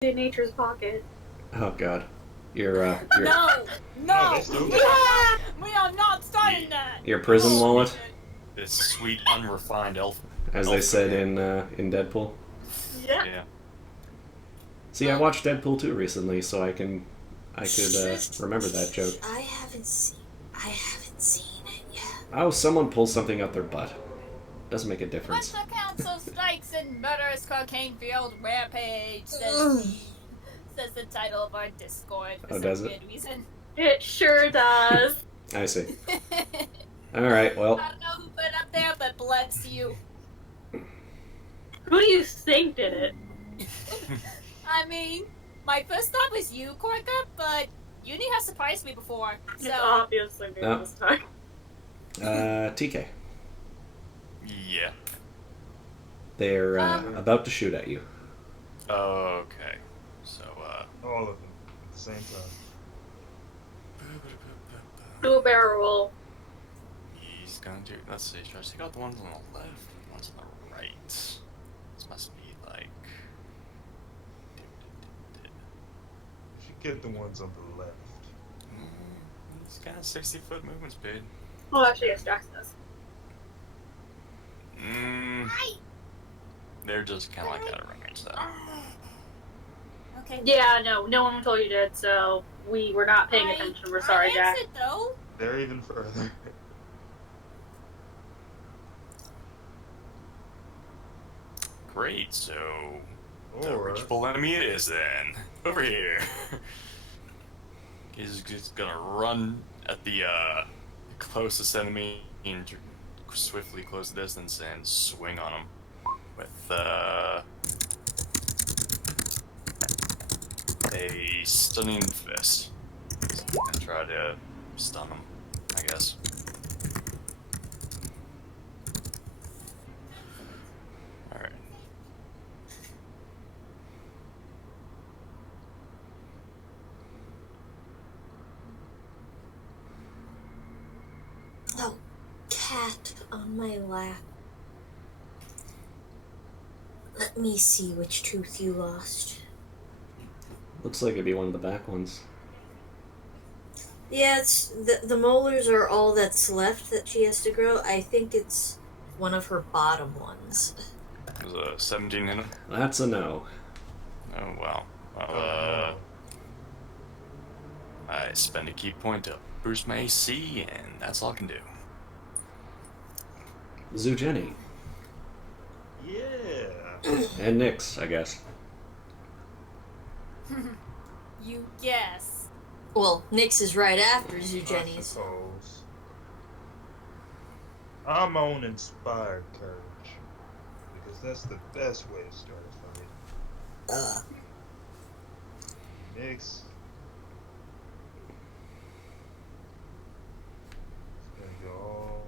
in Nature's Pocket. Oh god. You're No! No! We are not starting that! your prison wallet, This sweet, unrefined elf. as they said in Deadpool. Yeah. See, I watched Deadpool 2 recently, so I could remember that joke. I haven't seen it yet. Oh, someone pulls something out their butt. Doesn't make a difference. Once the council strikes and murders Cocaine Field Rampage, says the title of our Discord for some does it? weird reason. It sure does. I see. Alright, well. I don't know who put it up there, but bless you. Who do you think did it? I mean, my first thought was you, Korka, but Uni has surprised me before, It's so... obviously me this time. TK. Yeah. They're about to shoot at you. Okay. So, All of them at the same time. Do a barrel roll. he's gonna do. Let's see. Should I take out the ones on the left, the ones on the right? This must be like. You should get the ones on the left. He's got 60-foot movement speed. Oh, actually, yes, Jax does. They're just kind of like out of range, though. Okay. Yeah, no one told you did, so we were not paying attention. We're sorry, Jack. I answered, though. They're even further. Great. So the Or reachable enemy it is then. Over here. He's just gonna run at the closest enemy and swiftly close the distance and swing on him with a stunning fist. And try to stun him, I guess. Alright. Oh, cat on my lap. Let me see which tooth you lost. Looks like it'd be one of the back ones. Yeah, it's the molars are all that's left that she has to grow. I think it's one of her bottom ones. There's a 17 in it. That's a no. Oh, wow. I spend a key point to boost my AC, and that's all I can do. Zujeni. yeah. And Nyx, I guess. You guess. Well, Nyx is right after I Zujeni's. suppose. I'm on inspired courage because that's the best way to start a fight. Next. It's gonna go all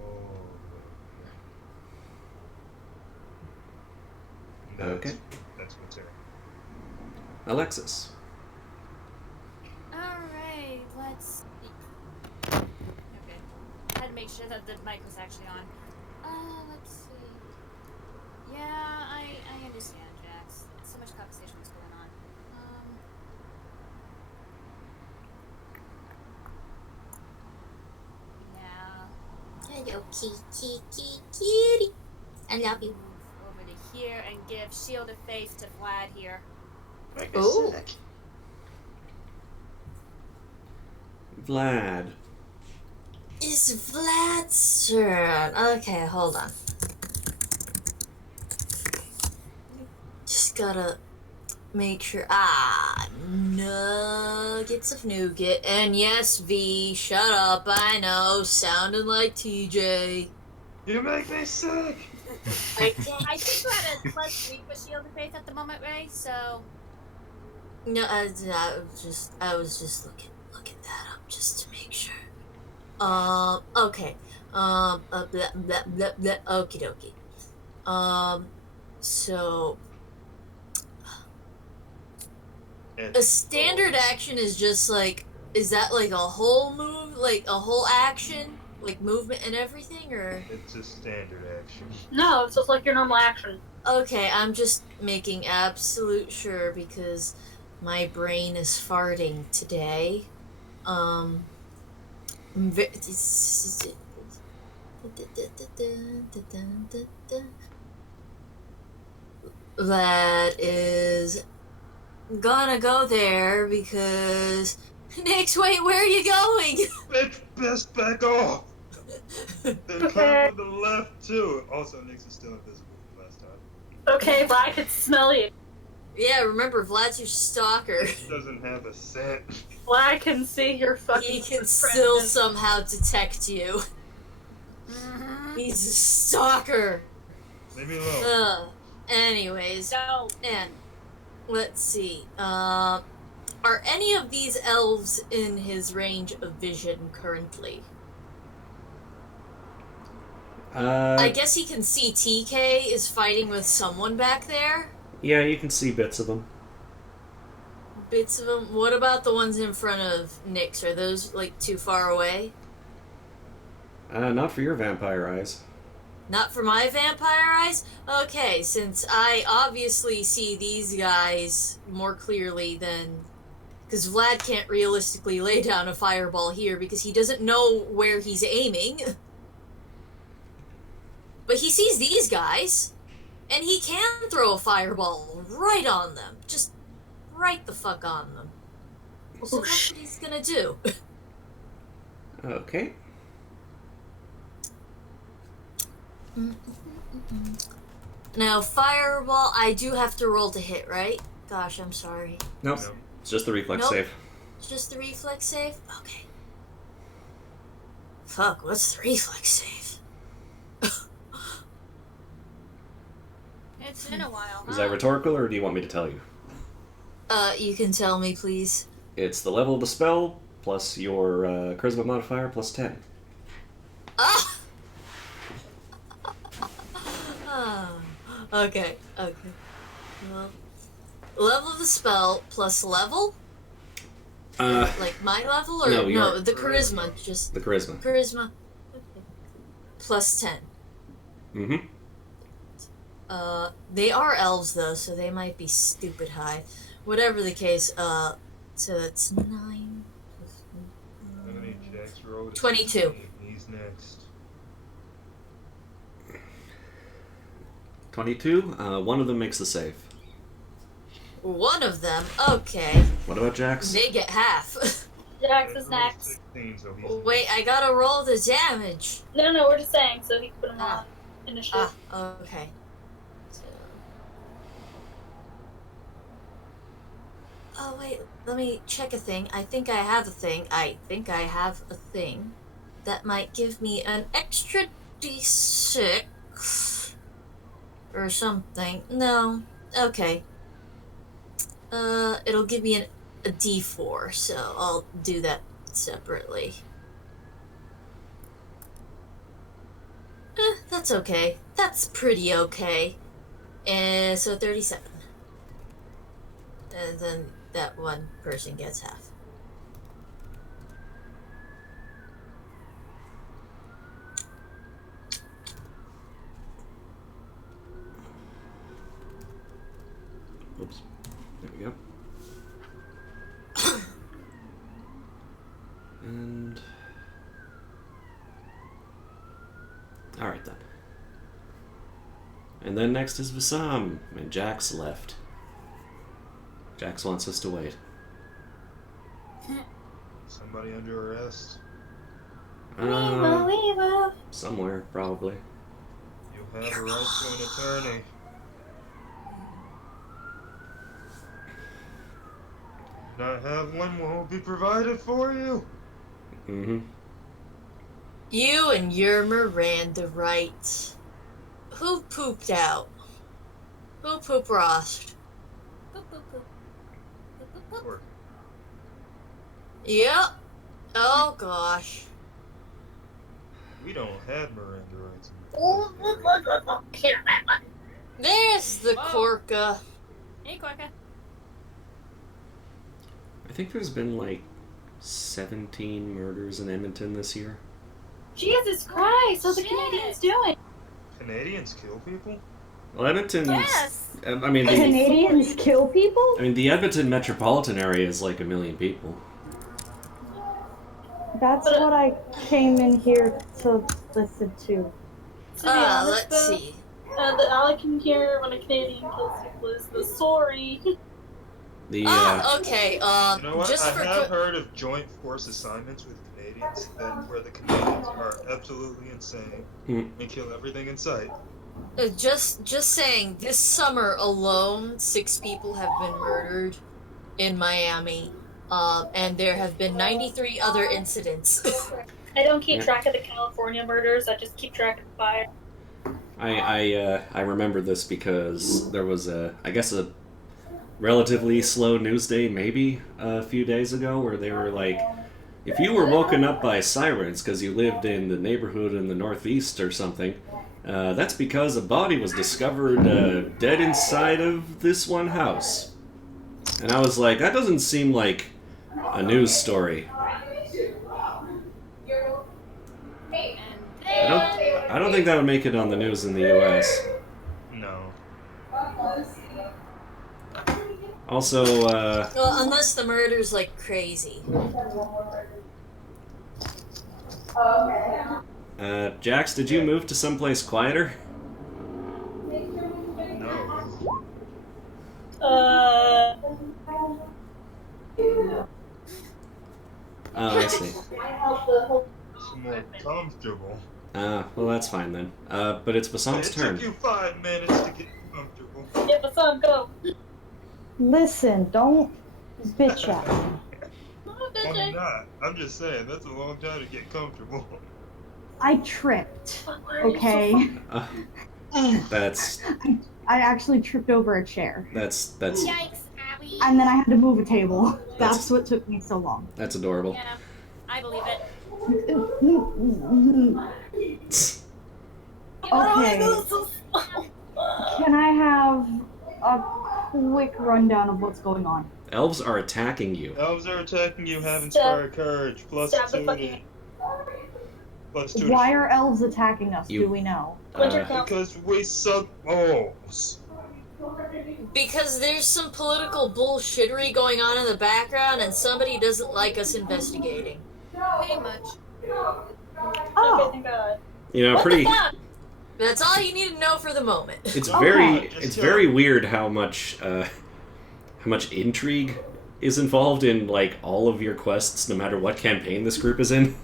the way up. Okay. That's my turn. Alexis. Alright, let's see. Okay. Had to make sure that the mic was actually on. Let's see. Yeah, I understand, Jax. So much conversation was going on. Yeah. Hello, kitty. I love you. Move over to here and give Shield of Faith to Vlad here. Oh. Vlad. It's Vlad's turn. Okay, hold on. Just gotta make sure. Nuggets of nougat. And yes, V, shut up. I know, sounding like TJ. You make me sick! I think we're at a +3 for Shield of Faith at the moment, Ray, so... No, I was just looking that up just to make sure. Okay. Blah, blah, blah, blah. Okie dokie. So... A standard action is just like... Is that like a whole move? Like a whole action? Like movement and everything, or...? It's a standard action. No, it's just like your normal action. Okay, I'm just making absolute sure because My brain is farting today. I'm ve- That is gonna go there because Nix, wait, where are you going? Bitch, best back off! They're coming from the left too. Also, Nix is still invisible from last time. Okay, but I could smell you. Yeah, remember, Vlad's your stalker. He doesn't have a scent. Well, I can see your fucking. He can presence. still somehow detect you. He's a stalker. Leave me alone. Anyways, No. and let's see. Are any of these elves in his range of vision currently? I guess he can see TK is fighting with someone back there. Yeah, you can see bits of them. Bits of them. What about the ones in front of Nyx? Are those like too far away? Not for your vampire eyes. Not for my vampire eyes? Okay, since I obviously see these guys more clearly than... Because Vlad can't realistically lay down a fireball here because he doesn't know where he's aiming. But he sees these guys, and he can throw a fireball right on them. Just right the fuck on them. So that's what he's gonna do. Okay. Now, fireball, I do have to roll to hit, right? Gosh, I'm sorry. Nope. No. It's just the reflex Nope. save. It's just the reflex save? Okay. Fuck, what's the reflex save? It's been a while. Is that rhetorical, or do you want me to tell you? You can tell me, please. It's the level of the spell, plus your charisma modifier, plus 10. Ah! Okay. Well, level of the spell plus level? Like my level, or No, the charisma, just The charisma. charisma. Okay. Plus 10. Mm-hmm. They are elves though, so they might be stupid high. Whatever the case, so that's 9. How many checks rolled? 22. He's next. 22. One of them makes the save. One of them, okay. What about Jax? They get half. Jax is next. 16, so he's Wait, I gotta roll the damage. No, we're just saying, so he can put him on initiative. Okay. So... Oh, wait, let me check a thing. I think I have a thing. That might give me an extra d6 or something. No. Okay. It'll give me a d4, so I'll do that separately. That's okay. That's pretty okay. And so 37. And then that one person gets half. Oops. There we go. And... Alright then. And then next is Vassam, and Jax left. Jax wants us to wait. somebody under arrest. Somewhere, probably. You have a right to an attorney. Not have one will be provided for you. Mm-hmm. You and your Miranda rights. Who pooped out? Who poop rost? Or Yep. Oh gosh. we don't have Miranda rights. There's the Whoa. Corca. Hey, Quokka. I think there's been like 17 murders in Edmonton this year. Jesus Christ! How's the Shit. Canadians doing? Canadians kill people? Well, Edmonton's. Yes. I mean, Canadians kill people? the Edmonton metropolitan area is like 1 million people. That's what I came in here to listen to. To be honest, Let's though, see. all I can hear when a Canadian kills people is the sorry. The Okay. You know what? Just I for have heard of joint force assignments with Canadians where the Canadians are absolutely insane and kill everything in sight. just saying, this summer alone, 6 people have been murdered in Miami, and there have been 93 other incidents. I don't keep Yeah. track of the California murders. I just keep track of the fire. I remember this because there was I guess a relatively slow news day maybe a few days ago where they were like, if you were woken up by sirens because you lived in the neighborhood in the Northeast or something, that's because a body was discovered dead inside of this one house. And I was like, that doesn't seem like a news story. And I don't think that would make it on the news in the U.S. No. Also, Well, unless the murder's like crazy. Jax, did you move to someplace quieter? No. Oh, I see. It's more comfortable. Well, that's fine then. But it's Basam's It turn. took you 5 minutes to get comfortable. Yeah, but son, go. Listen, don't bitch at me. Oh, I'm bitch. not. I'm just saying, that's a long time to get comfortable. I tripped, Why are you so okay? That's I actually tripped over a chair. that's yikes, Abby. And then I had to move a table. That's what took me so long. that's adorable. Yeah, I believe it. Okay. Can I have a quick rundown of what's going on? Elves are attacking you. Elves are attacking you, have Stab- inspired courage, plus stab the 2 fucking- to... Plus 2 to... Why are elves attacking us? You- Do we know? Winter Council. Because we suck balls. Because there's some political bullshittery going on in the background, and somebody doesn't like us investigating. Pretty much. Oh, Okay, thank God. You know, What pretty. the fuck? That's all you need to know for the moment. It's Okay. very Just it's go. very weird how much intrigue is involved in like all of your quests, no matter what campaign this group is in.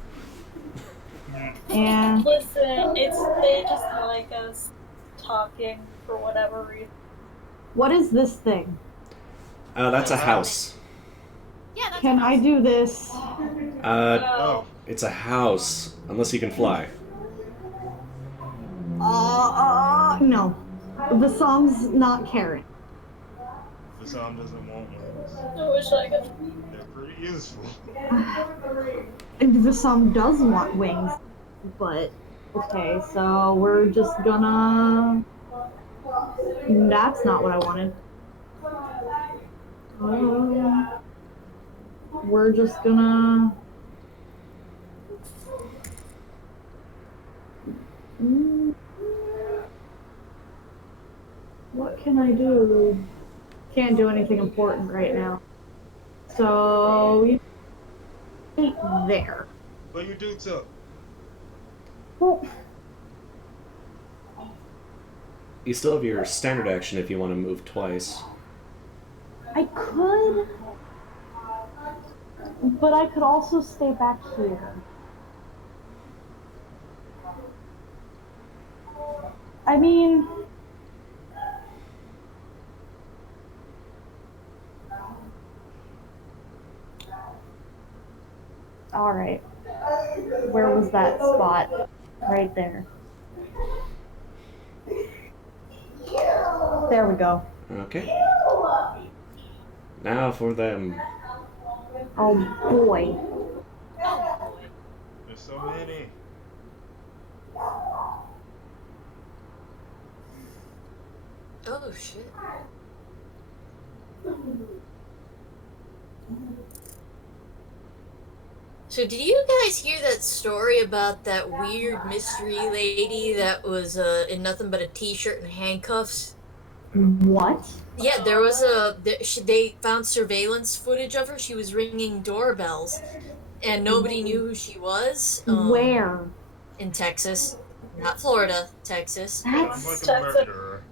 and Listen, they just like us talking for whatever reason. what is this thing? That's a house. Yeah, that's Can I do this? Oh, It's a house, unless you can fly. No. The song's not caring. the Psalm doesn't want wings. I wish I could. They're pretty useful. The song does want wings, but okay, so we're just gonna. That's not what I wanted. We're just gonna. What can I do? Can't do anything important right now. So, there. But you do so. Well, You still have your standard action if you want to move twice. I could, but I could also stay back here. I mean, all right. Where was that spot? Right there. There we go. Okay. Now for them. Oh boy. There's so many. Oh shit. So did you guys hear that story about that weird mystery lady that was in nothing but a t-shirt and handcuffs? What? Yeah, there was they found surveillance footage of her. She was ringing doorbells, and nobody knew who she was. Where? In Texas. Not Florida, Texas. That's I'm like a murderer.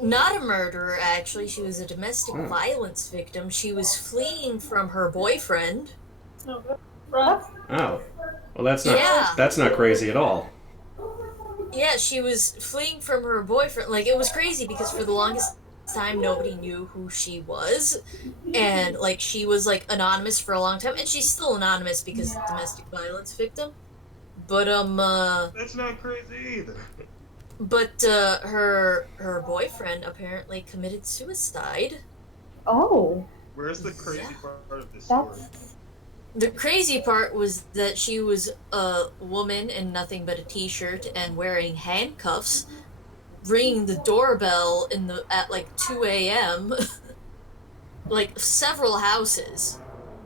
Not a murderer, actually. She was a domestic violence victim. She was fleeing from her boyfriend. Run. Oh, well, that's not Yeah. that's not crazy at all. Yeah, she was fleeing from her boyfriend. Like, it was crazy because for the longest time, nobody knew who she was. And, like, she was, like, anonymous for a long time. And she's still anonymous because domestic violence victim. But, That's not crazy either. But, her boyfriend apparently committed suicide. Oh, Where's the crazy part of this that's story? The crazy part was that she was a woman in nothing but a t-shirt and wearing handcuffs, ringing the doorbell at like 2 a.m. like several houses.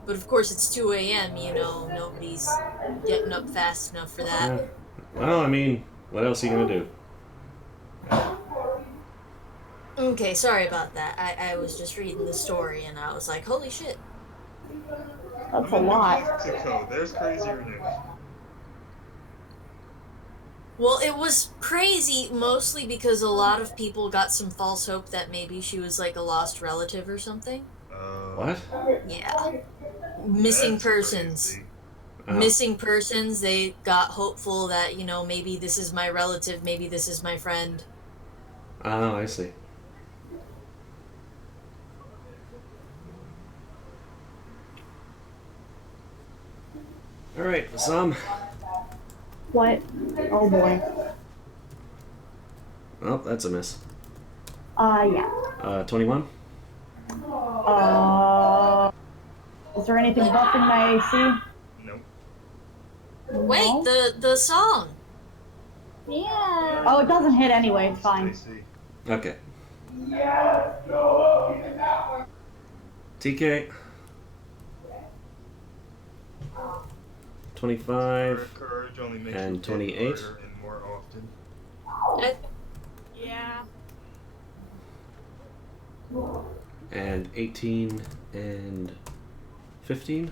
But of course it's 2 a.m., you know, nobody's getting up fast enough for that. Yeah. Well, I mean, what else are you gonna do? Okay, sorry about that. I was just reading the story and I was like, holy shit. that's a I'm in lot. Mexico. There's crazier news. Well, it was crazy mostly because a lot of people got some false hope that maybe she was like a lost relative or something. What? Yeah. Missing That's persons. crazy. Oh. Missing persons, they got hopeful that, you know, maybe this is my relative, maybe this is my friend. Oh, I see. All right, Sam. What? Oh boy. Oh, that's a miss. Yeah. 21. Is there anything buffing my AC? Nope. Wait, No? the song. Yeah. Oh, it doesn't hit anyway. It's fine. Stacy. Okay. TK. 25 Courage only makes and you 28. harder and more often. Yeah. and 18 and 15.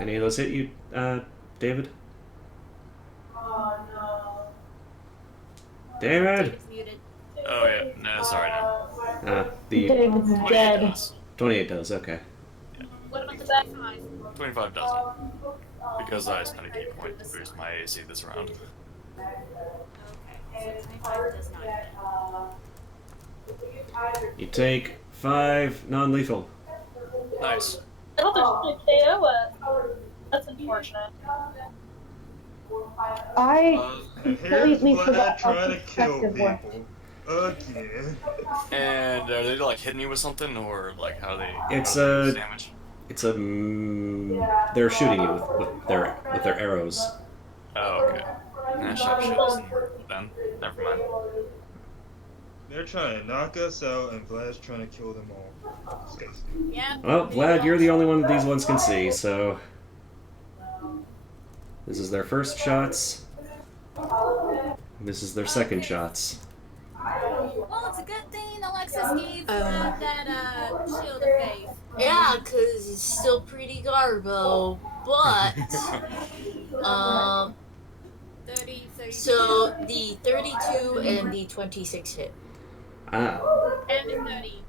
Any of those hit you, David? David. It's muted. Oh yeah, no, sorry, no. The David's 28 dead. does. 28 does. Okay. What about the back side? 25 doesn't. Because I spent a key point to boost my AC this round. Okay. So 25 does not hit. You take 5 non-lethal. Nice. I thought there's a KO it. That's unfortunate. I And here's completely Vlad forgot how trying to kill perspective works. people. Again. And are they like hitting you with something, or like how they? It's, how they use uh, damage. It's a. They're shooting you with their arrows. Oh okay. Nah, shit. Then never mind. They're trying to knock us out, and Vlad's trying to kill them all. Stacy. Yeah. Well, Vlad, you're the only one that these ones can see, so. This is their first shots. This is their second shots. Well, it's a good thing Alexis gave that shield of faith. Yeah, because it's still pretty garbo, but 30, 30. so the 32 and the 26 hit. Ah. And the 30.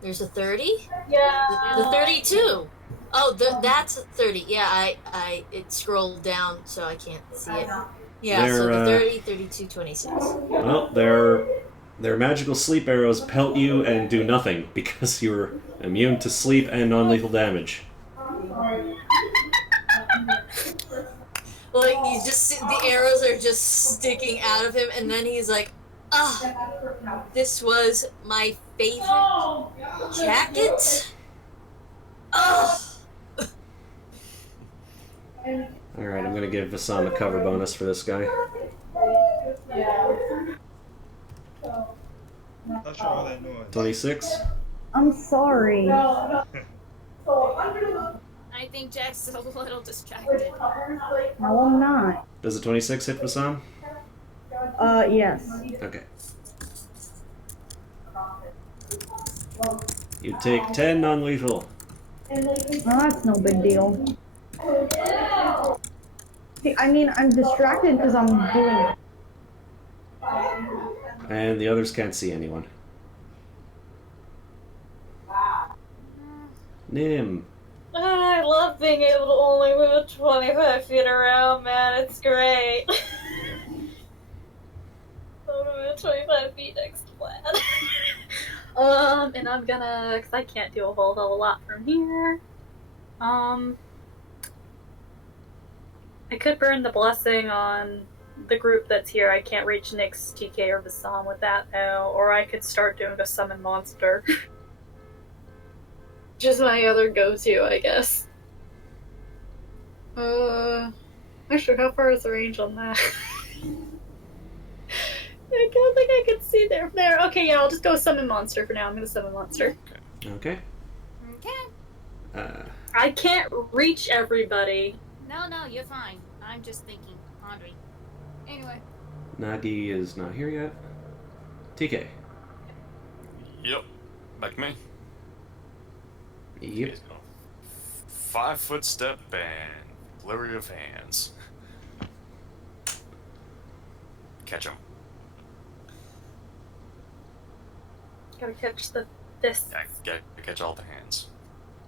There's a 30? Yeah. The 32. Oh, that's 30. Yeah, it scrolled down so I can't see it. Yeah, so They're, the 30, 32, 26. Well, their magical sleep arrows pelt you and do nothing because you're immune to sleep and non-lethal damage. Like, you just see the arrows are just sticking out of him, and then he's like, ah, this was my favorite jacket? Ugh. Alright, I'm gonna give Vassam a cover bonus for this guy. Not sure all that noise. 26. I'm sorry. I I think Jack's a little distracted. No, I'm not. Does a 26 hit Vasam? Yes. Okay. You take 10 non-lethal. Well, that's no big deal. See, I mean, I'm distracted because I'm doing. And the others can't see anyone. Nim. I love being able to only move 25 feet around, man. It's great. I'm gonna move 25 feet next to Vlad. And I'm gonna, because I can't do a whole hell of a lot from here. I could burn the blessing on the group that's here. I can't reach Nyx, TK, or Vasam with that now. Or I could start doing a summon monster. Just my other go-to, I guess. Actually, how far is the range on that? I don't think I can see there. There. Okay, yeah, I'll just go summon monster for now. I'm gonna summon monster. Okay. Okay. I can't reach everybody. No, you're fine. I'm just thinking. Andre. Anyway. Nagi is not here yet. TK. Yep. Back to me. Yep. 5-foot step and flurry of hands. Catch him. Gotta catch this. Yeah, catch all the hands.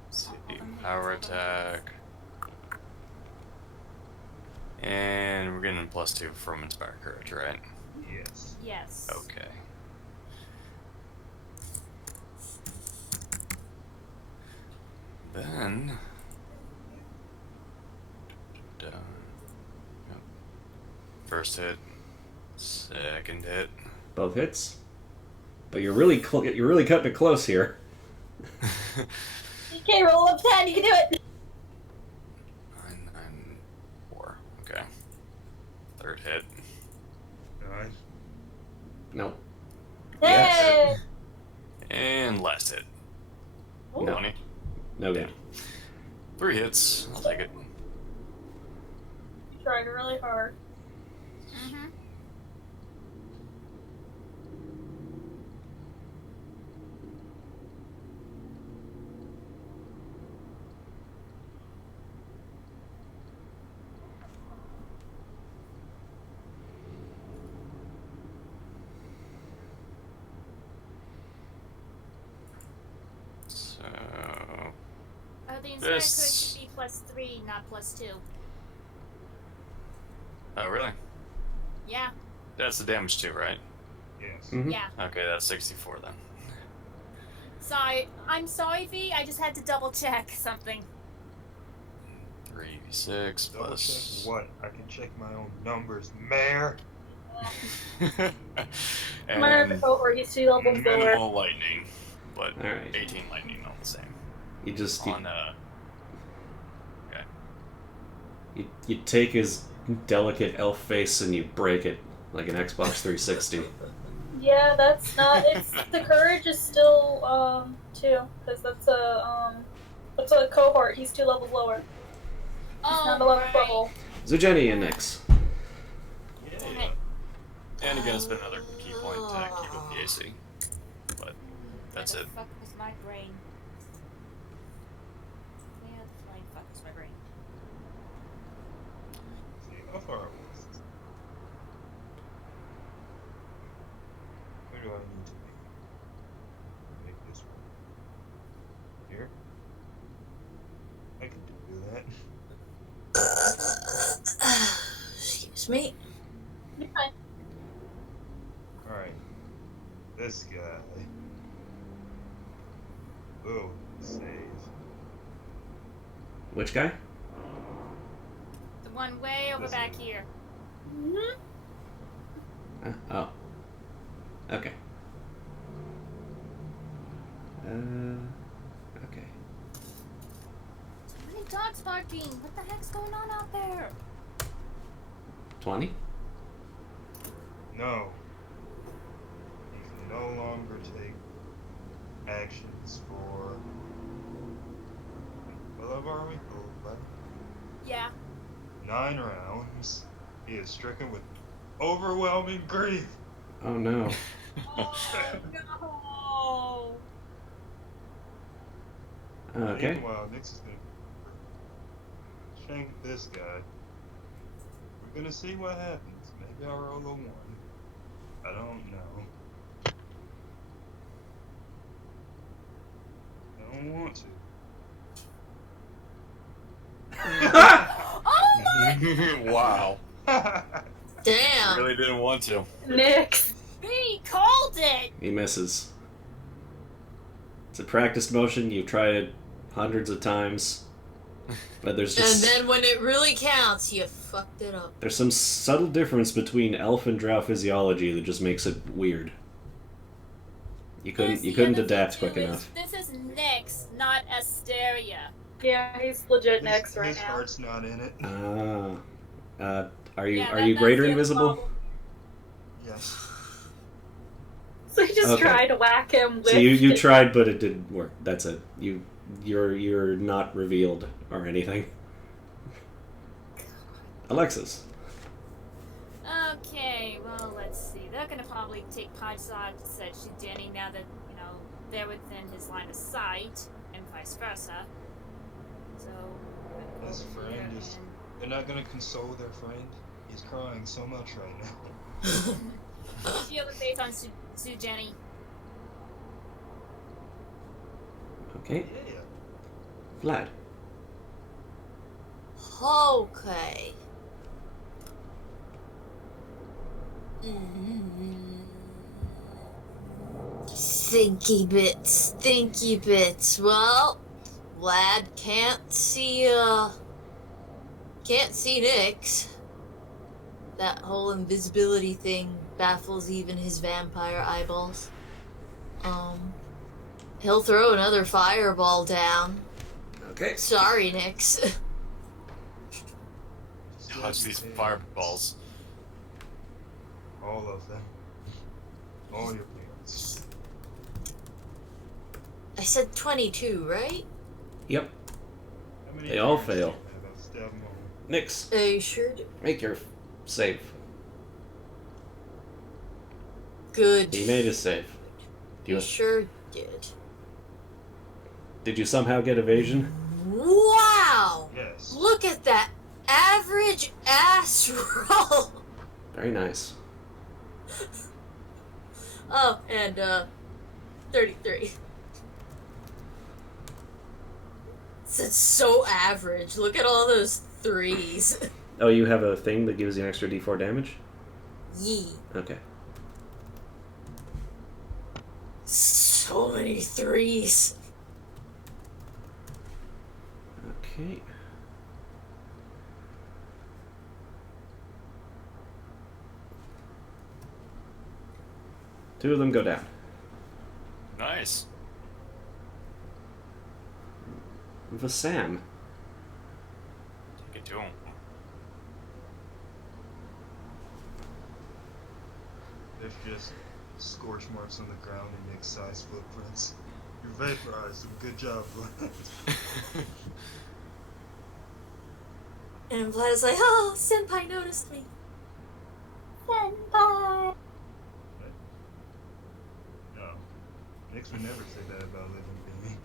Let's see. Power attack. And we're getting +2 from Inspire Courage, right? Yes. Yes. Okay. Then... Yep. First hit. Second hit. Both hits. But you're really cutting it close here. TK, roll up 10. You can do it. 9, 9, 4. Okay. Third hit. 9. No. Hey! And last hit. Ooh. 20. No good. 3 hits. I'll take it. Trying really hard. Mm-hmm. So... The Inspire Courage This- should be +3, not +2. Oh, really? Yeah. That's the damage too, right? Yes. Mhm. Yeah. Okay, that's 64 then. Sorry. I'm sorry, V. I just had to double check something. 3d6 Double plus... check what? I can check my own numbers, Mayor. Minor and cohort, he's 2 levels lower. minimal lightning, but Alright. 18 lightning all the same. You just On you take his delicate elf face and you break it like an Xbox 360. Yeah, that's not. It's the courage is still 2 because that's a cohort. He's 2 levels lower. He's not 11th level. Zujeni and Nyx. yeah. And again, it's been another key point to keep up the AC. But that's Where it. the fuck was my brain? Where the flying fuck was my brain? See how far it was. Where do I need to make this one? Here? I can do that. Excuse me. You're fine. Alright. This guy. Oh, save. Which guy? The one way over This back one. here. Oh. Okay. Okay. How many dogs barking? What the heck's going on out there? 20? No. You can no longer take actions for. What level are we? 9 rounds, he is stricken with overwhelming grief. Oh no. Oh no! Okay. Meanwhile, Nix is gonna shank this guy. We're gonna see what happens. Maybe I'll roll a 1. I don't know. I don't want to. Wow. Damn. Really didn't want to. Nix. He called it! He misses. It's a practiced motion. You've tried it hundreds of times, but there's And just then when it really counts, you fucked it up. there's some subtle difference between elf and drow physiology that just makes it weird. You couldn't adapt quick enough. This is Nyx, not Asteria. Yeah, he's legit Nix right His now. heart's not in it. Are you Yeah, are you that's greater the invisible? problem. Yes. So he just Okay. tried to whack him with. So you tried, but it didn't work. That's it. You're not revealed or anything. Alexis. Okay, well, let's see. They're gonna probably take Podsod to search Denny now that, they're within his line of sight, and vice versa. So, His over friend here is- and- They're not gonna console their friend. He's crying so much right now. Shield of Faith on Sue Jenny. Okay. Yeah. Vlad. Okay. Stinky bits. Well, Vlad can't see Nyx. That whole invisibility thing baffles even his vampire eyeballs. He'll throw another fireball down. Okay. Sorry, Nyx. Dodge these fireballs. All of them. All your parents. I said 22, right? Yep. How many They all parents do fail. you have? I'll stab 'em all. Nyx, I sure do. make your save. Good. He made his save. Do You you, sure did. did you somehow get evasion? Wow! Yes. Look at that average ass roll! Very nice. Oh, and 33. It's so average. Look at all those 3s. Oh, you have a thing that gives you an extra d4 damage? Yee. Okay. So many 3s. Okay. Two of them go down. Nice. Vasam. Take it to him. There's just scorch marks on the ground and Nick's size footprints. You're vaporized. Good job, Vlad. And Vlad's like, oh, Senpai noticed me. Senpai. No. Nix would never say that about living being.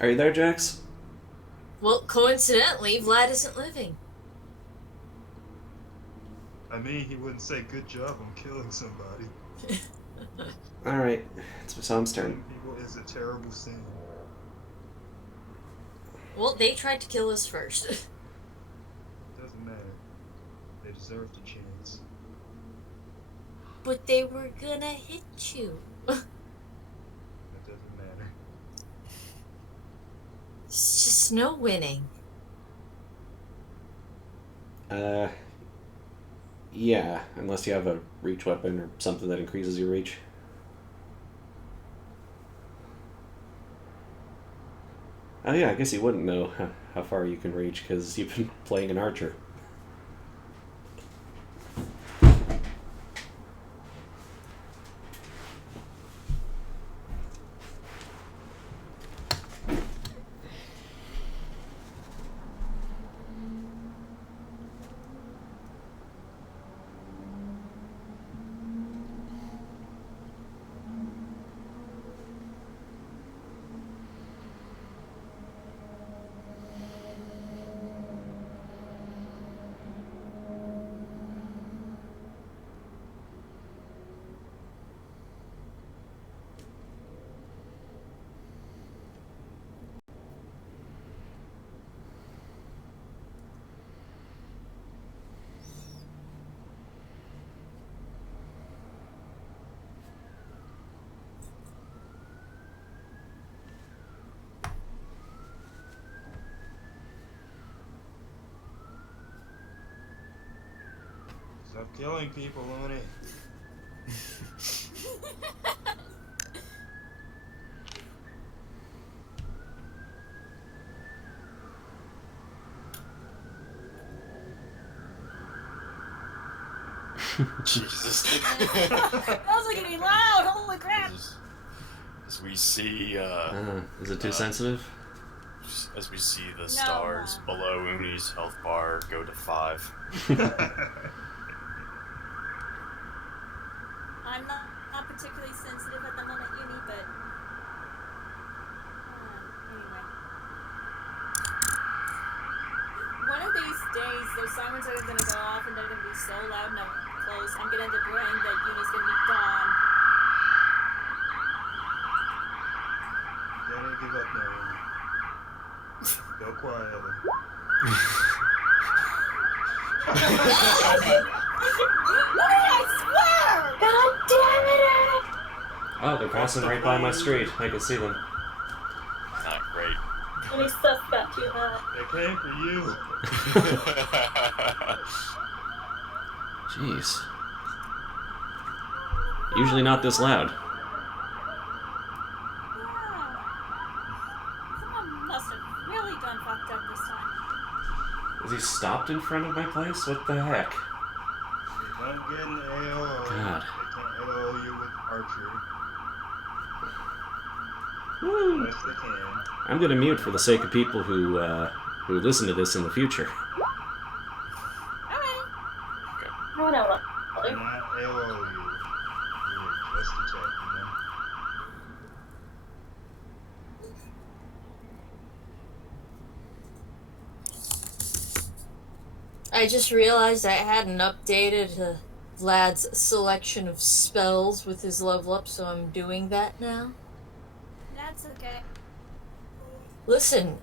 Are you there, Jax? Well, coincidentally, Vlad isn't living. I mean, he wouldn't say good job on killing somebody. Alright, it's Vasam's turn. Killing people is a terrible sin. Well, they tried to kill us first. Doesn't matter. They deserved a chance. But they were gonna hit you. That doesn't matter. It's just no winning. Yeah, unless you have a reach weapon or something that increases your reach. Oh yeah, I guess you wouldn't know how far you can reach because you've been playing an archer. Stop killing people, Looney. Jesus. That was like getting loud. Holy crap! As we see, Is it too sensitive? as we see the stars below Uni's health bar go to 5. I'm not particularly sensitive at the moment, Uni, but anyway. One of these days, those sirens are gonna go off and they're gonna be so loud and close. I'm gonna end up praying that Uni's gonna be gone. Don't give up now, Uni. Go quietly. I swear! God damn it, Oh, they're passing right by my street. I can see them. Not great. Aaron! Any stuff got too hot. They came for you. Jeez. Usually not this loud. Someone must have really done fucked up this time. Has he stopped in front of my place? What the heck? They don't get an AO. God. They can't AO you with archery. Woo. Yes, they can. I'm gonna mute for the sake of people who listen to this in the future. Alright. No, no, no. Cannot AO you. You're just a check, you know? I just realized I hadn't updated Vlad's selection of spells with his level up, so I'm doing that now. That's okay. Listen,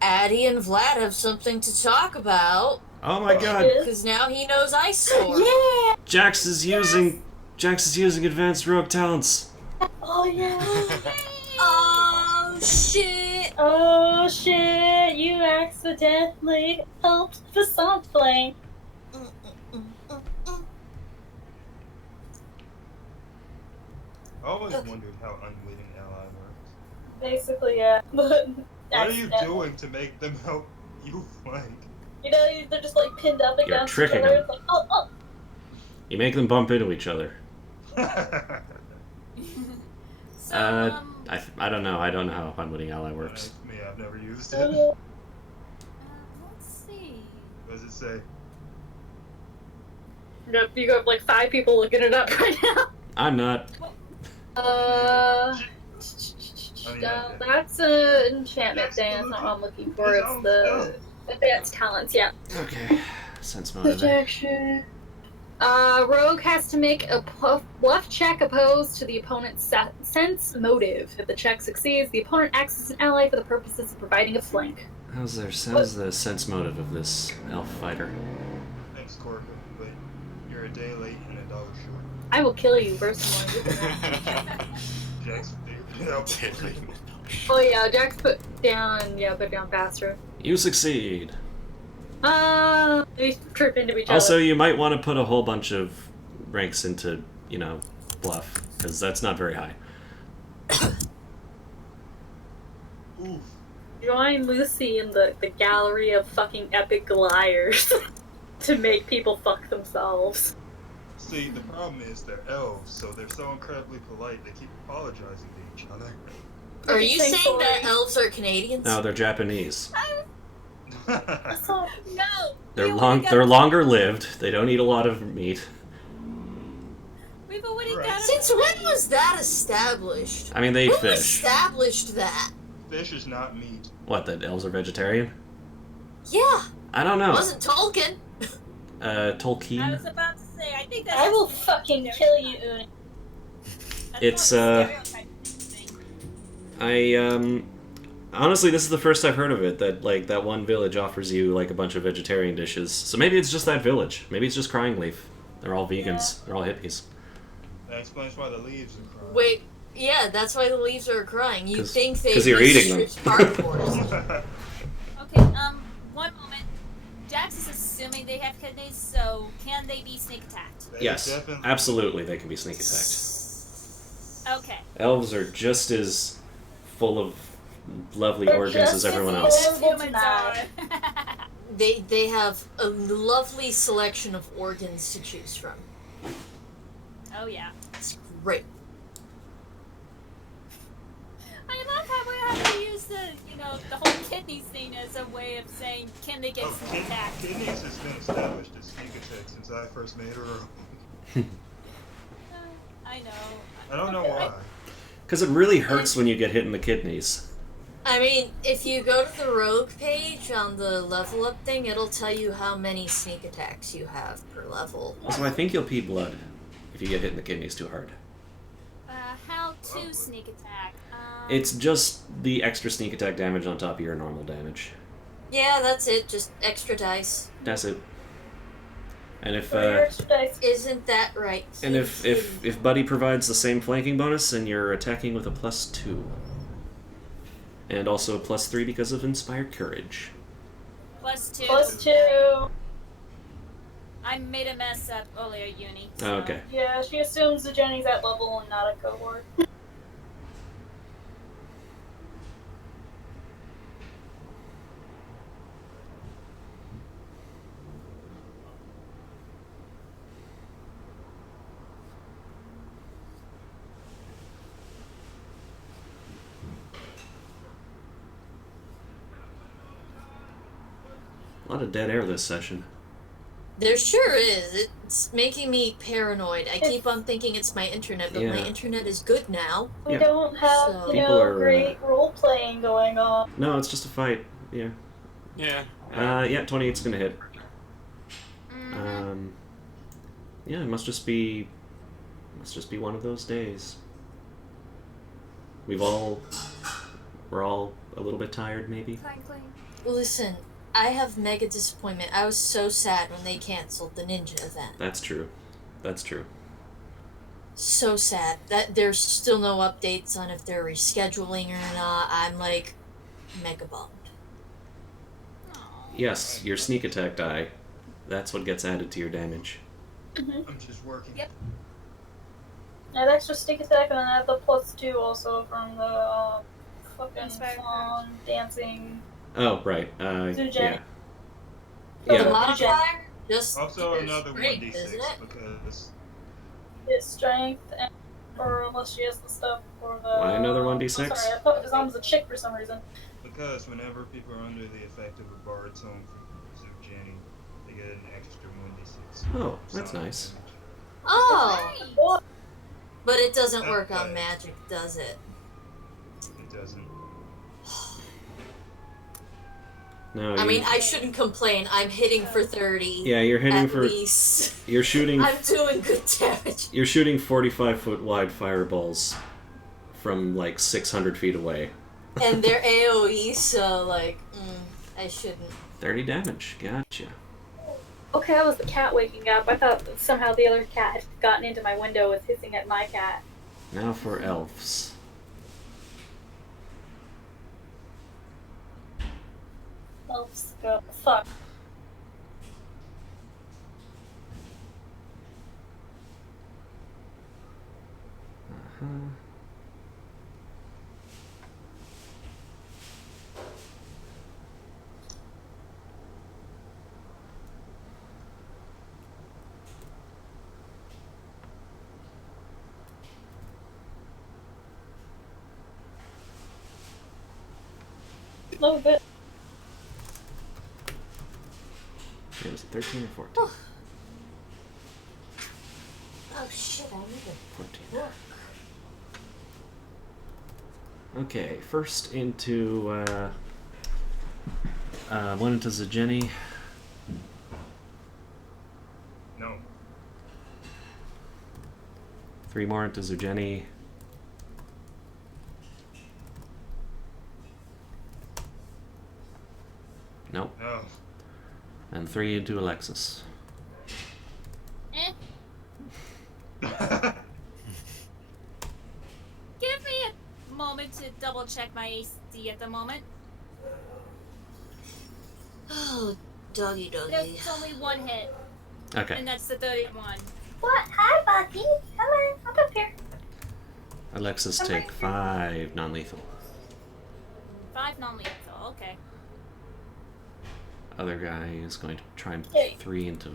Addie and Vlad have something to talk about, Oh my god! because now he knows Ice Sword. Yeah! Jax is using advanced rogue talents. Oh, yeah! Oh, shit! Oh, shit! You accidentally helped for something. I always wondered how unwitting ally works. Basically, yeah. What are you Accident. doing to make them help you flank? You know, they're just like pinned up You're against each tricking other. them. It's like, oh, oh. You make them bump into each other. So, I don't know. I don't know how unwitting ally works. Me, I've never used it. Oh, let's see. What does it say? Yep, you got like 5 people looking it up right now. I'm not. That's an enchantment thing. That's not what I'm looking for. It's the advanced talents. Yeah. Okay. Sense motive. Projection. Rogue has to make a bluff check opposed to the opponent's sense motive. If the check succeeds, the opponent acts as an ally for the purposes of providing a flank. How's the sense motive of this elf fighter? Thanks, Corker, but you're a day late and $1 short. I will kill you personally. Jax figured it out. Oh yeah, Jax put down faster. You succeed. They trip into each Also, other. you might want to put a whole bunch of ranks into, bluff, because that's not very high. Oof. Join Lucy in the gallery of fucking epic liars to make people fuck themselves. See, the problem is they're elves, so they're so incredibly polite, they keep apologizing to each other. Are you Thanks, saying that Lori. elves are Canadians? No, they're Japanese. So, No! They're longer lived. They don't eat a lot of meat. We've already Right. got it. Since when was that established? I mean, they eat Who fish. established that? Fish is not meat. What, that elves are vegetarian? Yeah, I don't know. wasn't Tolkien. I Tolkien? was about to say, I think that's I will fucking kill you, Uni. It's, honestly, this is the first I've heard of it, that one village offers you, a bunch of vegetarian dishes. So maybe it's just that village. Maybe it's just Crying Leaf. They're all vegans. Yeah. They're all hippies. That explains why the leaves are crying. Wait, yeah, that's why the leaves are crying. You 'Cause- think they 'cause you're eating them. carnivores. Okay, one moment. Jax is assuming they have kidneys, so can they be sneak attacked? They Yes, definitely- absolutely, they can be sneak attacked. Okay. Elves are just as full of lovely They're organs just as everyone as else. horrible Humans tonight. are. They have a lovely selection of organs to choose from. Oh yeah. It's great. I love how we have to use the whole kidneys thing as a way of saying, can they get Oh, sneak attacked? Kidneys has been established as sneak attack since I first made her. I know. I don't know why. Because it really hurts when you get hit in the kidneys. I mean, if you go to the rogue page on the level up thing, it'll tell you how many sneak attacks you have per level. So I think you'll pee blood if you get hit in the kidneys too hard. How to sneak attack? It's just the extra sneak attack damage on top of your normal damage. Yeah, that's it. Just extra dice. That's it. And if For your extra dice. Isn't that right? and if Buddy provides the same flanking bonus, then you're attacking with a +2. And also a +3 because of Inspired Courage. +2. +2. I made a mess up earlier, Uni. Oh, so- okay. Yeah, she assumes that Jenny's at level and not a cohort. A lot of dead air this session. There sure is. It's making me paranoid. I keep on thinking it's my internet, but my Yeah. internet is good now. We Yeah. don't have, So- People are, great role playing going on. No, it's just a fight. Yeah. Yeah. Yeah, 28's gonna hit. Mhm. Yeah, it must just be one of those days. We're all a little bit tired, maybe. Clang, clang. Listen, I have mega disappointment. I was so sad when they canceled the ninja event. That's true. That's true. So sad that there's still no updates on if they're rescheduling or not. I'm like mega bummed. Yes, your sneak attack die. That's what gets added to your damage. I'm just working. Yep. I had extra sneak attack and then I had the +2 also from the fucking Inspired song, dancing. Oh, right. Zujin. Yeah. The Yeah. modifier just Also is another great, 1d6 isn't it? because His strength and or unless she has the stuff for the. Why another 1d6? I'm sorry, I thought his arm was a chick for some reason. whenever people are under the effect of a bard song from Zujani, they get an extra 1d6. Oh, that's sonic nice. damage. Oh, Right. but it doesn't work on magic, does it? It doesn't. No, I you- mean, I shouldn't complain. I'm hitting for 30. yeah, you're hitting at for. least. You're shooting. I'm doing good damage. You're shooting 45-foot wide fireballs from like 600 feet away. And they're AoE, so like, I shouldn't. 30 damage. Gotcha. Okay, that was the cat waking up. I thought that somehow the other cat had gotten into my window with hissing at my cat. Now for elves. Elves go. Fuck. Uh-huh. A little bit. It was 13 or 14? Oh shit, I need to 14. work. Okay, first into, one into Zajeni. No. 3 more into Zujeni. Nope. No. And 3 into Alexis. Eh. Give me a moment to double check my AC at the moment. Oh, Doggy doggy. It's only one hit, Okay. and that's the 31. What? Hi, Bucky. Come on, up here. Alexis, take 5 non-lethal. 5 non-lethal. Okay. Other guy is going to try and Hey. 3 into...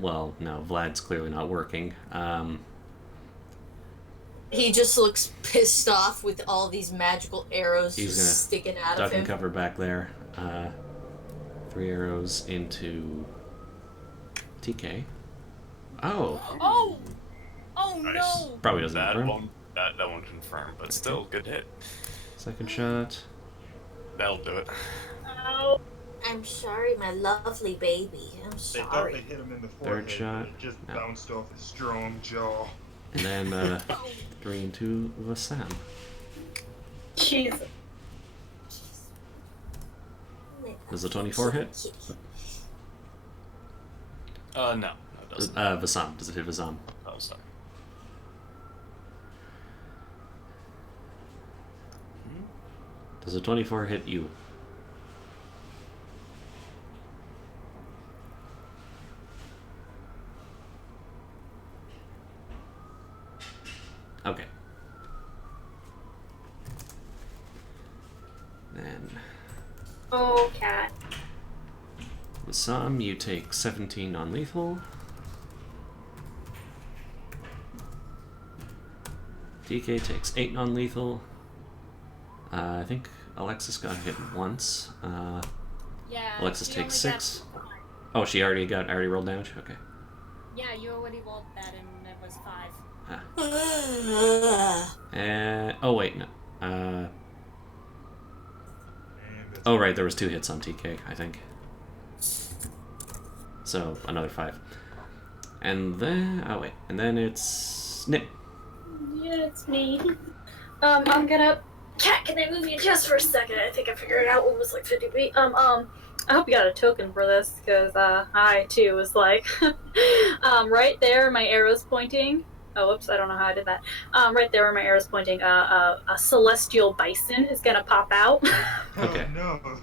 Well, no, Vlad's clearly not working. He just looks pissed off with all these magical arrows He's just sticking out Duck of and him. cover back there. 3 arrows into... TK. Oh! Oh! Oh Nice. no! Probably doesn't That confirm. won't confirm, but still, good hit. Second shot. That'll do it. Oh. I'm sorry, my lovely baby. I'm They thought sorry. they hit him in the forehead, shot. but it just No. bounced off his strong jaw. And then 3 into Vassam. Jesus. Does a 24 hit? No, it doesn't. Vassam. Does it hit Vassam? Oh, sorry. Does a 24 hit you? Okay. Then, Oh, cat. Vassam, you take 17 non-lethal. DK takes 8 non-lethal. I think Alexis got hit once. Yeah. Alexis she takes only 6. Oh, she already rolled damage? Okay. Yeah, you already rolled that, and it was 5. Oh, wait, no. And that's Oh, right, there was 2 hits on TK, I think. So, another 5. And then... Oh, wait. And then it's... Nip. Yeah, it's me. I'm gonna... Cat, can I move you just for a second? I think I figured out what was like 50 feet. I hope you got a token for this, because, I, too, was like... right there, my arrow's pointing. Oh, whoops, I don't know how I did that. Right there where my arrow's pointing, a celestial bison is gonna pop out. Okay. Oh, no.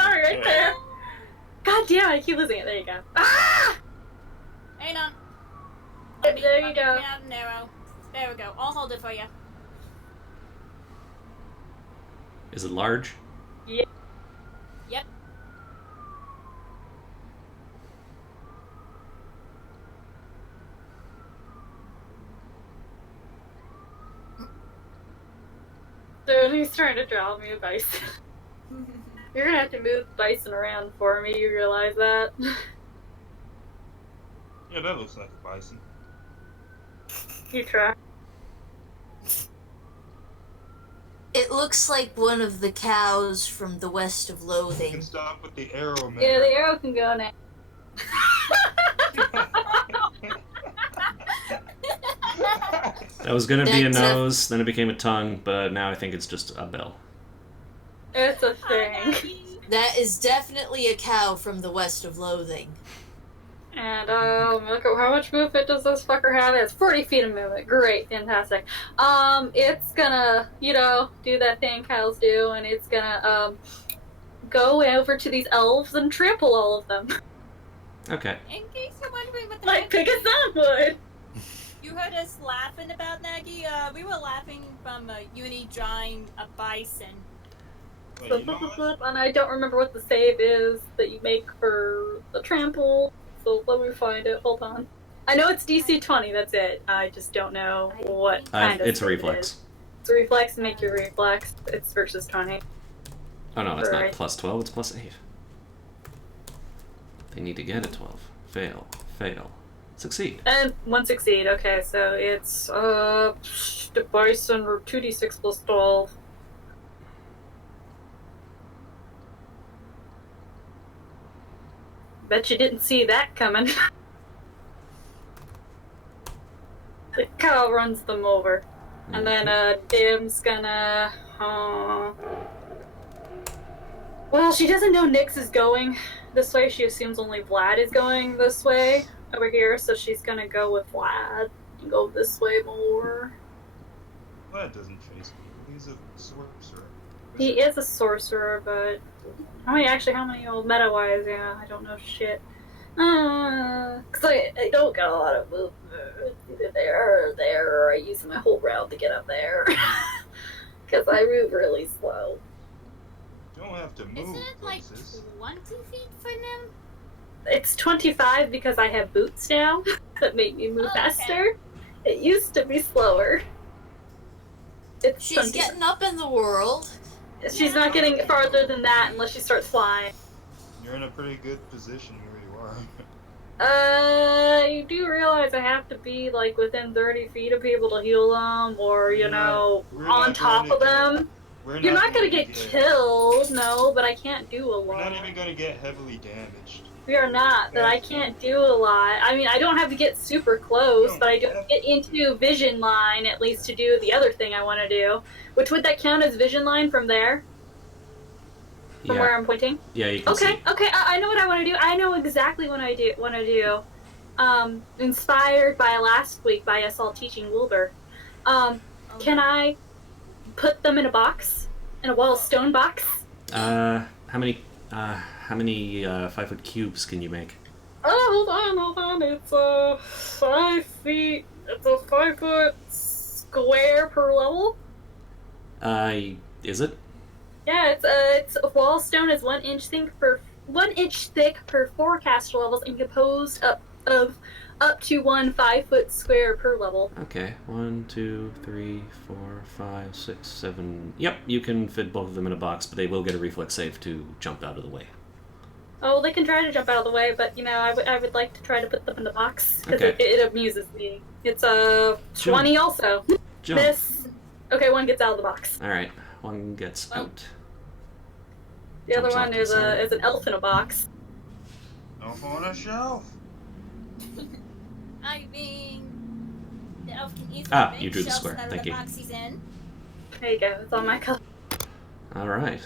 Sorry, right there. God damn, I keep losing it. There you go. Ah! Hang on. There you Let me go. grab an arrow. There we go. I'll hold it for you. Is it large? Yep. Dude, he's trying to draw me a bison. You're gonna have to move the bison around for me, you realize that? Yeah, that looks like a bison. You try. It looks like one of the cows from the West of You can Loathing. stop with the arrow, man. Yeah, the arrow can go now. That was gonna be a That's a- nose, then it became a tongue, but now I think it's just a bell. It's a Hi, thing. Maggie. That is definitely a cow from the West of Loathing. And look at how much movement does this fucker have? It's 40 feet of movement. Great, fantastic. It's gonna, do that thing cows do, and it's gonna go over to these elves and trample all of them. Okay. In case you're wondering what the Like heck Pigazon would. you heard us laughing about, Maggie, we were laughing from Uni drawing a bison. But So you know what? flip, and I don't remember what the save is that you make for the trample. So let me find it. Hold on. I know it's DC 20. That's it. I just don't know what kind of. It's a save it reflex. is. It's a reflex. Make your reflex. It's versus 20. Oh no, it's not Right. plus 12, it's plus 8. They need to get a 12. Fail. Fail. Succeed. And one succeed. Okay, so it's the bison or 2d6 plus 12. Bet you didn't see that coming. The cow runs them over. And then Dim's gonna well, she doesn't know Nyx is going this way. She assumes only Vlad is going this way over here, so she's gonna go with Vlad and go this way more. Vlad doesn't face me. He's a sorcerer. He is a sorcerer, but How many old meta-wise? Yeah, I don't know shit. Cause I don't get a lot of movement. Either there or there, or I use my whole round to get up there. Cause I move really slow. You don't have to move. Isn't it like places. 20 feet for them? It's 25 because I have boots now that make me move Oh, okay. faster. It used to be slower. It's She's 25. getting up in the world. She's not getting farther than that unless she starts flying. You're in a pretty good position where you are. You do realize I have to be like within 30 feet of people to heal them, or you We're know, not on top going of to them. We're You're not gonna gonna get killed, no, but I can't do a We're lot. not even gonna get heavily damaged. We are not, but I can't do a lot. I mean, I don't have to get super close, No, but I do yeah. get into vision line at least to do the other thing I want to do. Which would that count as vision line from there? From where I'm pointing? Yeah, you can Okay, see. okay, I know what I want to do. I know exactly what I want to do. Inspired by last week by us all teaching Wilbur. Can I put them in a box? In a wall stone box? How many 5-foot cubes can you make? Oh, hold on. It's 5 feet. It's a 5-foot square per level. Is it? Yeah, it's a wall stone is 1 inch thick per 4 caster levels and composed up to 1 5-foot square per level. Okay. 1, 2, 3, 4, 5, 6, 7. Yep, you can fit both of them in a box, but they will get a reflex save to jump out of the way. Oh, they can try to jump out of the way, but you know, I would like to try to put them in the box because Okay. it amuses me. It's a 20 also. Jump. Okay, 1 gets out of the box. All right. One gets out. The other Jumps off one to the is side. an elf in a box. Off on a shelf. I mean, the elf can easily Ah, make you drew the shelves square. out of Thank the you. box he's in. There you go. It's on my color. All right.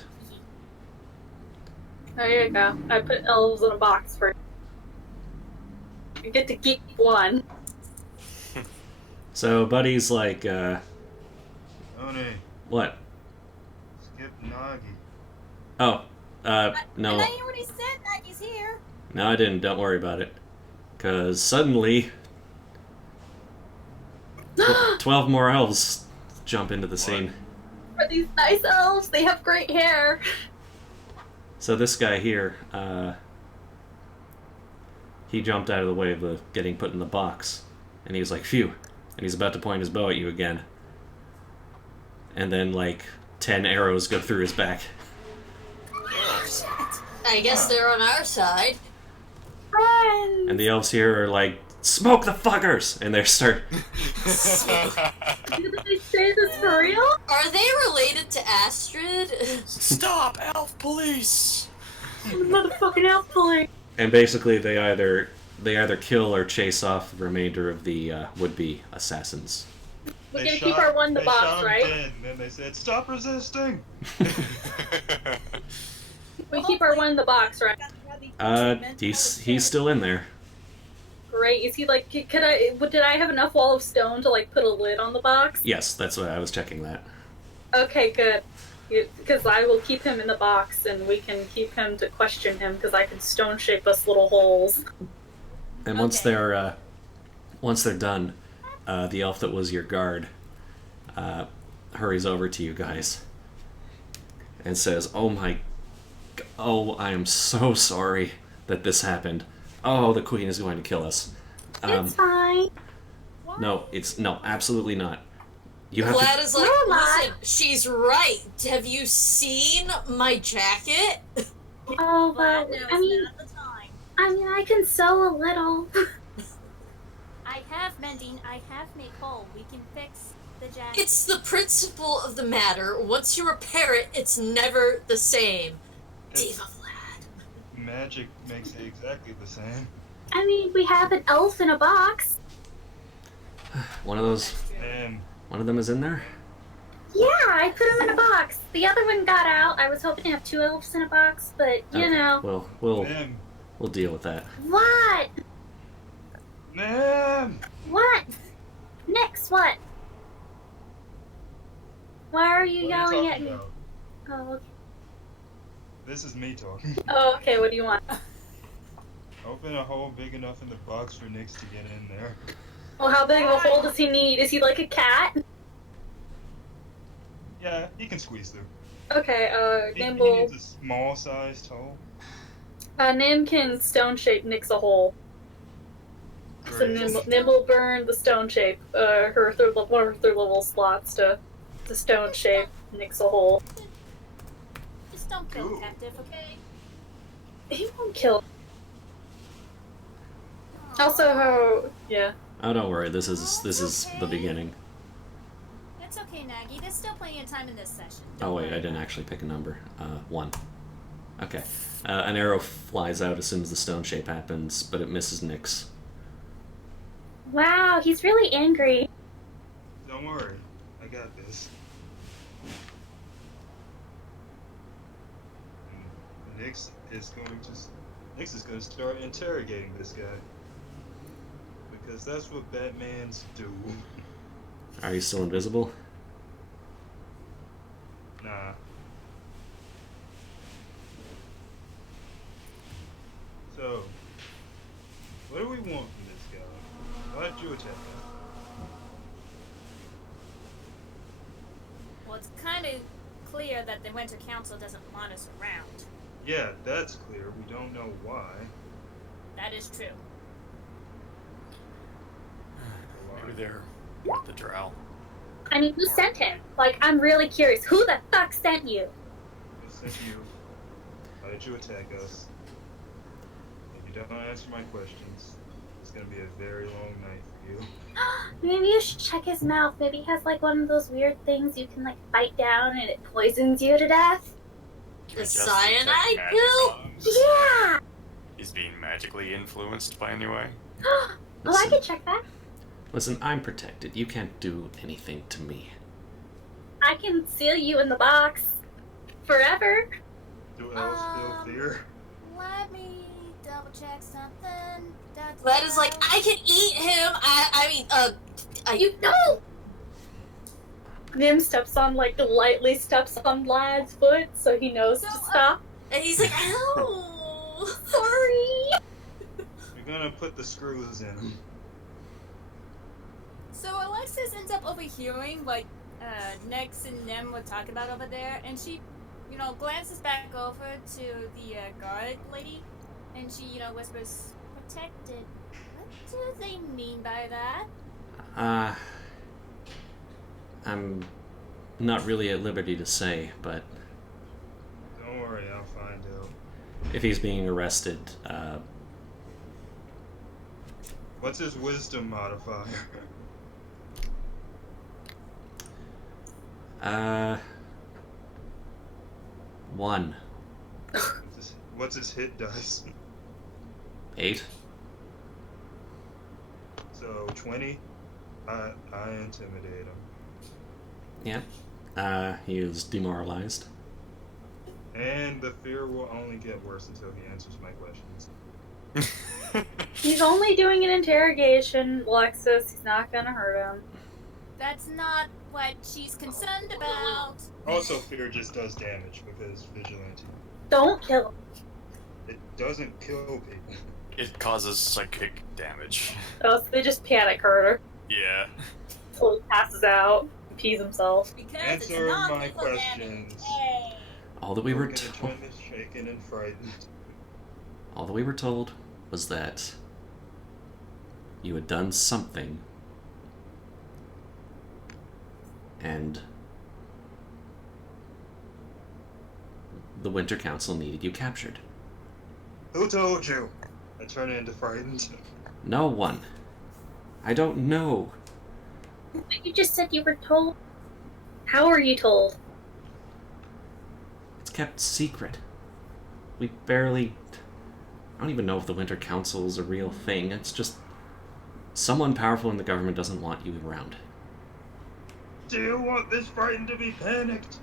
There you go. I put elves in a box for you. You get to keep 1. So Buddy's like, Oni, what? skip Nagi. Oh, And no. I already said that he's here. No, I didn't. Don't worry about it. Because suddenly, 12 more elves jump into the scene. For these nice elves, they have great hair. So this guy here, he jumped out of the way of the getting put in the box. And he was like, phew. And he's about to point his bow at you again. And then, like, 10 arrows go through his back. I guess they're on our side. Friends. And the elves here are like, smoke the fuckers! And they start... Did they say this for real? Are they related to Astrid? Stop, elf police! Motherfucking elf pulling. And basically they either kill or chase off the remainder of the would-be assassins. We They can keep our 1 in the they box, shot him right? dead, and then they said, "Stop resisting." We keep our 1 in the box, right? He's still in there. Great. Is he like? Did I have enough wall of stone to like put a lid on the box? Yes, that's what I was checking that. Okay, good. Because I will keep him in the box, and we can keep him to question him. Because I can stone shape us little holes. And once Okay. they're done, the elf that was your guard hurries over to you guys and says, I am so sorry that this happened. Oh, the queen is going to kill us. It's fine. No, absolutely not. You have Vlad to. is like, No, not. listen, she's right. Have you seen my jacket? Oh, But but no, I mean, it's not the time. I can sew a little. I have mending. I have make whole. We can fix the jacket. It's the principle of the matter. Once you repair it, it's never the same. Diva Vlad. Magic makes it exactly the same. I mean, we have an elf in a box. One of them is in there? Yeah, I put him in a box. The other one got out. I was hoping to have 2 elves in a box, but you Okay, know. Well, we'll Ma'am, deal with that. What? ma'am. What? Nix, what? Why are you What are yelling you at talking me? about? Oh, okay. This is me talking. Oh, okay. What do you want? Open a hole big enough in the box for Nix to get in there. Well, how big of a hole does he need? Is he like a cat? Yeah, he can squeeze through. Okay. He Nimble. needs a small-sized hole. Nim can stone shape Nix a hole. So Great. Nimble burned the stone shape, one of her third level slots to stone shape Nix a hole. Just don't kill Ooh. the captive, okay? He won't kill. Also, yeah. Oh, don't worry. This is the beginning. It's okay, Nagi. There's still plenty of time in this session. Oh wait, I didn't actually pick a number. 1. Okay. An arrow flies out as soon as the stone shape happens, but it misses Nix. Wow, he's really angry. Don't worry, I got this. And Nix is going to start interrogating this guy. Because that's what Batmans do. Are you still invisible? Nah. So, what do we want from this guy? Why'd you attack him? Well, it's kind of clear that the Winter Council doesn't want us around. Yeah, that's clear. We don't know why. That is true. Maybe they're with the drow. I mean, who sent him? Like, I'm really curious. Who the fuck sent you? Who sent you? Why did you attack us? If you don't answer my questions, it's gonna be a very long night for you. Maybe you should check his mouth. Maybe he has like one of those weird things you can like bite down and it poisons you to death. Can The we just cyanide detect magic pill? on him? Yeah! He's being magically influenced by any way? Oh, I can check that. Listen, I'm protected. You can't do anything to me. I can seal you in the box forever. Do elves feel fear? Let me double check something. Vlad is like, I can eat him. You know. Nim steps on lightly steps on Vlad's foot so he knows to stop. And he's like, ow. Sorry. You're gonna put the screws in him. So Alexis ends up overhearing Nex and Nem were talking about over there, and she, glances back over to the guard lady, and she, whispers, "Protected. What do they mean by that?" I'm not really at liberty to say, but Don't worry, I'll find out. if he's being arrested, What's his wisdom modifier? 1. What's his hit dice? 8. So 20. I intimidate him. Yeah. He is demoralized. And the fear will only get worse until he answers my questions. He's only doing an interrogation, Alexis. He's not gonna hurt him. That's not what she's concerned about. Also, fear just does damage because vigilante. Don't kill him. It doesn't kill people. It causes psychic damage. Oh, so they just panic harder. Yeah. So he passes out, pees himself. Because Answer it's not my lethal damage. questions. Hey. All that we were Gonna told. join this shaken and frightened. All that we were told was that you had done something, and the Winter Council needed you captured. Who told you? I turn into frightened. No one. I don't know. You just said you were told. How were you told? It's kept secret. We barely... I don't even know if the Winter Council is a real thing. It's just... someone powerful in the government doesn't want you around. Do you want this frightened to be panicked?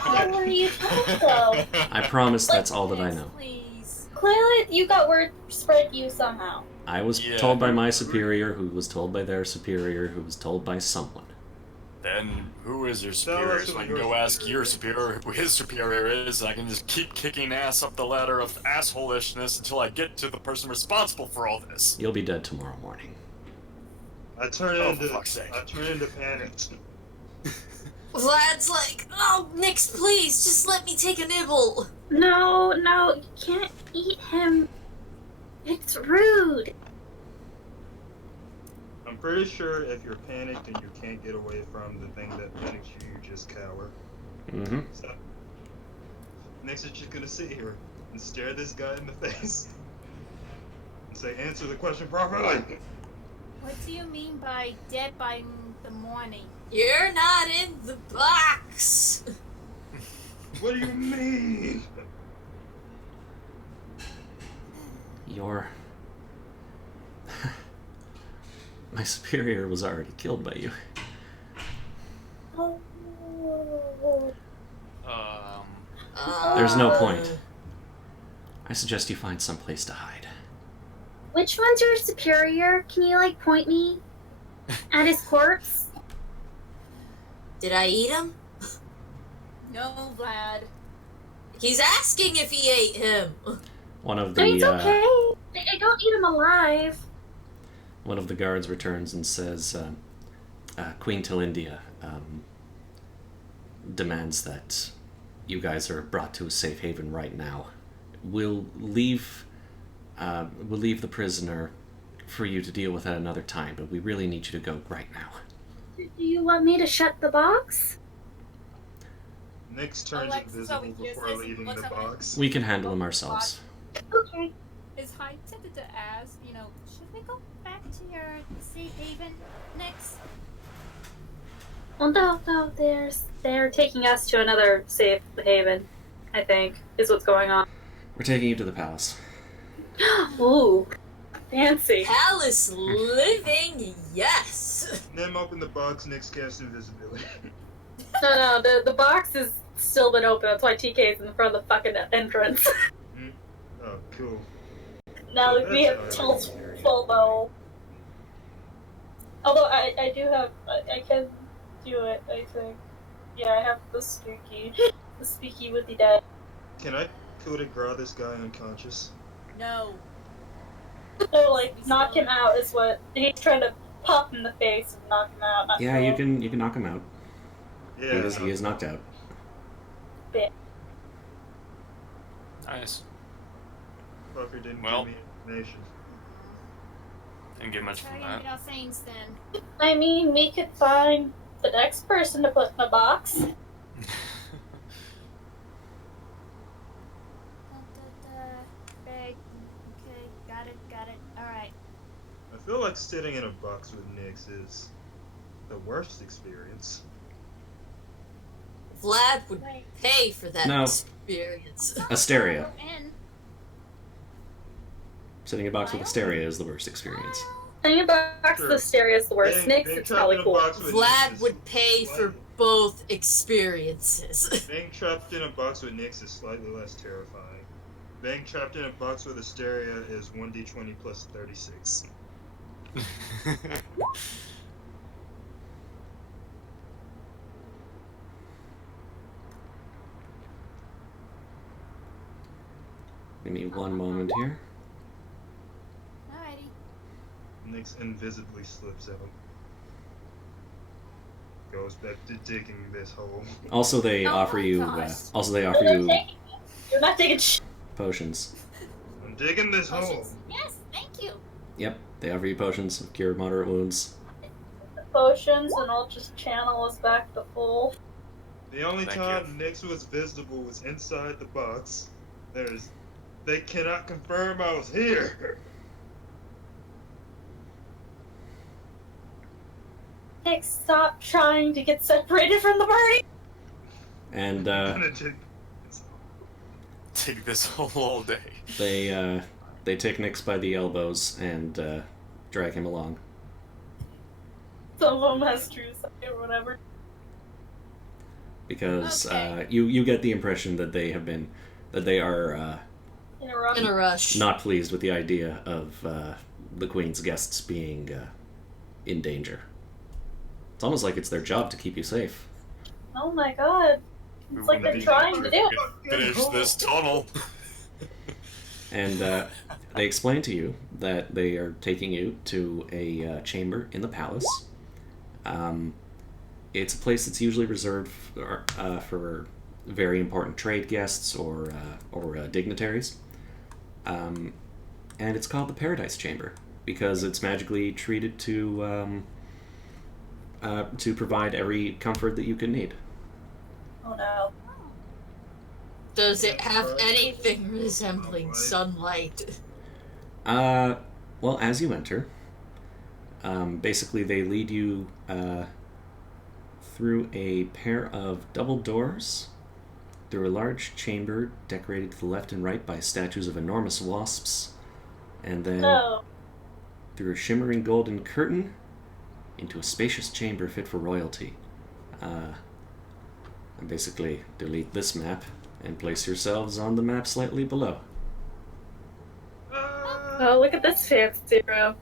How were you told though? I promise that's all that I know. Please. Clearly, you got word spread to you somehow. I was Yeah. told by my superior, who was told by their superior, who was told by someone. Then who is your Tell superior? us So who I can your go ask superior your is. superior who his superior is, and I can just keep kicking ass up the ladder of assholishness until I get to the person responsible for all this. You'll be dead tomorrow morning. I turn Oh, for fuck's into sake. panic. Vlad's like, oh, Nix, please, just let me take a nibble. No, you can't eat him. It's rude. I'm pretty sure if you're panicked and you can't get away from the thing that panics you, you just cower. Mm-hmm. So, Nix is just gonna sit here and stare this guy in the face and say, answer the question properly. What do you mean by dead by the morning? You're not in the box. What do you mean? Your... My superior was already killed by you. There's no point. I suggest you find some place to hide. Which one's your superior? Can you, like, point me at his corpse? Did I eat him? No, Vlad. He's asking if he ate him. One of I mean, it's the okay. I don't eat him alive. one of the guards returns and says, Queen Telindia demands that you guys are brought to a safe haven right now. We'll leave the prisoner for you to deal with at another time, but we really need you to go right now. Do you want me to shut the box? Nix turns Alexis invisible over here before says, leaving "What's the up?" box. We can handle him ourselves. Okay. Is Hyde tempted to ask, should we go back to your safe haven next? Well, no, they're taking us to another safe haven, I think, is what's going on. We're taking you to the palace. Ooh, fancy. Palace living, yes. Nim open the box, Nix casts invisibility. No, the box has still been open. That's why TK is in front of the fucking entrance. Oh, cool. Now That's we have alright. Tilt's FOMO. Although I do have, I can do it, I think. Yeah, I have the spooky with the dead. Can I coup de grace this guy unconscious? No. So, like, knock him out is what, he's trying to pop in the face and knock him out. Not Yeah, you can knock him out. Yeah. He is knocked out. Nice. Fucker didn't Well. give me information. Didn't get much Try from and that. get our things then. I mean, we could find the next person to put in a box. Bag. Okay, got it. Alright. I feel like sitting in a box with Nix is the worst experience. Vlad would Wait. pay for that No. experience. Asteria. In. Sitting in a box with Asteria is the worst experience. Any box Sure. the stereo is the worst. Nick's, Being it's trapped probably in a cool. box with Vlad Nix is would pay for slightly- both experiences. Being trapped in a box with Nix is slightly less terrifying. Being trapped in a box with Asteria is 1d20 plus 36. Give me one moment here. Alrighty. Nix invisibly slips out. Goes back to digging this hole. Also, they Oh offer my you. gosh. You're not taking shit. Potions. I'm digging this hole. Potions? Yes, thank you. Yep, they offer you potions of cure moderate wounds. Potions, and I'll just channel us back to full. The only Thank time Nix was visible was inside the box. They cannot confirm I was here. Nick, stop trying to get separated from the party. And I'm gonna dig this Take this hole all day. they take Nyx by the elbows and drag him along. Some of them has true sight or whatever. Because Okay. you get the impression that they are In a rush. In a rush. not pleased with the idea of the Queen's guests being in danger. It's almost like it's their job to keep you safe. Oh my god. We It's like wouldn't they're be trying here to do if we could finish this tunnel. And they explain to you that they are taking you to a chamber in the palace. It's a place that's usually reserved for very important trade guests or dignitaries. And it's called the Paradise Chamber because it's magically treated to provide every comfort that you could need. Oh no. Does it have anything resembling sunlight? Well, as you enter, basically they lead you through a pair of double doors, through a large chamber decorated to the left and right by statues of enormous wasps, and then No. through a shimmering golden curtain into a spacious chamber fit for royalty. And basically delete this map and place yourselves on the map slightly below. Oh, look at this fancy room.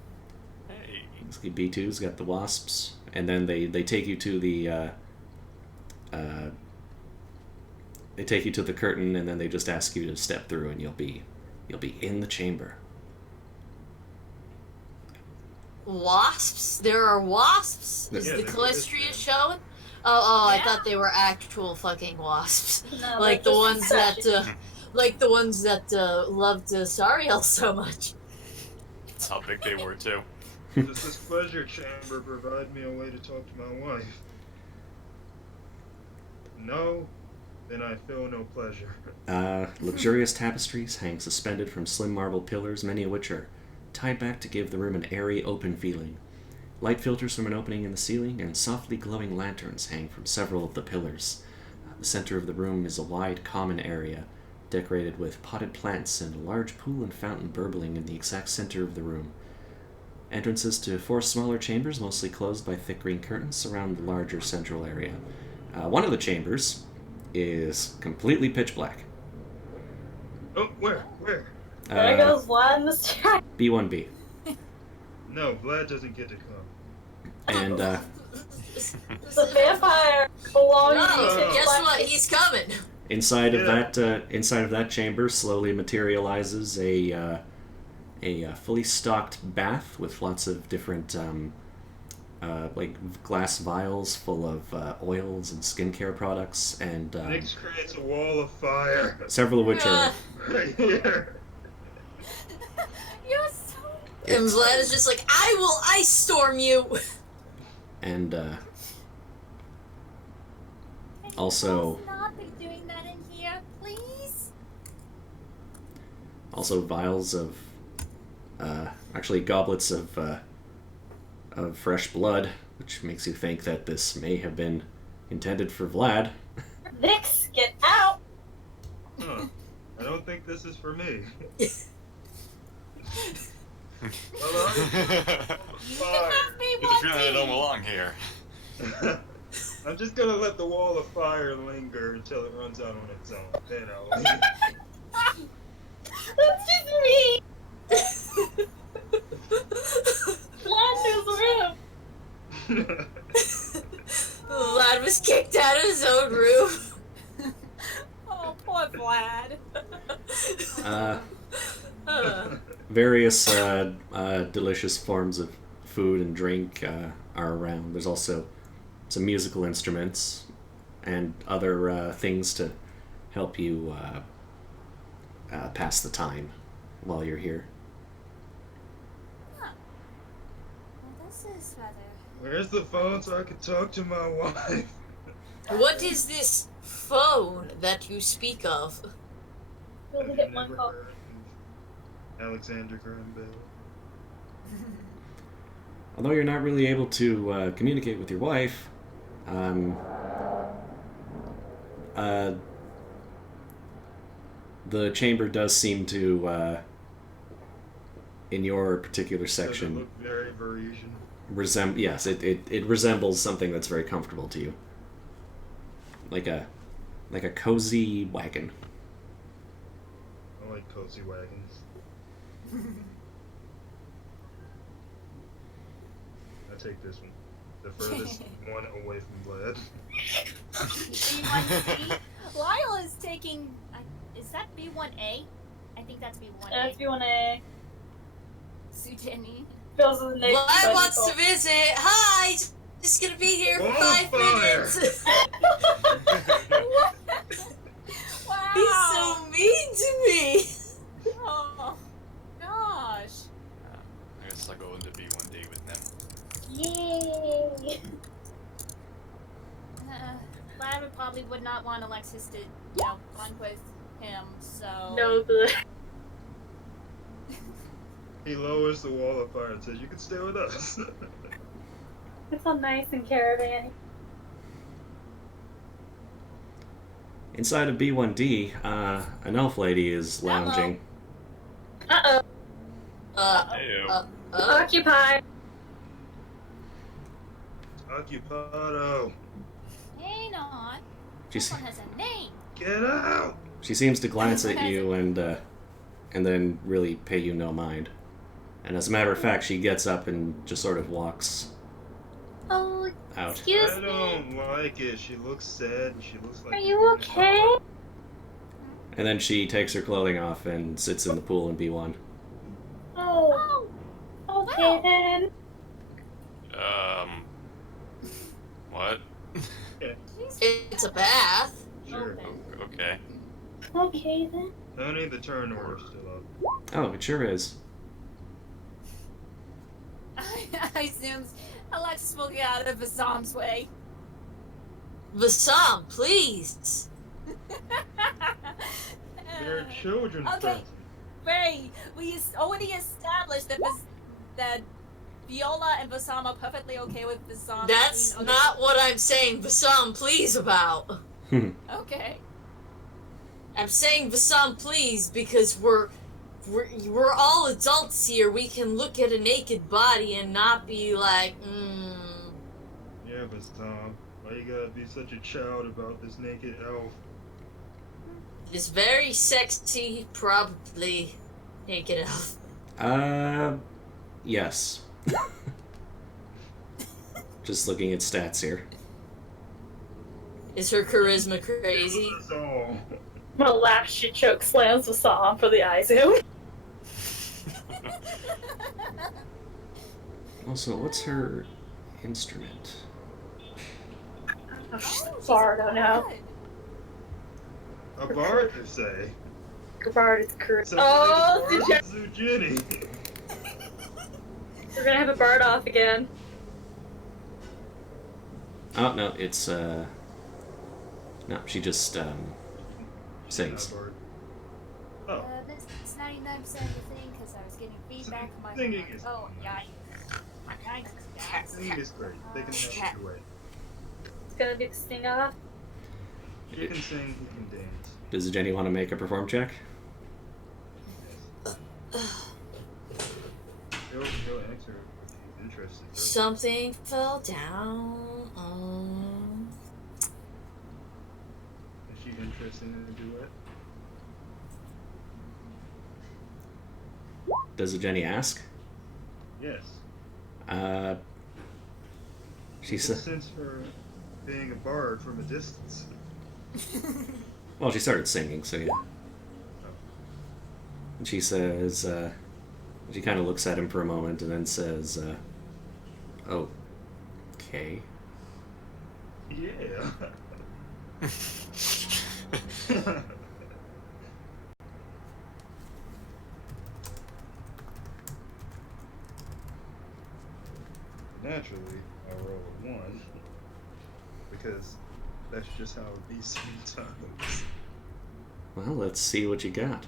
Hey. Basically, B2's got the wasps, and then they take you to the they take you to the curtain, and then they just ask you to step through, and you'll be in the chamber. Wasps? There are wasps? Is Yeah, the there Calistria is. showing? Oh, I Yeah. thought they were actual fucking wasps. No, Like they're the just ones that, statues. like the ones that loved Sariel so much. That's how big they were too. Does this pleasure chamber provide me a way to talk to my wife? No? Then I feel no pleasure. Luxurious tapestries hang suspended from slim marble pillars, many of which are tied back to give the room an airy, open feeling. Light filters from an opening in the ceiling, and softly glowing lanterns hang from several of the pillars. The center of the room is a wide common area, decorated with potted plants and a large pool and fountain burbling in the exact center of the room. Entrances to 4 smaller chambers, mostly closed by thick green curtains, surround the larger central area. One of the chambers is completely pitch black. Oh, where? There goes Vlad and the stack. B1B. No, Vlad doesn't get to come. And The vampire belongs No, to guess Black- what? He's coming. inside of Yeah. that chamber slowly materializes a fully stocked bath with lots of different like glass vials full of oils and skincare products, and Nyx creates a wall of fire. several of which are Right here. You're so. And Vlad is just like, I will ice storm you. and also Can you not be doing that in here, please? also vials of actually goblets of fresh blood, which makes you think that this may have been intended for Vlad. Nyx, get out! Huh. I don't think this is for me. Well, You can have me Get the one feeling I don't tea. belong here. I'm just gonna let the wall of fire linger until it runs out on its own. Then I'll leave. That's just me! Vlad knows the room! Vlad was kicked out of his own room. Oh, poor Vlad. Various delicious forms of food and drink are around. There's also some musical instruments and other things to help you pass the time while you're here. Well, this is rather. Where's the phone so I can talk to my wife? What is this phone that you speak of? We'll Have hit you one never call. heard of Alexander Graham Bell? Although you're not really able to communicate with your wife, the chamber does seem to, in your particular Does it section, look very Parisian? yes, it resembles something that's very comfortable to you, like a cozy wagon. I like cozy wagons. I take this one. the furthest one away from Vlad. B1C? Lyle is taking. Is that B1A? I think that's B1A. If you want to Sujeni. fills with the Vlad wants to visit. Hi, just gonna be here for 5 Bonfire. minutes. Wow. He's so mean to me. Oh, gosh. I guess I'll go into B1D with them. Yay! Vlad probably would not want Alexis to, bond with him, so. No, the He lowers the wall of fire and says, "You can stay with us." it's all nice and caravan. Inside of B1D, an elf lady is lounging. Uh Ew. oh. Occupy. Occupado. Hey, not. She's, This one has a name. Get out! she seems to glance at you and then really pay you no mind. And as a matter of fact, she gets up and just sort of walks Oh, out. excuse I me. don't like it. She looks sad and she looks like. Are you okay? And then she takes her clothing off and sits in the pool in B1. Oh, okay wow. then. What? It's a bath. Sure. Okay. Okay then. Tony, the turn order's still up. Oh, it sure is. I assume Alexis will get out of Vassam's way. Vasam, please. They're children. Okay. friends. Ray, we already established that Viola and Vassam are perfectly okay with Vassam. That's being not what I'm saying Vasam, please about. Okay. I'm saying Vasam, please, because we're all adults here. We can look at a naked body and not be like, Yeah, but Tom, why you gotta be such a child about this naked elf? it's very sexy, probably naked elf. Yes. Just looking at stats here. Is her charisma crazy? That's all. I'm gonna laugh. She choke slams the song for the eye zoom. Also, what's her instrument? Oh, she's a bard. Oh no. A bard, you say? Bard is correct. So Oh, Zujini. we're gonna have a bard off again. Oh, no, it's, no, she just, sings. Oh, That's 99% of the thing because I was getting feedback from my. Singing is Oh, yeah. singing is great. They can have it way. It's gonna do the sting off. He can sing, he can dance. Does Jenny want to make a perform check? He'll answer if he's interested. Something fell down. Is she interested in a duet? Does Jenny ask? Yes. She You can says, sense her being a bard from a distance. well, she started singing, so yeah. And she says, she kind of looks at him for a moment and then says, oh, okay. Yeah. Naturally, I roll a 1 because that's just how it be sometimes. Well, let's see what you got.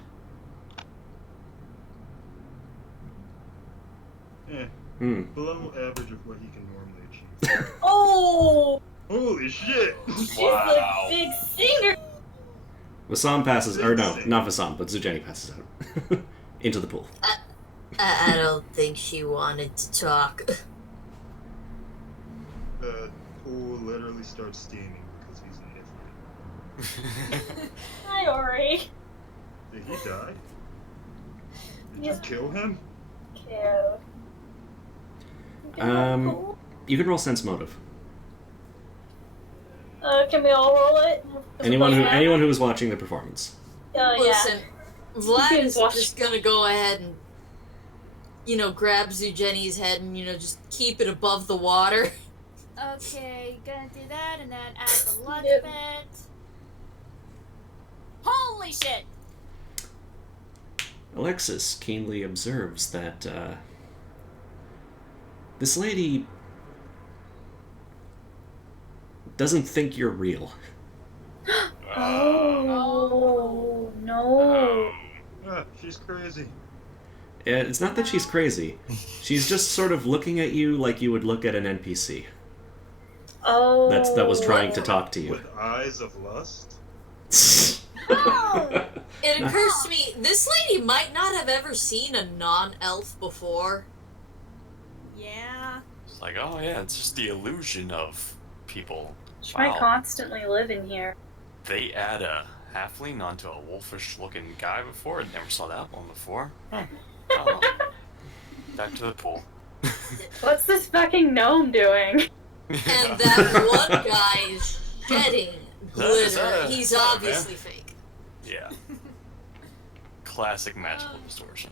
Yeah, below average of what he can normally achieve. Oh, Holy shit! she's Wow. a big singer. Vasam passes, or no, not Vasam, but Zujeni passes out. Into the pool. I don't think she wanted to talk. The pool literally starts steaming because he's an Ifrit. Hi, Ori. Did he die? Did Yeah. you kill him? Cute. You can roll sense motive. Can we all roll it? Anyone who was watching the performance. Yeah. Listen, Vlad is Watch. just gonna go ahead and, grab Zugeni's head and, just keep it above the water. Okay, gonna do that and then add the lunch Yep. bit. Holy shit! Alexis keenly observes that this lady doesn't think you're real. Oh no. Ah, she's crazy. It's not that she's crazy. She's just sort of looking at you like you would look at an NPC Oh. that was trying to talk to you. With eyes of lust? It occurs to me, this lady might not have ever seen a non-elf before. Yeah. It's like, oh yeah, it's just the illusion of people. She might constantly live in here. They add a halfling onto a wolfish-looking guy before. I never saw that one before. Huh. Oh. Back to the pool. What's this fucking gnome doing? And that one guy's getting glitter. He's that a obviously fake. Yeah. Classic magical distortion.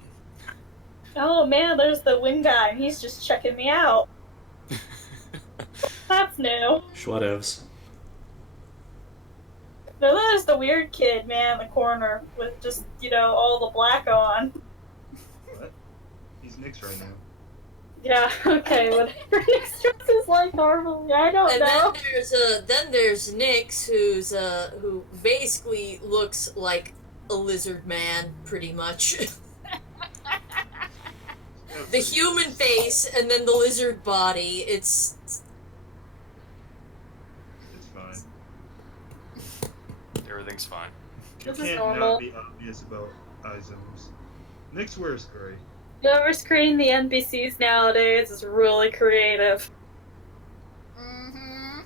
Oh man, there's the wind guy, and he's just checking me out. That's new. Schwatevs. No, there's the weird kid, man, in the corner with just, all the black on. What? He's Nyx right now. Yeah, okay, whatever. Next dress is like normally. I don't And know. then there's Nyx, who basically looks like a lizard man, pretty much. The human face and then the lizard body. It's fine. Everything's fine. You This is can't normal. not be obvious about eye zones. Nyx wears gray. Whoever's creating the NPCs nowadays is really creative. Mm-hmm.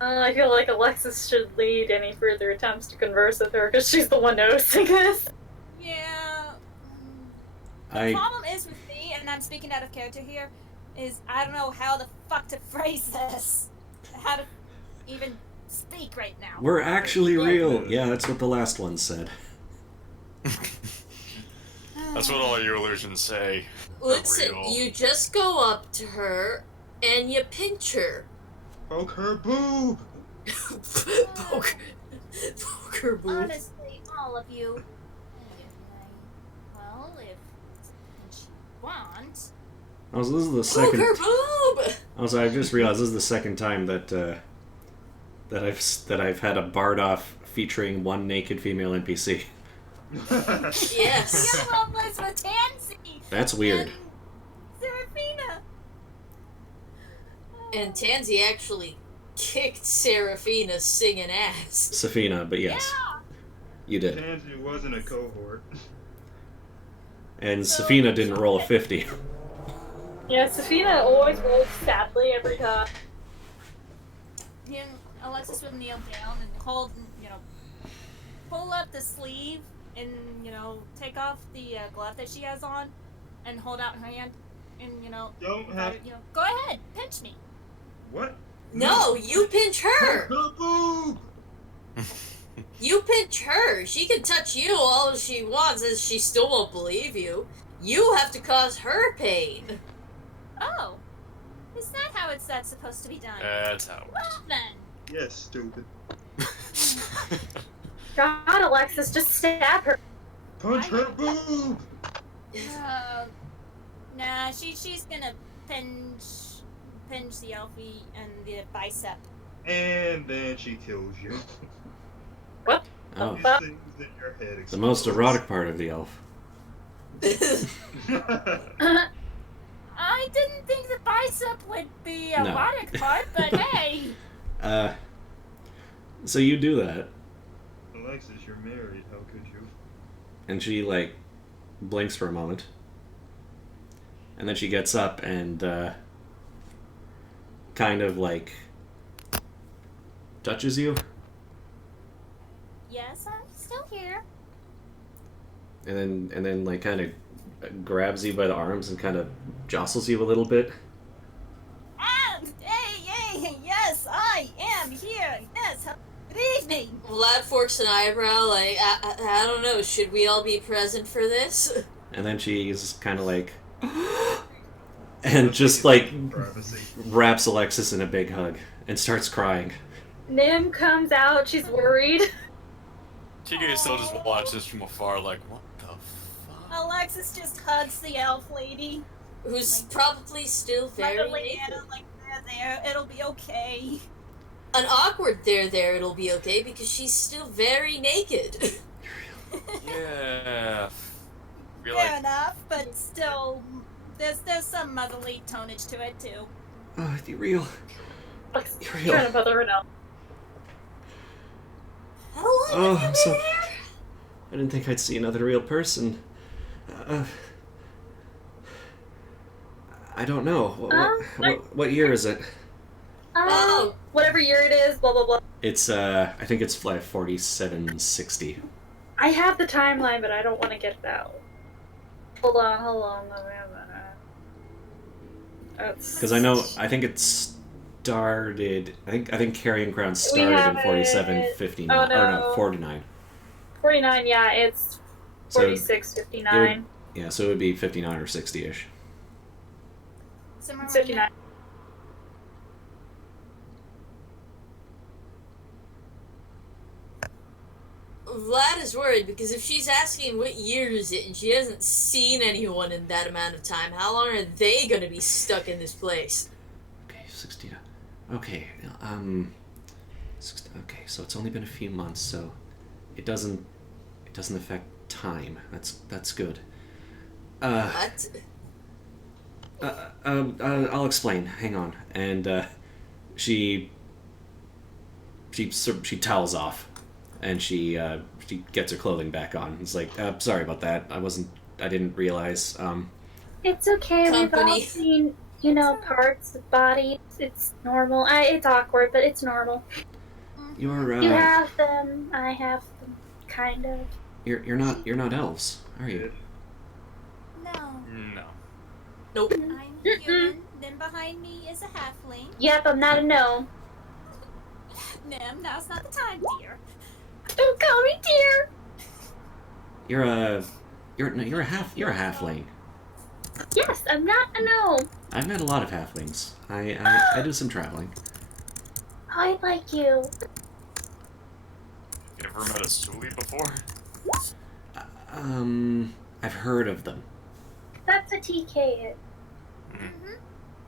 I feel like Alexis should lead any further attempts to converse with her because she's the one noticing this. Yeah. The I problem is with me, and I'm speaking out of character here, is I don't know how the fuck to phrase this. How to even speak right now. We're actually real. Yeah, that's what the last one said. That's what all your illusions say. listen. real. You just go up to her and you pinch her. Poke her boob! poke her boob. Honestly, all of you. Well, if you want. Also, this is the Poke second. her boob. Also, I just realized this is the second time that I've had a Bardoff featuring one naked female NPC. Yes. The other one was with Tansy. That's weird. And Serafina. And Tansy actually kicked Serafina singing ass. Safina, but yes, you did. Tansy wasn't a cohort. And Safina didn't roll a 50. Yeah, Safina always rolls sadly every time. Alexis would kneel down and hold, pull up the sleeve and, take off the glove that she has on and hold out her hand and, Don't have. go ahead, pinch me. What? No, you pinch her. Poke her boob! You pinch her. She can touch you all she wants, and she still won't believe you. You have to cause her pain. Oh, is that how that's supposed to be done? That's how it Well then. Yes, stupid. works. God, Alexis, just stab her. Punch her boob! Nah, she's gonna pinch the Elfie and the bicep. And then she kills you. Oh, These things in your head the most erotic part of the elf. I didn't think the bicep would be a No. erotic part, but hey. So you do that, Alexis, you're married. How could you? and she blinks for a moment, and then she gets up and kind of touches you, Yes, I'm still here. and then kind of grabs you by the arms and kind of jostles you a little bit. Hey, yes, I am here. Yes, good evening. Vlad forks an eyebrow, like, I don't know, should we all be present for this? And then she's kind of like, and just like Privacy. wraps Alexis in a big hug and starts crying. Nim comes out. She's worried. TK still just watches from afar, like, what the fuck? Alexis just hugs the elf lady. Who's probably still very Mother naked. Leanna, like, there, it'll be okay. An awkward there, it'll be okay, because she's still very naked. Yeah. You're Fair like, enough, but still, there's some motherly tonage to it too. Oh, you're real. Like, You're trying real. to bother her now. How long Oh, have I'm you so. been here? I didn't think I'd see another real person. I don't know. What year is it? Oh. Whatever year it is, blah blah blah. It's I think it's flight 4760. I have the timeline, but I don't want to get it out. Hold on. Let me have that. Because I think it started. I think Carrying Crown started have in it. 4759 Oh, or no no. 49. 49, yeah, it's So 46:59. yeah, so it would be 59 or 60ish. Somewhere It's 59. Vlad is worried because if she's asking what year is it and she hasn't seen anyone in that amount of time, how long are they gonna be stuck in this place? Okay, 60. Okay, okay, so it's only been a few months, so it doesn't affect time. That's good. What? I'll explain. Hang on. And she towels off, and she gets her clothing back on. It's like, sorry about that. I didn't realize. It's okay. We've all Company. seen, parts of bodies. It's normal. It's awkward, but it's normal. You're You have them. I have them. Kind of. you're not elves, are you? No, no. Nope. I'm human. Then behind me is a halfling. Yep, I'm not a gnome. Nim, now's not the time, dear. Don't call me dear. You're a halfling. Yes, I'm not a gnome. I've met a lot of halflings. I do some traveling. I like you. You ever met a Suli before? I've heard of them. That's a TK.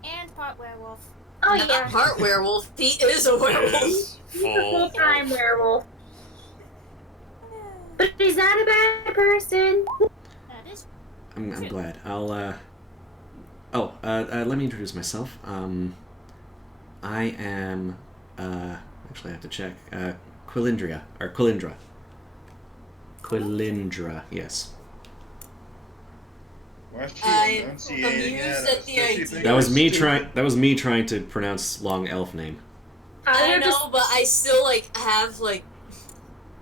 And part werewolf. Oh Not yeah. part werewolf. He is a werewolf. Is He's a full. full-time werewolf. But he's not a bad person. That is. I'm glad. I'll let me introduce myself. I am actually I have to check. Quilindra. Quilindra, yes. Why is she I'm enunciating amused at at us? the Does she idea. think That was we're me stupid? trying to pronounce long elf name. I would know, just- but I still have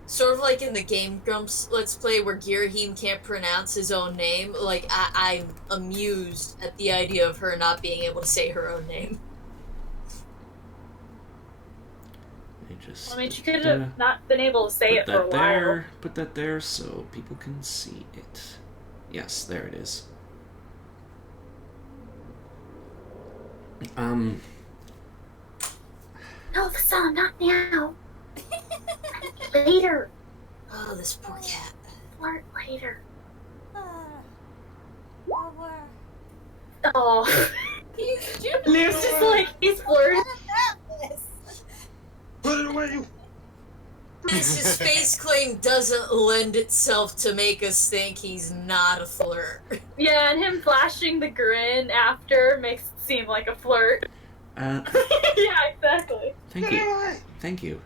sort of like in the Game Grumps Let's Play where Girahim can't pronounce his own name. Like I'm amused at the idea of her not being able to say her own name. Just I mean, she could have not been able to say it for a while. Put that there so people can see it. Yes, there it is. No, the song, not now. Later. Oh, this poor cat. Flirt later. We're Oh. he's Nim's just like, he's flirting. Put it away, you. His face claim doesn't lend itself to make us think he's not a flirt. Yeah, and him flashing the grin after makes it seem like a flirt. Yeah, exactly. Thank you. Thank you.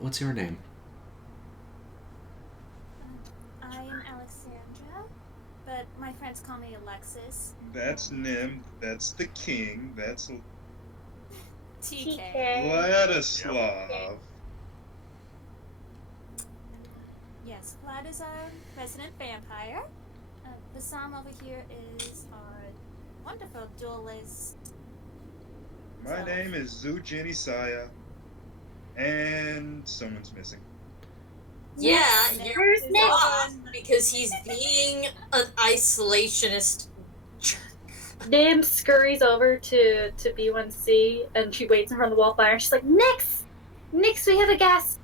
What's your name? I'm Alexandra, but my friends call me Alexis. That's Nim. That's the king. That's TK. TK. Vladislav. Yes, Vlad is our resident vampire. Bassam over here is our wonderful duelist. My name is Zucchini Saya, and someone's missing. Yeah, Nick you're is off on- because he's being an isolationist. Nim scurries over to B1C and she waits in front of the wall fire. She's like, Nix, we have a guest.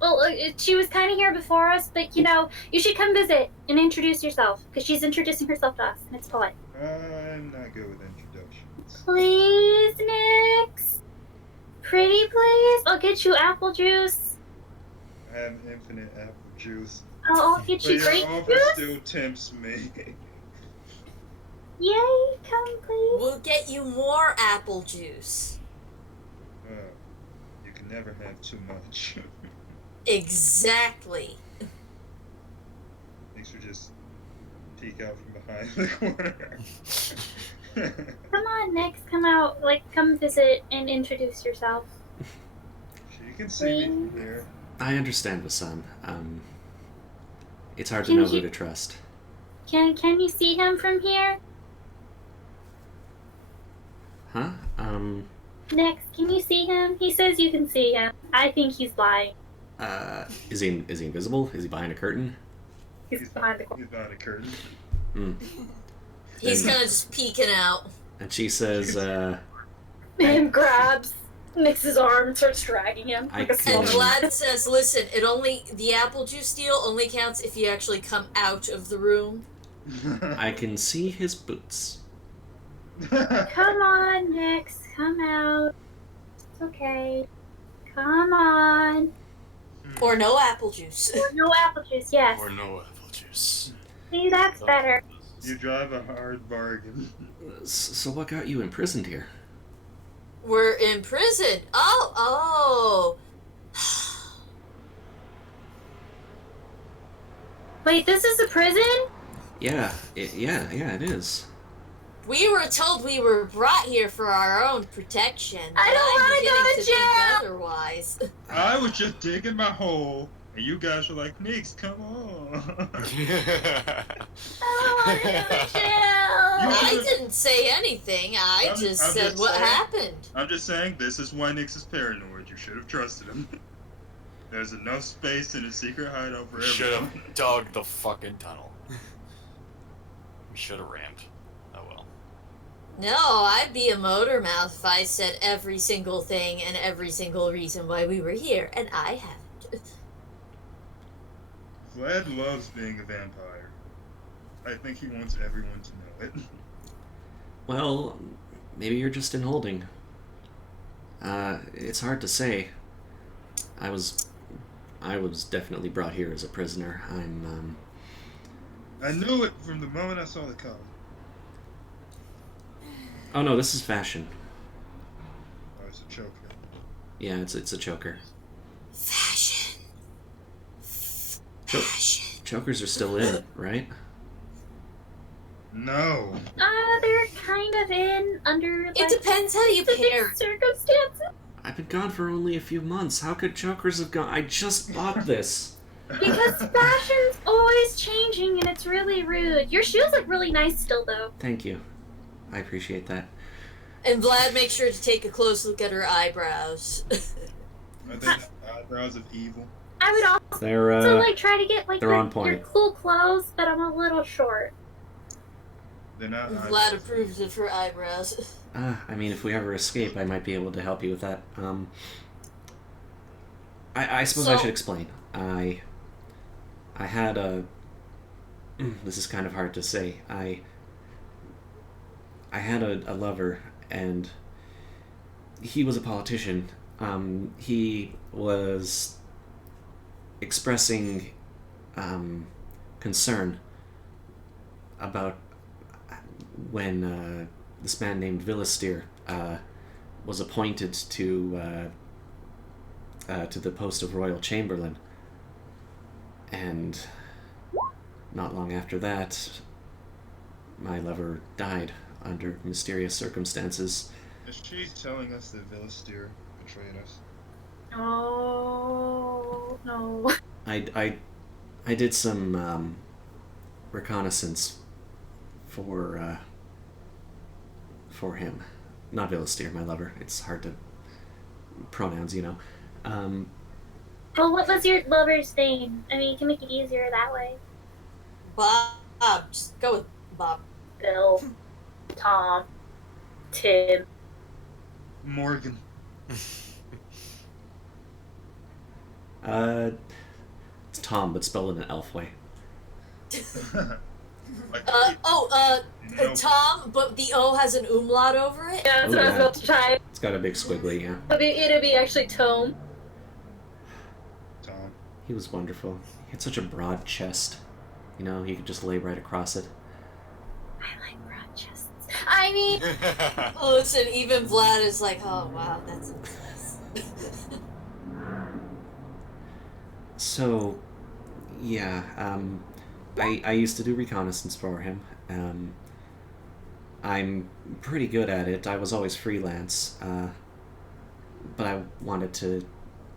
Well, she was kind of here before us, but you know, you should come visit and introduce yourself because she's introducing herself to us, and it's polite. I'm not good with introductions. Please, Nix. Pretty please. I'll get you apple juice. I have infinite apple juice. I'll get But you your grape offer juice. still tempts me. Yay, come please. We'll get you more apple juice. You can never have too much. Exactly. Thanks for just peek out from behind the corner. Come on, Nix. Come out. Come visit and introduce yourself. You can see me from here. I understand, Bassam. It's hard to Can know who you- to trust. Can you see him from here? Huh? Nix, can you see him? He says you can see him. I think he's lying. Is he invisible? Is he behind a curtain? He's behind the corner. He's behind a curtain. Hmm. He's And- kind of just peeking out. And she says, And grabs Nix's arm and starts dragging him I like a can- And small. Vlad says, "Listen, the apple juice deal only counts if you actually come out of the room." I can see his boots. Come on, Nix. Come out. It's okay. Come on. Or no apple juice. No apple juice, yes. Or no apple juice. See, that's better. You drive a hard bargain. So what got you imprisoned here? We're in prison. Oh. Wait, this is a prison? Yeah, it is. We were told we were brought here for our own protection. I don't but I'm wanna go beginning to to think jail. otherwise. I was just digging my hole, and you guys were like, Nix, come on. I don't want to go to jail. I didn't say anything. I I'm just just said what saying. happened. I'm just saying, this is why Nix is paranoid. You should have trusted him. There's enough space in a secret hideout for Should everyone. have dug the fucking tunnel. We should have rammed. Oh well. No, I'd be a motor mouth if I said every single thing and every single reason why we were here, and I haven't. Vlad loves being a vampire. I think he wants everyone to know it. Well, maybe you're just in holding. It's hard to say. I was definitely brought here as a prisoner. I knew it from the moment I saw the collar. Oh no, this is fashion. Oh, it's a choker. Yeah, it's a choker. Fashion. Cho- Fashion. chokers are still in, right? No. They're kind of in under It depends how you specific pair. circumstances. I've been gone for only a few months. How could chokers have gone? I just bought this. Because fashion's always changing and it's really rude. Your shoes look really nice still, though. Thank you. I appreciate that. And Vlad makes sure to take a close look at her eyebrows. I think the eyebrows of evil. I would also They're try to get they're on point. your cool clothes, but I'm a little short. They're not Vlad eyebrows. approves of her eyebrows. I mean, if we ever escape, I might be able to help you with that. I suppose I So- should explain. I had a. This is kind of hard to say. I had a lover, and he was a politician. He was expressing concern about when this man named Villastir was appointed to the post of Royal Chamberlain, and not long after that, my lover died under mysterious circumstances. Is she telling us that Villastir betrayed us? Oh no. I I did some reconnaissance for him. Not Villisteer, my lover. It's hard to pronouns, you know. Well, what was your lover's name? I mean, you can make it easier that way. Bob. Just go with Bob. Bill, Tom, Tim. Morgan. It's Tom, but spelled in an elf way. Nope. Tom, but the O has an umlaut over it? Yeah, that's what I was about to try. It's got a big squiggly, yeah. It'd be actually Tome. Tom. He was wonderful. He had such a broad chest. You know, he could just lay right across it. I like broad chests. I mean, Oh, listen, even Vlad is like, oh, wow, that's nice. So, yeah, I used to do reconnaissance for him. I'm pretty good at it. I was always freelance, but I wanted to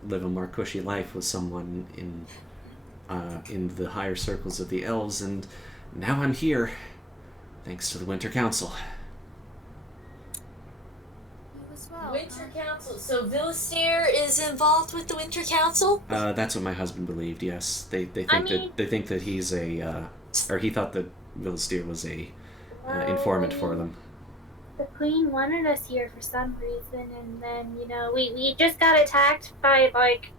live a more cushy life with someone in the higher circles of the elves, and now I'm here, thanks to the Winter Council. You as well. Winter Council. So Villisteer is involved with the Winter Council? That's what my husband believed. Yes, they think that he's a, or he thought that Villisteer was a informant for them. the Queen wanted us here for some reason, and then, you know, we just got attacked by, like,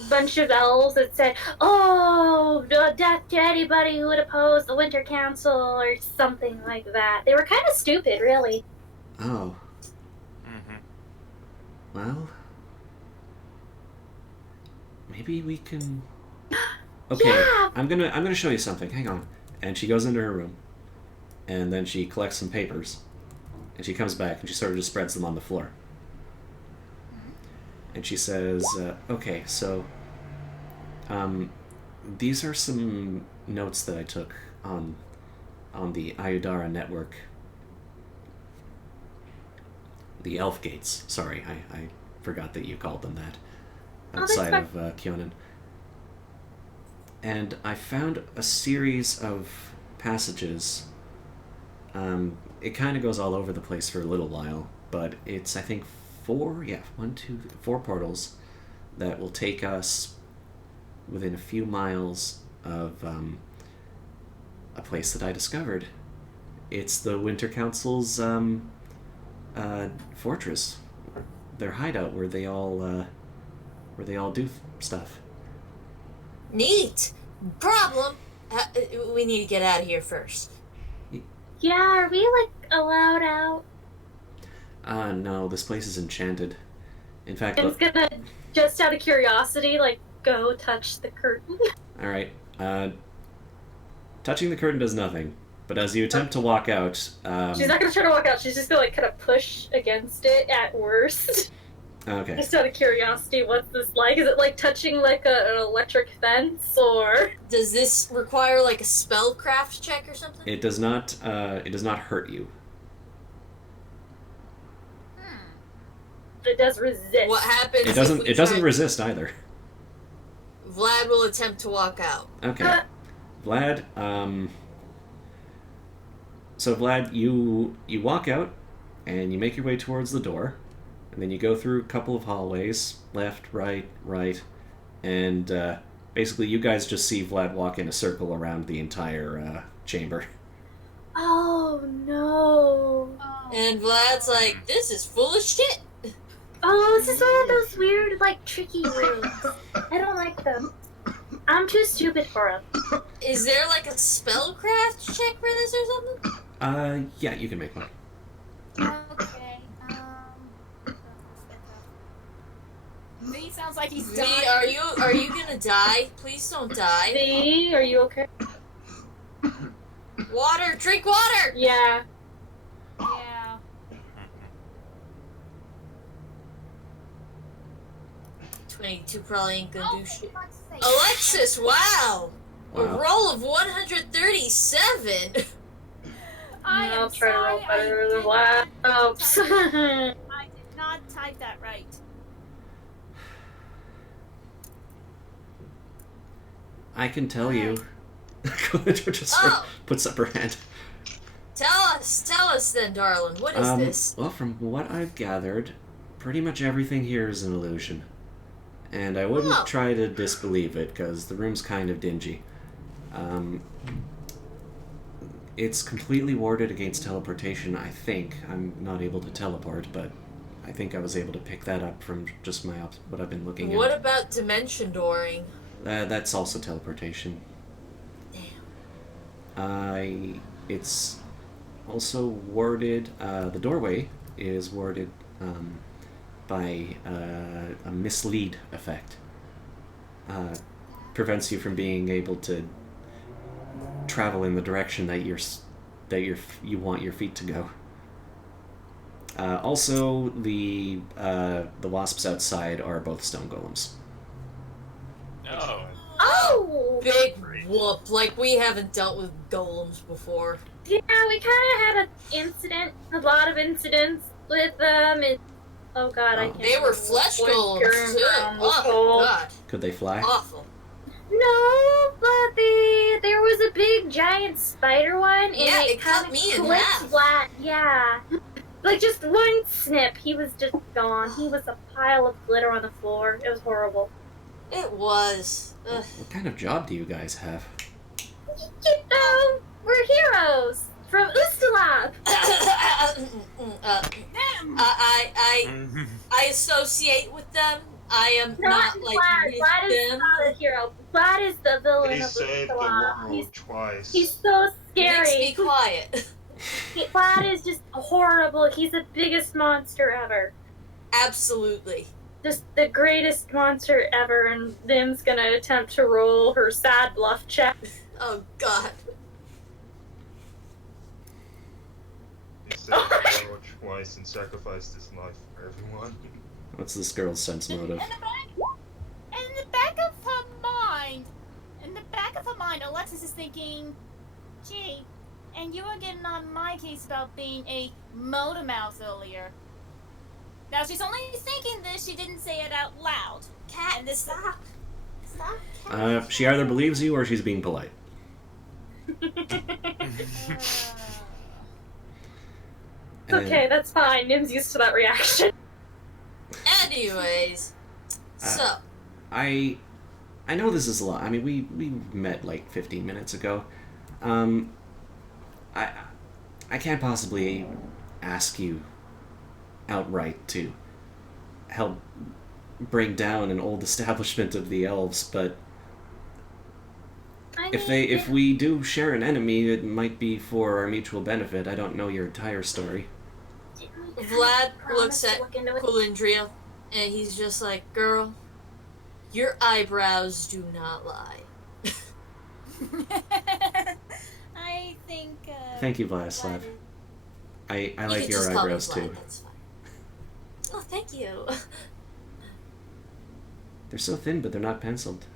a bunch of elves that said, oh, death to anybody who would oppose the Winter Council, or something like that. They were kind of stupid, really. Oh, Mm-hmm. well, maybe we can. Okay, Yeah. I'm gonna show you something. Hang on. And she goes into her room, and then she collects some papers, and she comes back and she sort of just spreads them on the floor. And she says, "Okay, so, these are some notes that I took on the Ayudara network, the Elf Gates. Sorry, I forgot that you called them that outside of Kyonin. And I found a series of passages. It kind of goes all over the place for a little while, but it's, I think, four portals that will take us within a few miles of a place that I discovered. It's the Winter Council's fortress, their hideout where they all do stuff. Neat. Problem. We need to get out of here first. Yeah, are we, like, allowed out? No, this place is enchanted. In fact, I'm just gonna, just out of curiosity, like, go touch the curtain. alright, touching the curtain does nothing, but as you attempt to walk out, She's not gonna try to walk out, she's just gonna, like, kind of push against it at worst. okay. Just out of curiosity, what's this like? Is it like touching, like, an electric fence, or...? Does this require like a spellcraft check or something? It does not hurt you. It does resist. What happens? It doesn't resist either. Vlad will attempt to walk out. Okay. Vlad, so Vlad, you walk out, and you make your way towards the door, and then you go through a couple of hallways, left, right, and basically you guys just see Vlad walk in a circle around the entire chamber. Oh, no. Oh. And Vlad's like, this is full of shit. Oh, this is one of those weird, like, tricky rooms. I don't like them. I'm too stupid for them. Is there like a spellcraft check for this or something? Yeah, you can make one. Okay. V sounds like he's V, dying. are you gonna die? Please don't die. V, are you okay? Water, drink water. Yeah. Yeah. 22 probably ain't gonna Oh, do shit. for fuck's sake. Alexis, wow. A Wow. roll of 137. I I'll am try to roll sorry, better than did Vlad. not Oops. type- I did not type that right. I can tell you. Calandra just sort of puts up her hand. Tell us then, darling. What is this? Well, from what I've gathered, pretty much everything here is an illusion. And I wouldn't try to disbelieve it, because the room's kind of dingy. It's completely warded against teleportation, I think. I'm not able to teleport, but I think I was able to pick that up from just what I've been looking at. What about dimension dooring? That's also teleportation. Damn. It's also warded. The doorway is warded by a mislead effect. Prevents you from being able to travel in the direction that you want your feet to go. Also, the wasps outside are both stone golems. Oh. Oh! Big whoop. Like, we haven't dealt with golems before. Yeah, we kind of had a lot of incidents with them. Oh god, I can't. They were flesh what golems, Gurren too. Brown was Oh, called. God. Could they fly? Awful. No, but there was a big giant spider one, and Yeah, it kind cut of me in clipped half. flat. Yeah, like just one snip, he was just gone. He was a pile of glitter on the floor. It was horrible. It was. Ugh. What kind of job do you guys have? You know, we're heroes from Ustalab. I associate with them. I am not like Vlad. with Vlad is them. not a hero. Vlad is the villain He of saved the Ustalab. world twice. He's so Makes scary. me quiet. Vlad is just horrible. He's the biggest monster ever. Absolutely. Just the greatest monster ever, and Vim's gonna attempt to roll her sad bluff check. Oh God. He saved the world twice and sacrificed his life for everyone. What's this girl's sense motive? In the back of her mind, Alexis is thinking, gee, and you were getting on my case about being a motor mouse earlier. Now she's only thinking this, she didn't say it out loud. Cat, And this stop. She either believes you or she's being polite. It's okay, that's fine. Nim's used to that reaction. Anyways, so I know this is a lot. I mean, we met like 15 minutes ago. I can't possibly ask you outright to help bring down an old establishment of the elves, but if we do share an enemy, it might be for our mutual benefit. I don't know your entire story. Vlad looks at Look into it. Calandria and he's just like, girl, your eyebrows do not lie. I think. Thank you, Vladislav. I You like can your just call me eyebrows Vlad, too. that's fine. Oh, thank you. They're so thin, but they're not penciled.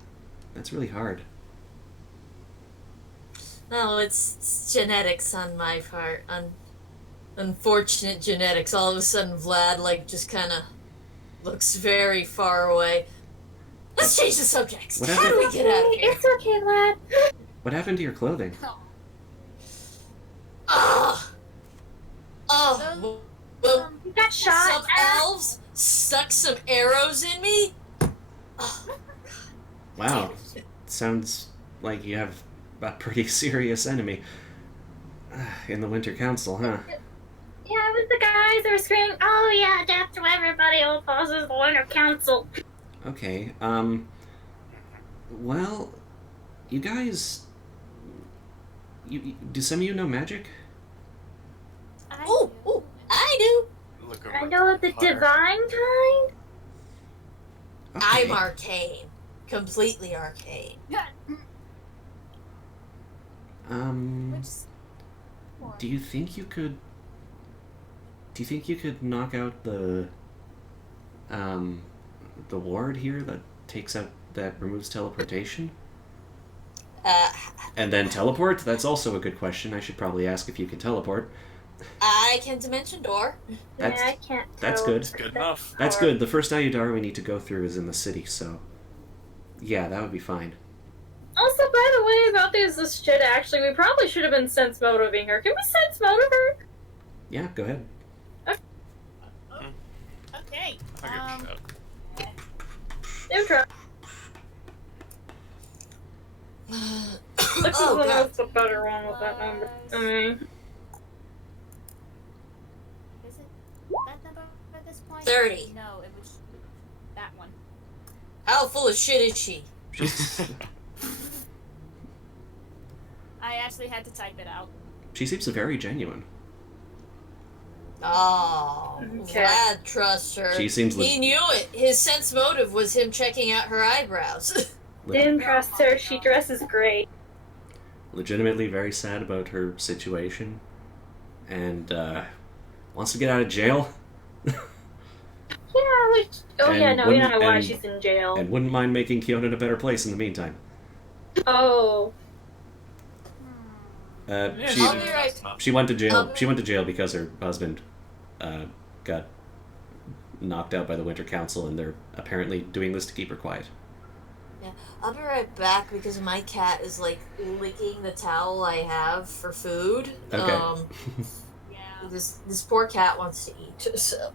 That's really hard. No, it's genetics on my part. Unfortunate genetics. All of a sudden, Vlad, like, just kind of looks very far away. Let's change the subject. What How do we get out of here? It's okay, lad. What happened to your clothing? Oh, well, You got shot. some elves stuck some arrows in me. Oh, Wow. Sounds like you have a pretty serious enemy. In the Winter Council, huh? Yeah, it was the guys that were screaming, "Oh yeah, death to everybody who opposes the Winter Council." Okay, well, you guys... do some of you know magic? I oh, do. oh, I do. Look over I at know the Hunter. divine kind. Okay. I'm arcane. Completely arcane. Which Do you think you could... Do you think you could knock out the ward here that removes teleportation? And then teleport? That's also a good question. I should probably ask if you can teleport. I can dimension door. That's- yeah, I can't. that's tell. good. Good enough. That's good. The first Ayudar we need to go through is in the city, so... Yeah, that would be fine. Also, by the way, about this shit, actually, we probably should have been sense motiving her. Can we sense motive her? Yeah, go ahead. Okay. I'll give it a shot. I'm trying. This is Oh, one God. that's a better one with that number. I mean, Is it that number at this point? 30. No, it was that one. How full of shit is she? I actually had to type it out. She seems very genuine. Oh, Okay. Vlad trusts her. She seems He knew it. His sense motive was him checking out her eyebrows. didn't trust her. She dresses great. Legitimately very sad about her situation, and wants to get out of jail, Yeah, which. Oh, And yeah, no, we don't know wouldn't- why and- she's in jail. and wouldn't mind making Kyonan a better place in the meantime. Oh. Yeah, She I'll be right- she went to jail. Um, She went to jail because her husband got knocked out by the Winter Council, and they're apparently doing this to keep her quiet. I'll be right back because my cat is like licking the towel I have for food. Okay. Yeah. This poor cat wants to eat, so.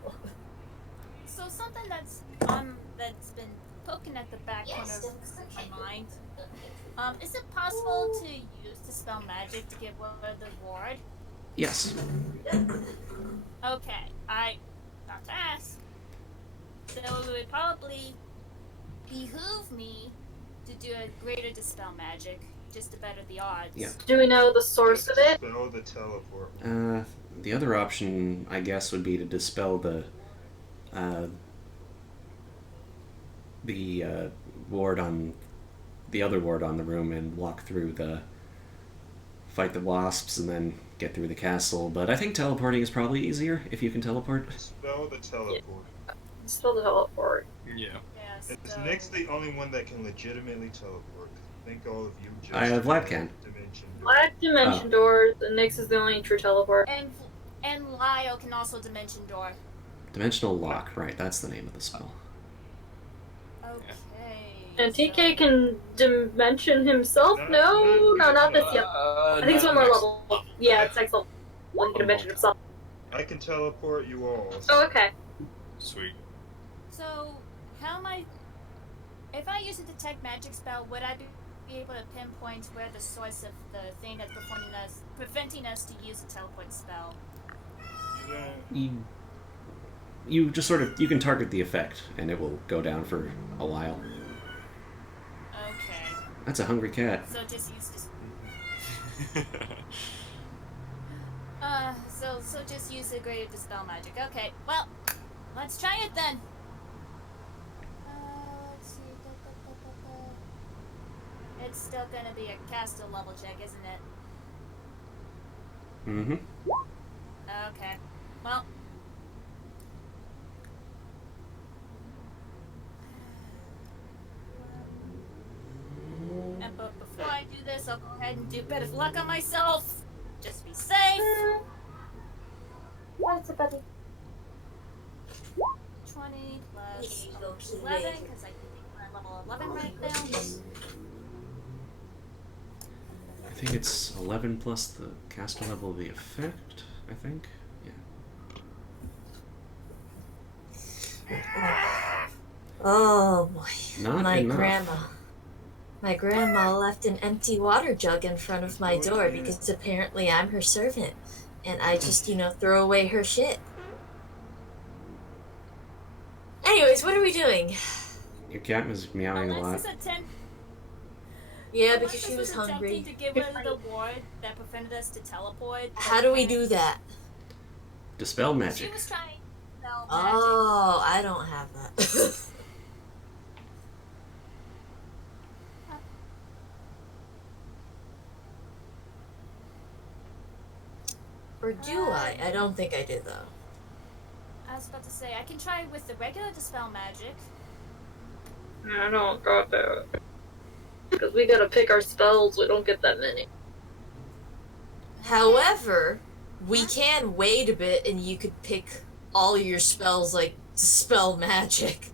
So something that's been poking at the back corner of my mind. Is it possible to use Dispel Magic to get rid of the ward? Yes. Okay, I got to ask. So it would probably behoove me to do a greater Dispel Magic just to better the odds. Yeah. Do we know the source of it? Spell the teleport. The other option, I guess, would be to dispel the ward on the other ward on the room and walk through fight the wasps and then get through the castle. But I think teleporting is probably easier if you can teleport. Spell the teleport. Spell the teleport. Yeah. Yeah, Is so... Nick's the only one that can legitimately teleport? I think all of you just Vlad can. Dimension door. Black dimension doors, and Nyx is the only true teleport. And Lyle can also Dimension Door. Dimensional lock, right? That's the name of the spell. Okay. And TK can dimension himself? No, not this yet. I think it's one more level. Yeah, it's next level. He can dimension himself. I can teleport you all. Oh, okay. Sweet. So, how am I... If I use a Detect Magic spell, would I be able to pinpoint where the source of the thing that's preventing us to use a teleport spell? You don't. You just sort of, you can target the effect and it will go down for a while. Okay. That's a hungry cat. So just use this... So just use the greater Dispel Magic. Okay, well, let's try it then. Let's see. It's still gonna be a caster level check, isn't it? Mm-hmm. Okay. Well. But before I do this, I'll go ahead and do a bit of luck on myself. Just be safe. What's it, buddy? 20 plus You go keep 11, it. because I think we're at level 11 right now. I think it's 11 plus the caster level of the effect, I think. Yeah. Oh boy. Not My enough. grandma. My grandma left an empty water jug in front of my door because apparently I'm her servant. And I just, throw away her shit. Anyways, what are we doing? Your cat was meowing a lot. Alexis attempt- Yeah, because Alexis she was attempting hungry. to get rid of the ward that prevented us to teleport. How do we do that? Dispel She magic. was trying to spell magic. Oh, I don't have that. Or do I? I don't think I did though. I was about to say, I can try with the regular Dispel Magic. I don't got that. Because we gotta pick our spells, we don't get that many. However, we can wait a bit and you could pick all your spells like Dispel Magic.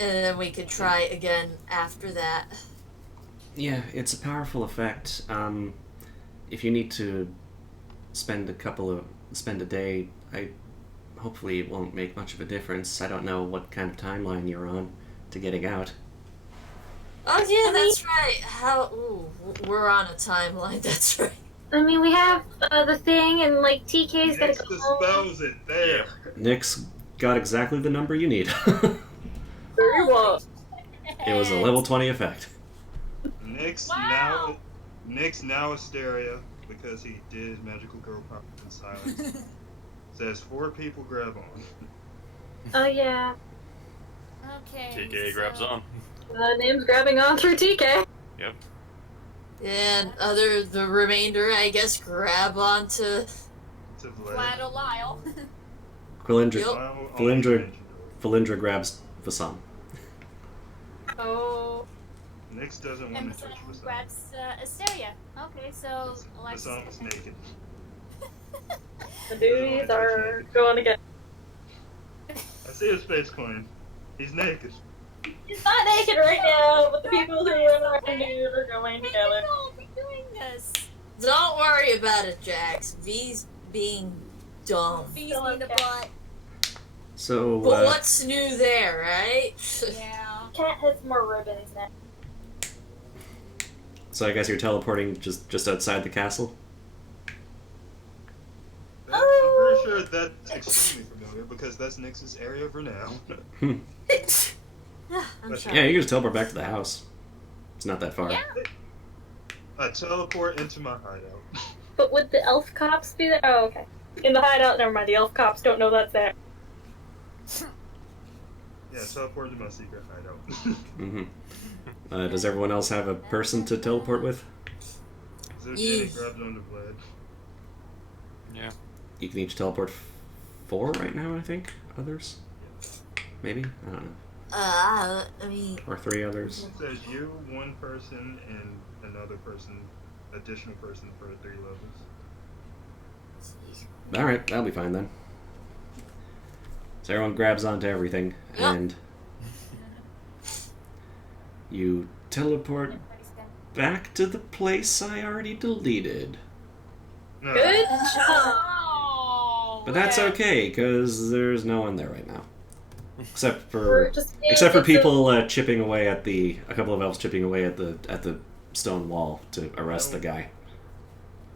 and then we could try again after that. Yeah, it's a powerful effect. If you need to spend a day, hopefully it won't make much of a difference. I don't know what kind of timeline you're on to getting out. Oh yeah, that's right. We're on a timeline. That's right. I mean, we have the thing, and like TK's gotta Nix go home. dispels it there. Nick's got exactly the number you need. Very well. It was a level 20 effect. Nix Wow. now Asteria, because he did Magical Girl Power in silence. Says 4 people grab on. Oh yeah. Okay. TK grabs on. Name's grabbing on through TK. Yep. And the remainder, I guess, grab onto. To Vlad. Vlad or Lyle. Quilindra, Lyle Valindra- only mentioned Valindra grabs Vasam. Oh. it. Nix doesn't want And to touch Vasam. grabs Asteria. Okay, so Alexis. Vasam's naked. The duties are going to get. I see his face clean. He's naked. He's not naked right now, but the people who run around nude are going together. Don't be doing this. Don't worry about it, Jax. V's being dumb. Bees in the butt. So, But what's new there, right? Yeah. Cat has more ribbons now. so I guess you're teleporting just outside the castle? I'm pretty sure that's extremely familiar because that's Nix's area for now. I'm Yeah, sorry. you can just teleport back to the house. It's not that far. Yeah. I teleport into my hideout. But would the elf cops be there? Oh, okay. In the hideout, never mind. The elf cops don't know that's there. Yeah, teleport into my secret hideout. hmm Does everyone else have a person to teleport with? So Jenny Eve. grabs onto Vlad. Yeah. You can each teleport 4 right now, I think. Others? Maybe? I don't know. I mean, Or 3 others. It says you, 1 person, and another person, additional person for 3 levels. Alright, that'll be fine then. So everyone grabs onto everything, Yep. and you teleport back to the place I already deleted. No, Good job. Oh. But that's yeah. okay, because there's no one there right now. Except We're for just people chipping away at a couple of elves chipping away at the stone wall to arrest the guy.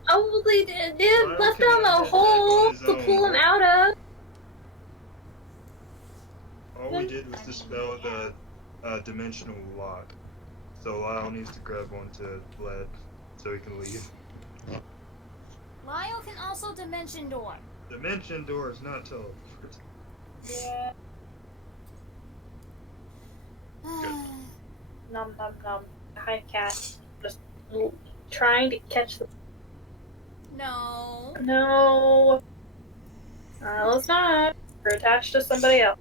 Oh, well, they did Well, left can him I a get hole back on to his pull own? him out of. all we did was dispel the dimensional lock. So Lyle needs to grab onto Vlad so he can leave. Lyle can also dimension door. Dimension door is not teleport. Yeah. Nom nom nom. Hi, cat. Just trying to catch the. No. No. It's not. We're attached to somebody else.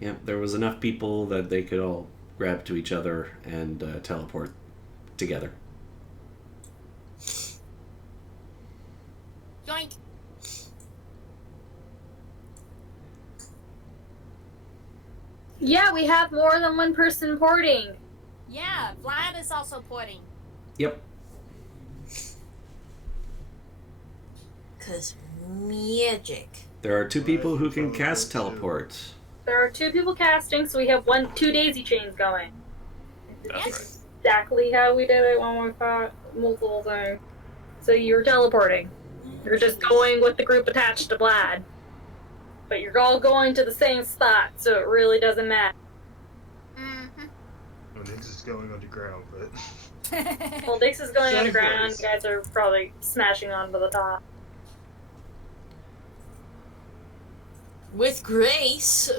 Yep, there was enough people that they could all grab to each other and teleport together. Yoink. Yeah, we have more than 1 person porting. Yeah, Vlad is also porting. Yep. cause magic. There are 2 people who can cast teleport. There are 2 people casting, so we have 2 daisy chains going. That's right. Exactly how we did it when we fought multiple things. So you're teleporting. You're just going with the group attached to Vlad. But you're all going to the same spot, so it really doesn't matter. Mm-hmm. Well, Nix is going underground, but Well, Dix is going Same underground, place. you guys are probably smashing onto the top. With grace.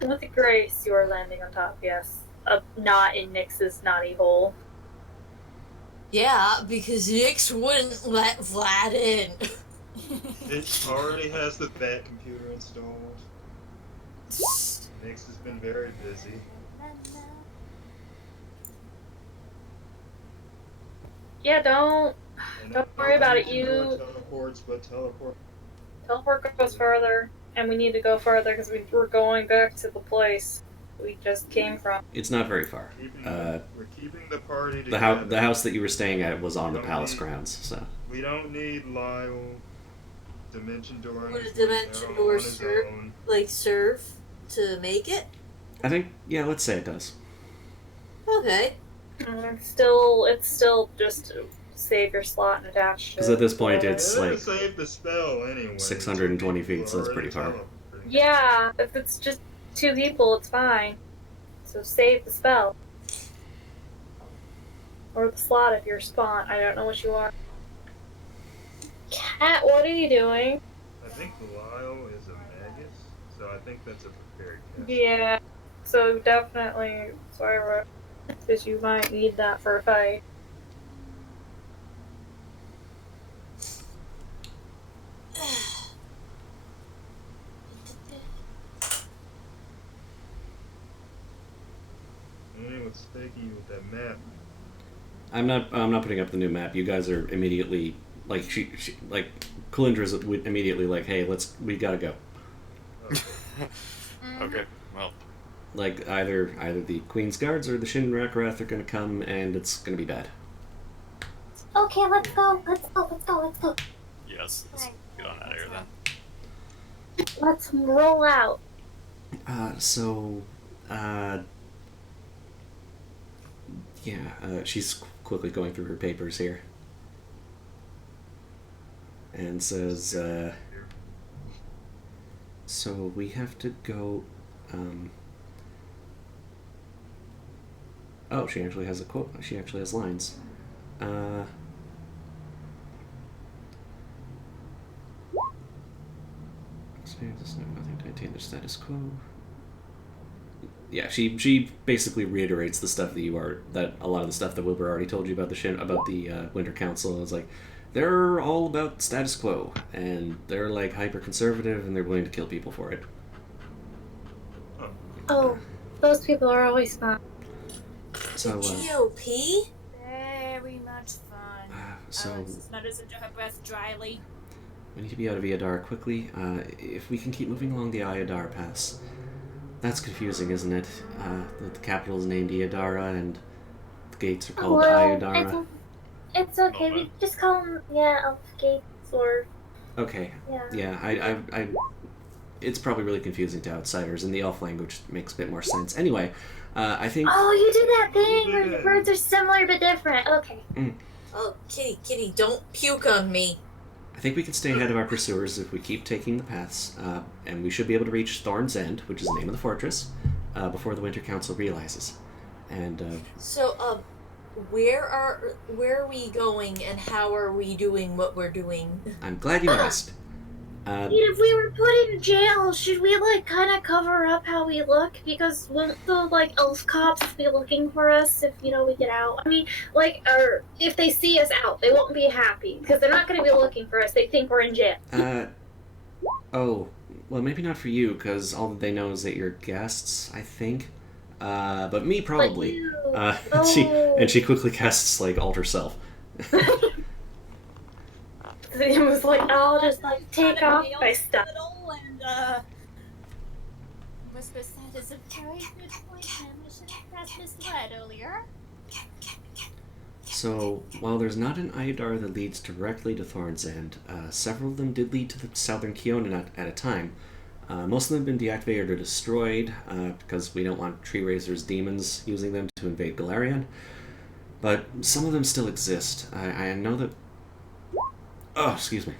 With the grace, you are landing on top, yes. Not in Nyx's naughty hole. Yeah, because Nyx wouldn't let Vlad in. it already has the bat computer installed. Nix has been very busy. Yeah, don't And Don't worry about it, you can do you- teleports, but teleport. teleport goes further, and we need to go further because we're going back to the place. we just came from. It's not very far. We're keeping the party The together. the house that you were staying at was on the Don't palace need- grounds, so. We don't need Lyle. Dimension Door. Would a is dimension now door on his serve? own. Like, serve to make it? I think, yeah, let's say it does. Okay. It's still just to save your slot and attach to Because at this point, it. it's Yeah, like save the spell anyway. 620 Two feet, people so that's are pretty already far. teleporting. Yeah, if it's just 2 people, it's fine. So save the spell. Or the slot if you're spawn. I don't know what you are. Cat, what are you doing? I think Lyle is a magus, so I think that's a prepared cast. Yeah. So definitely, sorry, because you might need that for a fight. Anyway, what's taking you with that map? I'm not putting up the new map. You guys are immediately like like Kalindra's immediately like, hey, we gotta go. Okay. Okay, well, Like either the Queen's Guards or the Shinrakrath are gonna come, and it's gonna be bad. Okay, let's go. Let's go. Let's go. Let's go. yes, let's get on out of here then. Let's roll out. She's quickly going through her papers here. And says, so we have to go, oh, she actually has a quote. She actually has lines. Nothing to maintain the status quo. Yeah, she basically reiterates the stuff that a lot of the stuff that Wilbur already told you about the Winter Council. Is like, they're all about status quo, and they're like hyper conservative, and they're willing to kill people for it. Oh, those people are always fun. So, GOP? Very much fun. so Alex snutters into her breath dryly. we need to be out of Iadar quickly. If we can keep moving along the Iadar Pass. That's confusing, isn't it? The capital is named Iadara, and the gates are called Iadara. It's okay. We just call them, elf gates or Okay. yeah. Yeah, I it's probably really confusing to outsiders, and the elf language makes a bit more sense. Anyway, I think. Oh, you do that thing where the words are similar but different. Okay. Oh, kitty, don't puke on me. I think we can stay ahead of our pursuers if we keep taking the paths, and we should be able to reach Thorn's End, which is the name of the fortress, before the Winter Council realizes. And So, where are we going, and how are we doing what we're doing? I'm glad you asked. If we were put in jail, should we kind of cover up how we look? Because won't the elf cops be looking for us if we get out? I mean, or if they see us out, they won't be happy because they're not going to be looking for us. They think we're in jail. Oh, well, maybe not for you, because all that they know is that you're guests, I think. But me, probably. you. She quickly casts, Alter Self. It was like, I'll just take off my stuff. And, whispers that is a very good point, Pam. I should have asked Miss Led earlier. So, while there's not an Iadar that leads directly to Thorn's End, several of them did lead to the southern Keonan at a time. Most of them have been deactivated or destroyed, because we don't want Tree Razor's demons using them to invade Galarian. But some of them still exist. I know that... Oh, excuse me.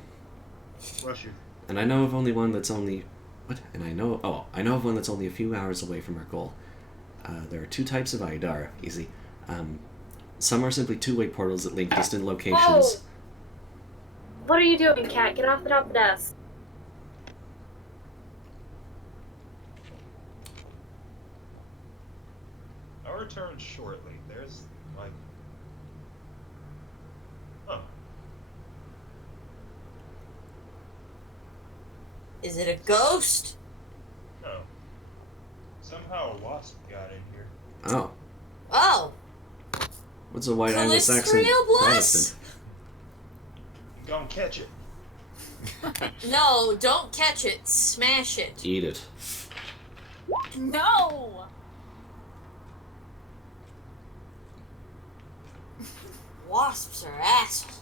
Bless you. And I know of only one that's only... What? And I know of one that's only a few hours away from our goal. There are 2 types of Iadar, easy. Some are simply two-way portals that link distant locations. Whoa. What are you doing, Cat? Get off the top of the desk. I'll return shortly. There's oh, Is it a ghost? no. Somehow a wasp got in here. Oh. Oh, What's a white Anglo-Saxon Calistria Protestant? Go and catch it. no, don't catch it, smash it. Eat it. No! wasps are assholes.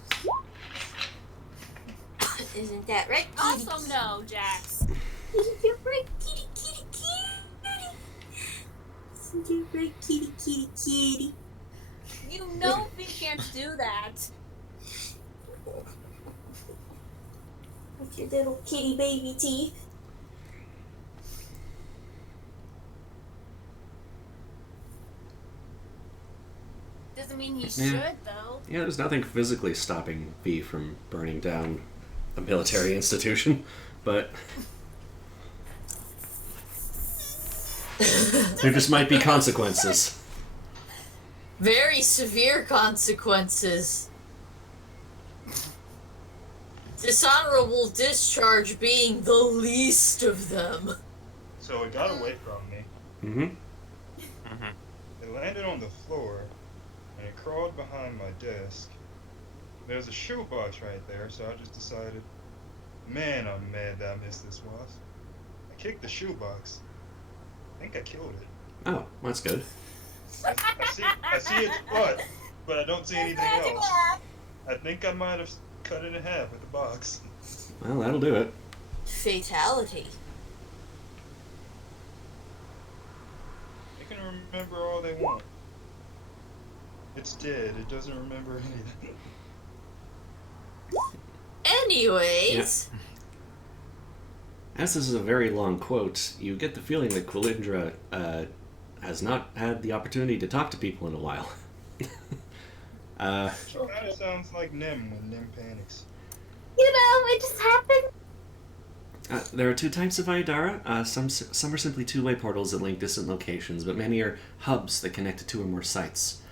Isn't that right, kitty? Also, no, Jax. Isn't that right, kitty, kitty, kitty? Isn't that right, kitty, kitty, kitty? You know we can't do that. With your little kitty baby teeth. Doesn't mean he Yeah. should, though. Yeah, there's nothing physically stopping V from burning down a military institution, but there just might be consequences. Very severe consequences. Dishonorable discharge being the least of them. So it got away from me. Mm-hmm. It landed on the floor, and it crawled behind my desk. There's a shoebox right there, so I just decided, man, I'm mad that I missed this wasp. I kicked the shoebox. I think I killed it. Oh, that's good. I see its butt, but I don't see anything else. I think I might have cut it in half with the box. Well, that'll do it. Fatality. They can remember all they want. It's dead. It doesn't remember anything. Anyways, As this is a very long quote, you get the feeling that Quilindra has not had the opportunity to talk to people in a while. She kind of sounds like Nim when Nim panics. You know, it just happened. There are two types of Aidara. Some are simply two-way portals that link distant locations, but many are hubs that connect to two or more sites.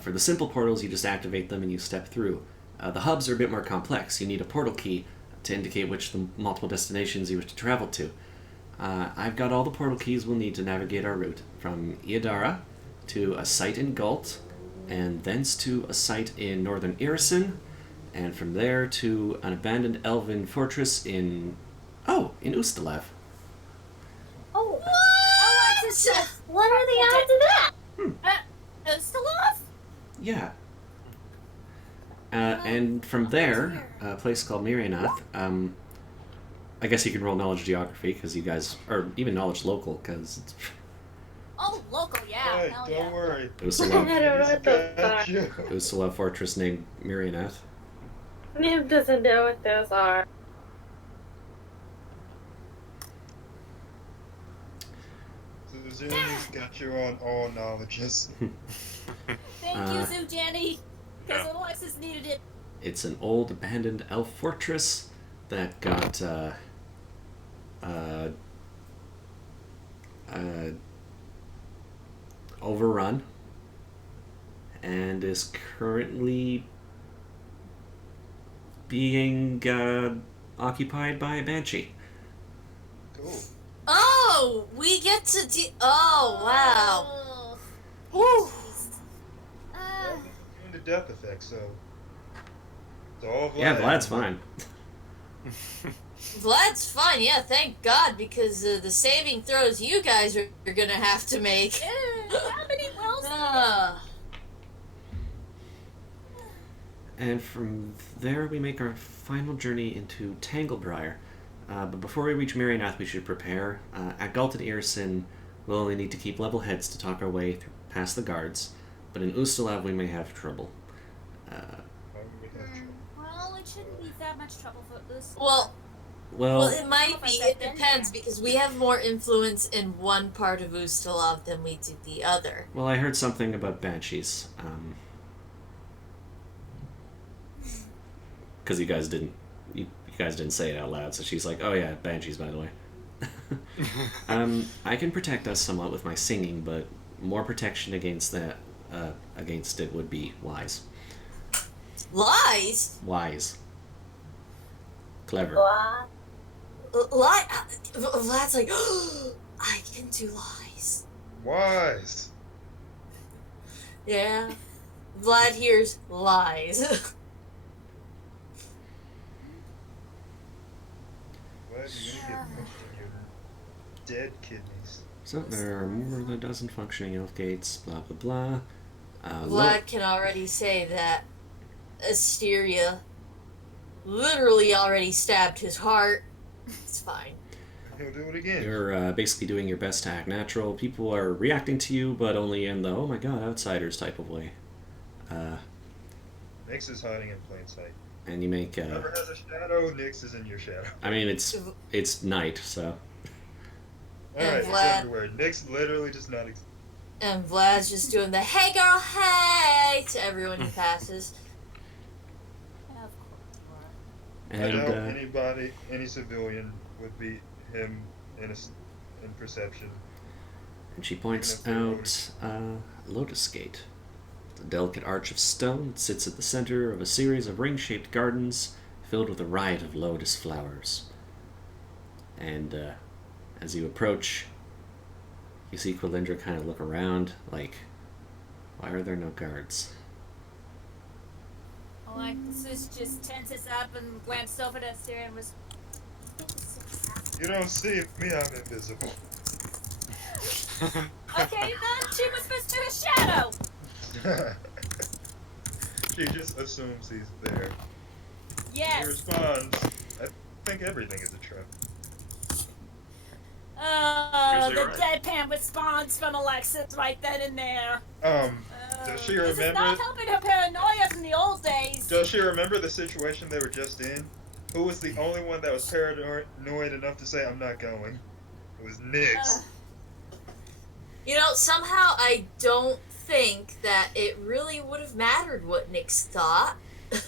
For the simple portals, you just activate them and you step through. The hubs are a bit more complex. You need a portal key to indicate which the multiple destinations you wish to travel to. I've got all the portal keys we'll need to navigate our route, from Iadara to a site in Galt, and thence to a site in northern Irison, and from there to an abandoned elven fortress in Ustalev. Oh, what? what are the odds of that? Still off? Yeah. And from there, a place called Mirianath. I guess you can roll knowledge geography, because you guys, or even knowledge local, because it's Oh, local, yeah. Hey, Hell don't yeah. worry. it was I still don't know what the fuck. Gotcha. it was still a fortress named Mirianath. Nib doesn't know what those are. So Zuni's got you on all knowledges. Thank you, Zoo Jenny. Because Alexis needed it. It's an old abandoned elf fortress that got overrun and is currently being occupied by a banshee. Cool. Oh, we get to oh, wow. Oh. Woo. Doing the death effect, so. It's all Vlad. Yeah, Vlad's fine. Vlad's fine, yeah, thank God, because the saving throws you guys are gonna have to make. How many wells? And from there, we make our final journey into Tanglebriar. But before we reach Mirianath, we should prepare. At Galt and Irison, we'll only need to keep level heads to talk our way past the guards. But in Ustalav, we may have trouble. Well, it shouldn't be that much trouble for us. Well, it might be. It depends, because we have more influence in one part of Ustalav than we do the other. Well, I heard something about banshees. Because you guys didn't say it out loud, so she's like, "Oh yeah, banshees, by the way." I can protect us somewhat with my singing, but more protection against that, against it would be wise. Lies? Wise. Clever. Vlad's like, I can do lies. Wise. Yeah. Vlad hears lies. Glad you're gonna get punched in your dead kidneys. So there are more than a dozen functioning elf gates, blah blah blah. Vlad can already say that Asteria literally already stabbed his heart. It's fine. He'll do it again. You're basically doing your best to act natural. People are reacting to you, but only in the "oh my god, outsiders" type of way. Nyx is hiding in plain sight. And you make. Whoever has a shadow, Nyx is in your shadow. I mean, it's night, so. Alright, it's Vlad- everywhere. Nyx literally does not exist. And Vlad's just doing the "hey girl, hey" to everyone he passes. Of course you are. I And doubt anybody, any civilian, would beat him in perception. and she points out Lotus Gate. The delicate arch of stone that sits at the center of a series of ring-shaped gardens filled with a riot of lotus flowers. And as you approach, you see Quilindra kind of look around, like, why are there no guards? Alexis just tenses up and glanced over at Asteria and was. You don't see me, I'm invisible. Okay, then she whispers to his shadow. She just assumes he's there. He Yes. responds, I think everything is a trap. The Usually right. deadpan response from Alexis right then and there. Does she This is remember? not helping her paranoia from the old days. Does she remember the situation they were just in? Who was the only one that was paranoid enough to say, I'm not going? It was Nyx. You know, somehow I don't think that it really would have mattered what Nyx thought. It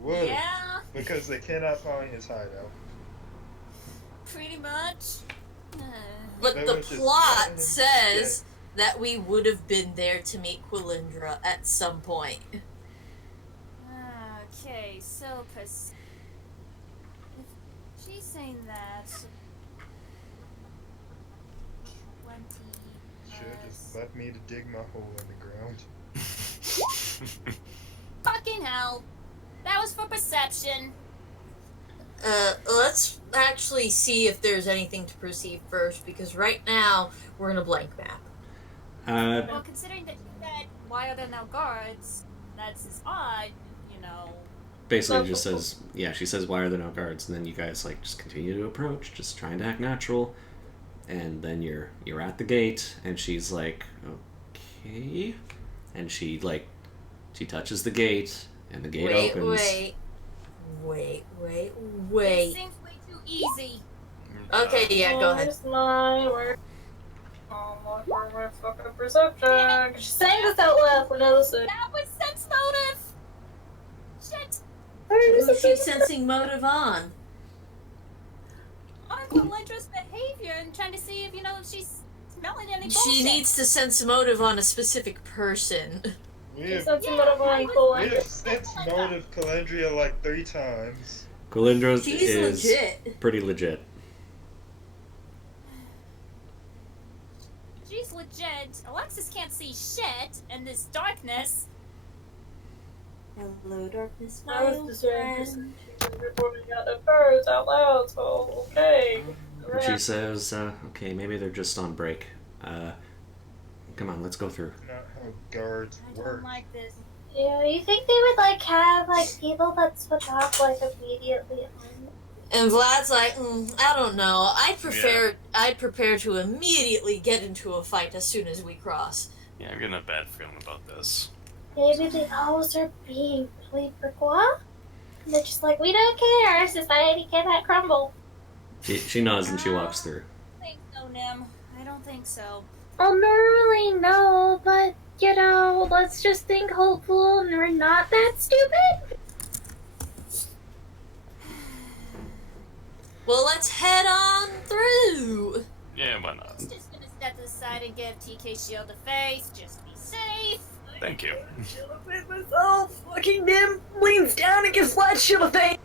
would. Yeah, Because they cannot find his hideout. pretty much. But They the were just plot letting him says that we would have been there to meet Quilindra at some point. Okay, so if she's saying that 20 Should have just left me to dig my hole in the ground. fucking hell. That was for perception. Let's actually see if there's anything to perceive first, because right now we're in a blank map. Well, considering that you said, why are there no guards? That's just odd, you know. Basically just says, yeah, she says, why are there no guards? And then you guys, like, just continue to approach, just trying to act natural. And then you're at the gate, and she's like, okay. And she touches the gate, and the gate opens. Wait. It seems way too easy. Okay, yeah, go ahead. Where's my work? Oh my fucking perception. She's saying this out loud for no listen. That was sense motive! Shit! Who's she sensing motive on? On Quillendra's behavior and trying to see if, if she's smelling any bullshit. She needs to sense motive on a specific person. We have, That's what I'm going for. we have sent motive Calendria like 3 times. Quilindra She's is legit. pretty legit. She's legit. Alexis can't see shit in this darkness. Hello, darkness, I was just saying reporting out the birds out loud, so okay. And she says, okay, maybe they're just on break. Come on, let's go through. Not how guards I work. don't like this. Yeah, you think they would have people that switch off immediately? And Vlad's like, I don't know. I'd prepare to immediately get into a fight as soon as we cross. Yeah, I'm getting a bad feeling about this. Maybe the owls are being really pourquoi? And they're just like, we don't care, our society cannot crumble. She nods and she walks through. I don't think so, Nim. I don't think so. Well, normally no, but, let's just think hopeful and we're not that stupid. Well, let's head on through. Yeah, why not? I'm just gonna step aside and give TK Shield a face. Just be safe. Thank you. Shield of faith myself. Fucking Nim leans down and gives Vlad shield of faith.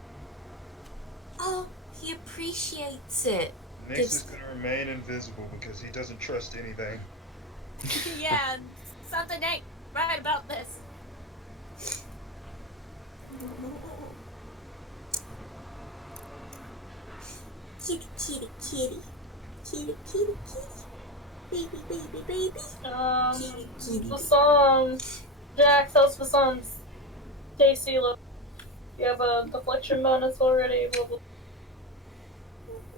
Oh, he appreciates it. Nyx is gonna remain invisible because he doesn't trust anything. Yeah, something ain't right about this. Kitty, kitty, kitty. Kitty, kitty, kitty. Baby, baby, baby. Kitty, kitty. The song. Jack, tell us the songs. Stacy, look, you have a deflection bonus already. Blah,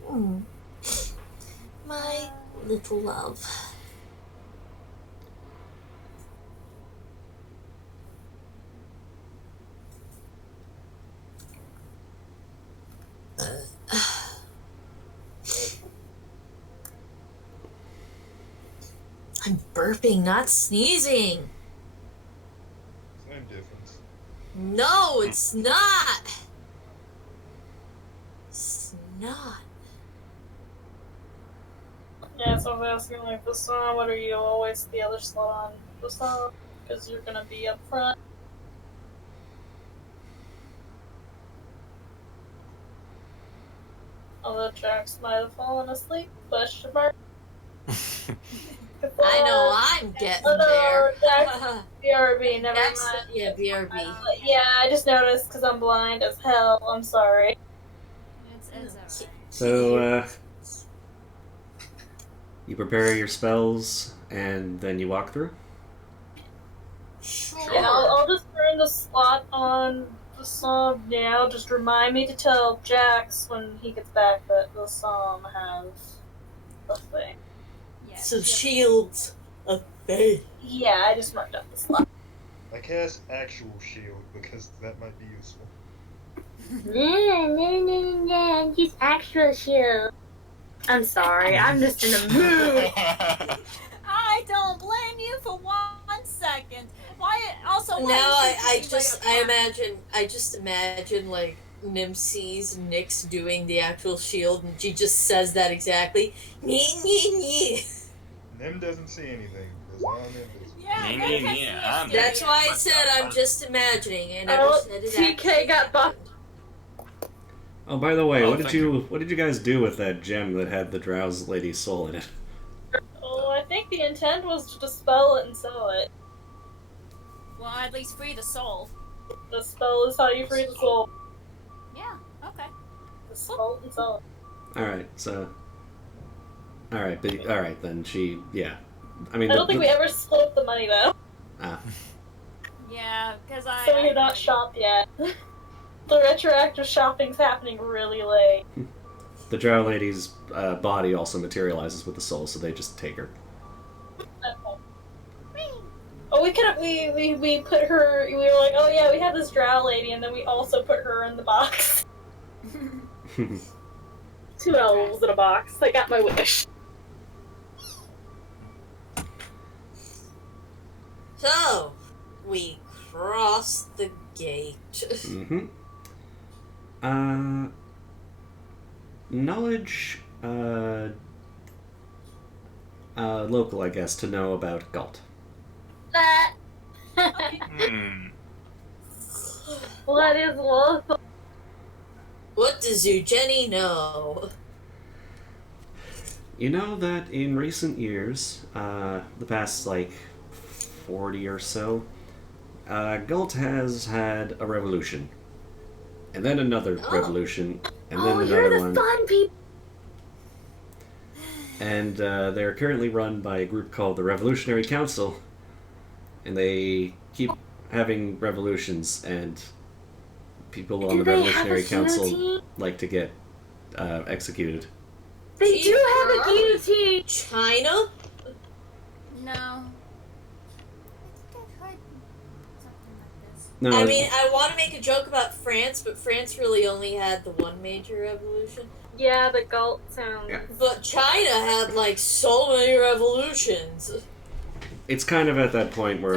blah. My little love. I'm burping, not sneezing. Same difference. No, it's not. It's not. Yeah, so I was asking, like, the song, what are you always the other slot on the song? Because you're gonna be up front. Although Jax might have fallen asleep, question mark. I know I'm getting Oh no, there. Jax, BRB, never Jax- mind. yeah, BRB. Yeah, I just noticed because I'm blind as hell. I'm sorry. It's alright. So, you prepare your spells, and then you walk through? Sure. Yeah, I'll just turn the slot on the song now. Just remind me to tell Jax when he gets back that the song has the thing. Yeah, So yeah. shields a thing. Yeah, I just marked up the slot. I cast actual shield because that might be useful. No, just actual shield. I'm sorry, I'm just in a mood. I don't blame you for 1 second. Why? Also, why Now is I just imagine like Nim sees Nyx doing the actual shield, and she just says that exactly. Nim doesn't see anything because all Nim is. Yeah, That's why I said I'm just imagining, and I never Oh, said it. TK actually got buffed. happened. Oh, by the way, Oh, what did thank what did you guys do with that gem that had the Drowse Lady's soul in it? Oh, I think the intent was to dispel it and sell it. Well, at least free the soul. The spell is how you free the soul. Yeah. Okay. Dispel it and sell it. Alright, so... Alright, then yeah. I mean, I don't think we ever split the money though. Ah, Yeah, because I. So you're not shopped yet. The retroactive shopping's happening really late. the Drow Lady's body also materializes with the soul, so they just take her. Oh, we could have, we put her, we were like, oh yeah, we have this drow lady, and then we also put her in the box. 2 elves in a box. I got my wish. So we cross the gate. Mm-hmm. Knowledge, local, I guess, to know about Galt. What is local? What does Eugenie know? You know that in recent years, the past, 40 or so, Galt has had a revolution. And then another revolution. And then you're another the one. fun people. And they're currently run by a group called the Revolutionary Council. And they keep having revolutions, and people on Do the they have Revolutionary a Council guillotine? like to get executed. They do have a guillotine. China? No. I think I've heard something like this. No, I mean, I want to make a joke about France, but France really only had the one major revolution. Yeah, the Galt sounds. Yeah. But China had, so many revolutions. it's kind of at that point where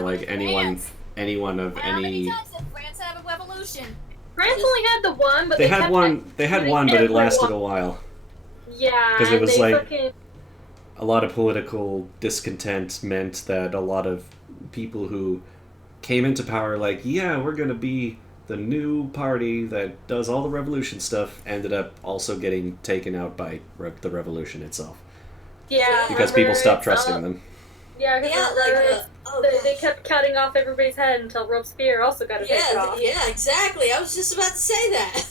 anyone of How many any times did France have a revolution? France only had the one, but they had kept one. They had one, but it lasted a everyone. while. Yeah, 'Cause it was they like- fucking. A lot of political discontent meant that a lot of people who came into power, yeah, we're gonna be the new party that does all the revolution stuff, ended up also getting taken out by the revolution itself Yeah, because people remember stopped it's trusting up. them. Yeah, because they gosh. kept cutting off everybody's head until Robespierre also got his head off. Yeah, exactly. I was just about to say that.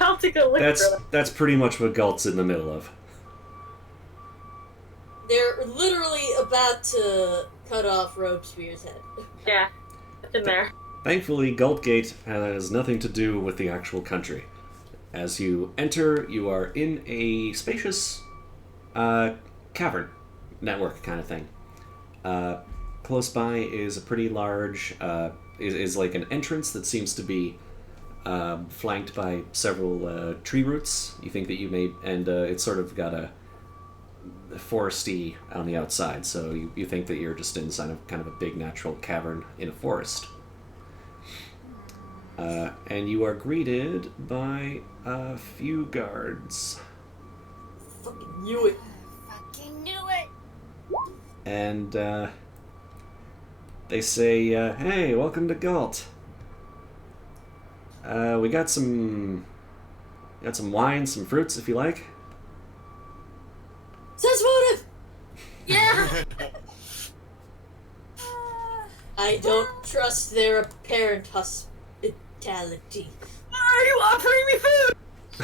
I'll take a look for them. That's pretty much what Galt's in the middle of. They're literally about to cut off Robespierre's head. Yeah, it's in there. Thankfully, Gultgate has nothing to do with the actual country. As you enter, you are in a spacious cavern network kind of thing. Close by is a pretty large, is like an entrance that seems to be flanked by several tree roots. You think that you may, and it's sort of got a foresty on the outside, so you think that you're just inside of kind of a big natural cavern in a forest. And you are greeted by a few guards. Fucking knew it. Fucking knew it. And they say, hey, welcome to Galt. We got some wine, some fruits if you like. Sense motive! Yeah. I don't trust their apparent hospitality. Are you offering me food?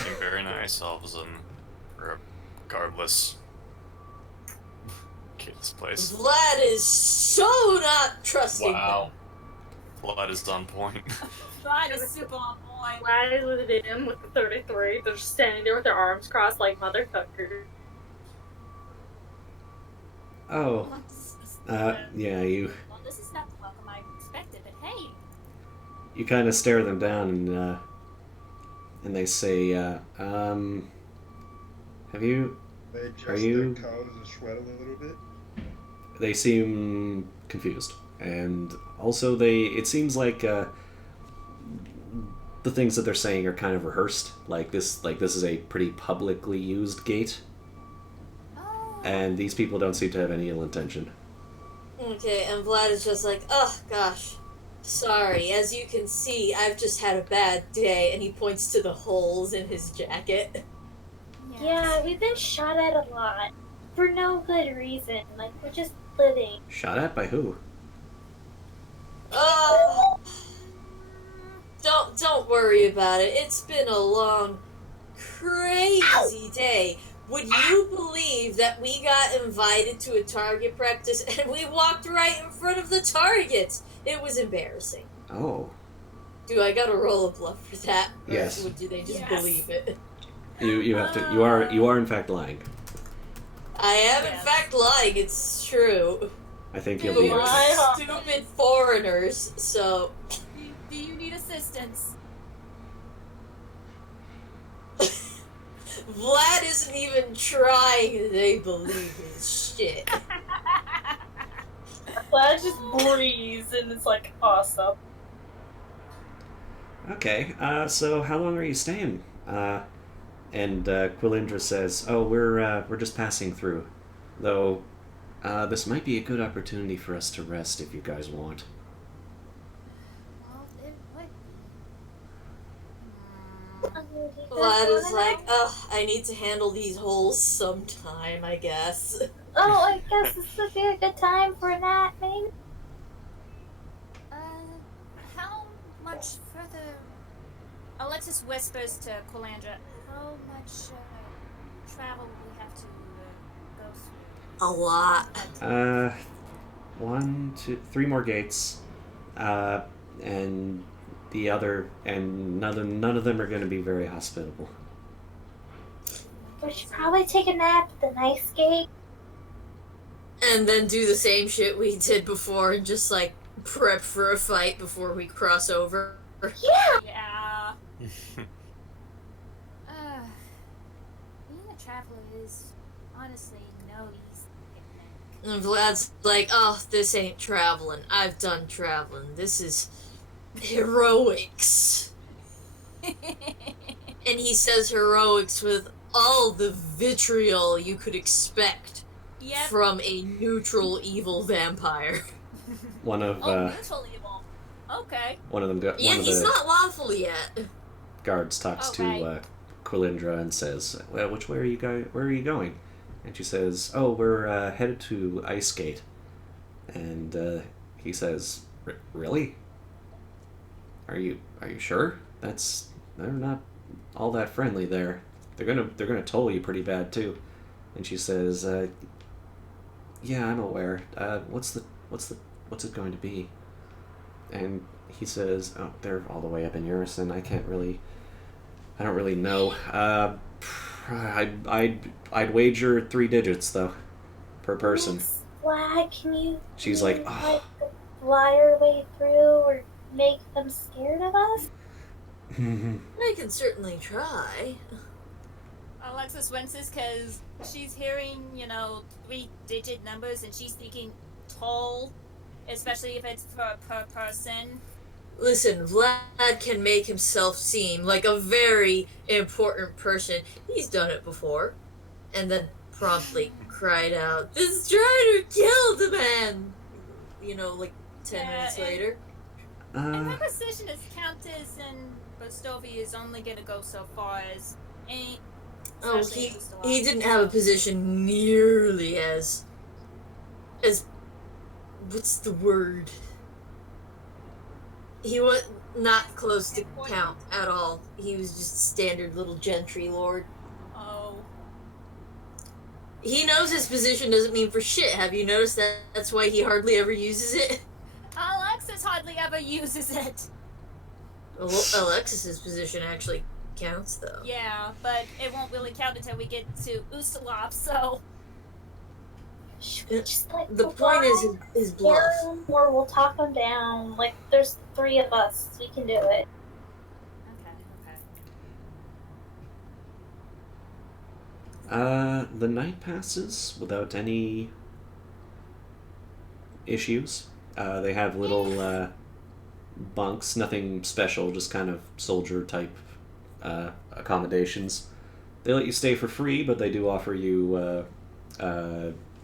Seem very nice, all of a sudden. Regardless. Okay, this place. Vlad is so not trusting Wow. Blood is on point. That is super on point. Lad is with him with the 33. They're just standing there with their arms crossed like mother cucker. Oh, yeah, you Well, this is not the welcome I expected, but hey. you kind of stare them down and they say, have you... They adjust Are you- their cows and sweat a little bit. They seem confused, and also it seems like the things that they're saying are kind of rehearsed. Like this is a pretty publicly used gate, Oh. and these people don't seem to have any ill intention. Okay, and Vlad is just like, oh gosh, sorry. As you can see, I've just had a bad day, and he points to the holes in his jacket. Yeah, we've been shot at a lot. For no good reason. Like, we're just living. Shot at by who? Oh, don't worry about it. It's been a long, crazy day. Would you believe that we got invited to a target practice and we walked right in front of the targets? It was embarrassing. Oh, Do I gotta roll a bluff for that? Or Yes. do they just Yes. believe it? you have to. You are in fact lying. I am in Yes. fact lying. It's true. I think you'll But be. we're Okay. stupid foreigners, so Do you need assistance? Vlad isn't even trying. They believe his shit. Lad just breathes and it's like awesome. Okay. So how long are you staying? And Quilindra says, "Oh, we're just passing through, though. This might be a good opportunity for us to rest if you guys want." Well, it would be. Vlad is like, ugh, I need to handle these holes sometime, I guess. Oh, I guess this would be a good time for that, maybe? How much further? Alexis whispers to Colandra, how much travel will we have to go through? A lot. 1, 2, 3 more gates, and the other, and none of them are going to be very hospitable. We should probably take a nap at the nice gate. And then do the same shit we did before and just like prep for a fight before we cross over. Yeah! Yeah. Being a traveler is honestly no easy thing. And Vlad's like, oh, this ain't traveling. I've done traveling. This is heroics. And he says heroics with all the vitriol you could expect Yep. from a neutral evil vampire. One of Neutral evil. Okay. one of them Yeah, one of he's the not lawful yet. guards talks to right. Quilindra and says, "Well, which way are you going? Where are you going?" And she says, "Oh, we're headed to Icegate." And he says, "Really? Are you sure? They're not all that friendly there. They're gonna toll you pretty bad too." And she says, "Yeah, I'm aware. What's it going to be?" And he says, "Oh, they're all the way up in Urison. I don't really know. I'd wager 3 digits though, per person." Flag, can you She's like, like fly our way through or make them scared of us? I can certainly try. Alexis winces because she's hearing, 3-digit numbers and she's thinking tall, especially if it's per person. Listen, Vlad can make himself seem like a very important person. He's done it before. And then promptly cried out, "The Strider killed the man!" 10 minutes later. And her position as Countess and Bostovi is only gonna go so far as any. Oh, he didn't have a position nearly as what's the word? He was not close to Count at all. He was just a standard little gentry lord. Oh. He knows his position doesn't mean for shit. Have you noticed that? That's why he hardly ever uses it. Alexis hardly ever uses it. Well, Alexis's position actually counts, though. Yeah, but it won't really count until we get to Ustalop, so. Just, The point is his bluff. Or we'll talk them down. Like, there's 3 of us. We can do it. Okay. The night passes without any issues. They have little bunks, nothing special, just kind of soldier type accommodations. They let you stay for free, but they do offer you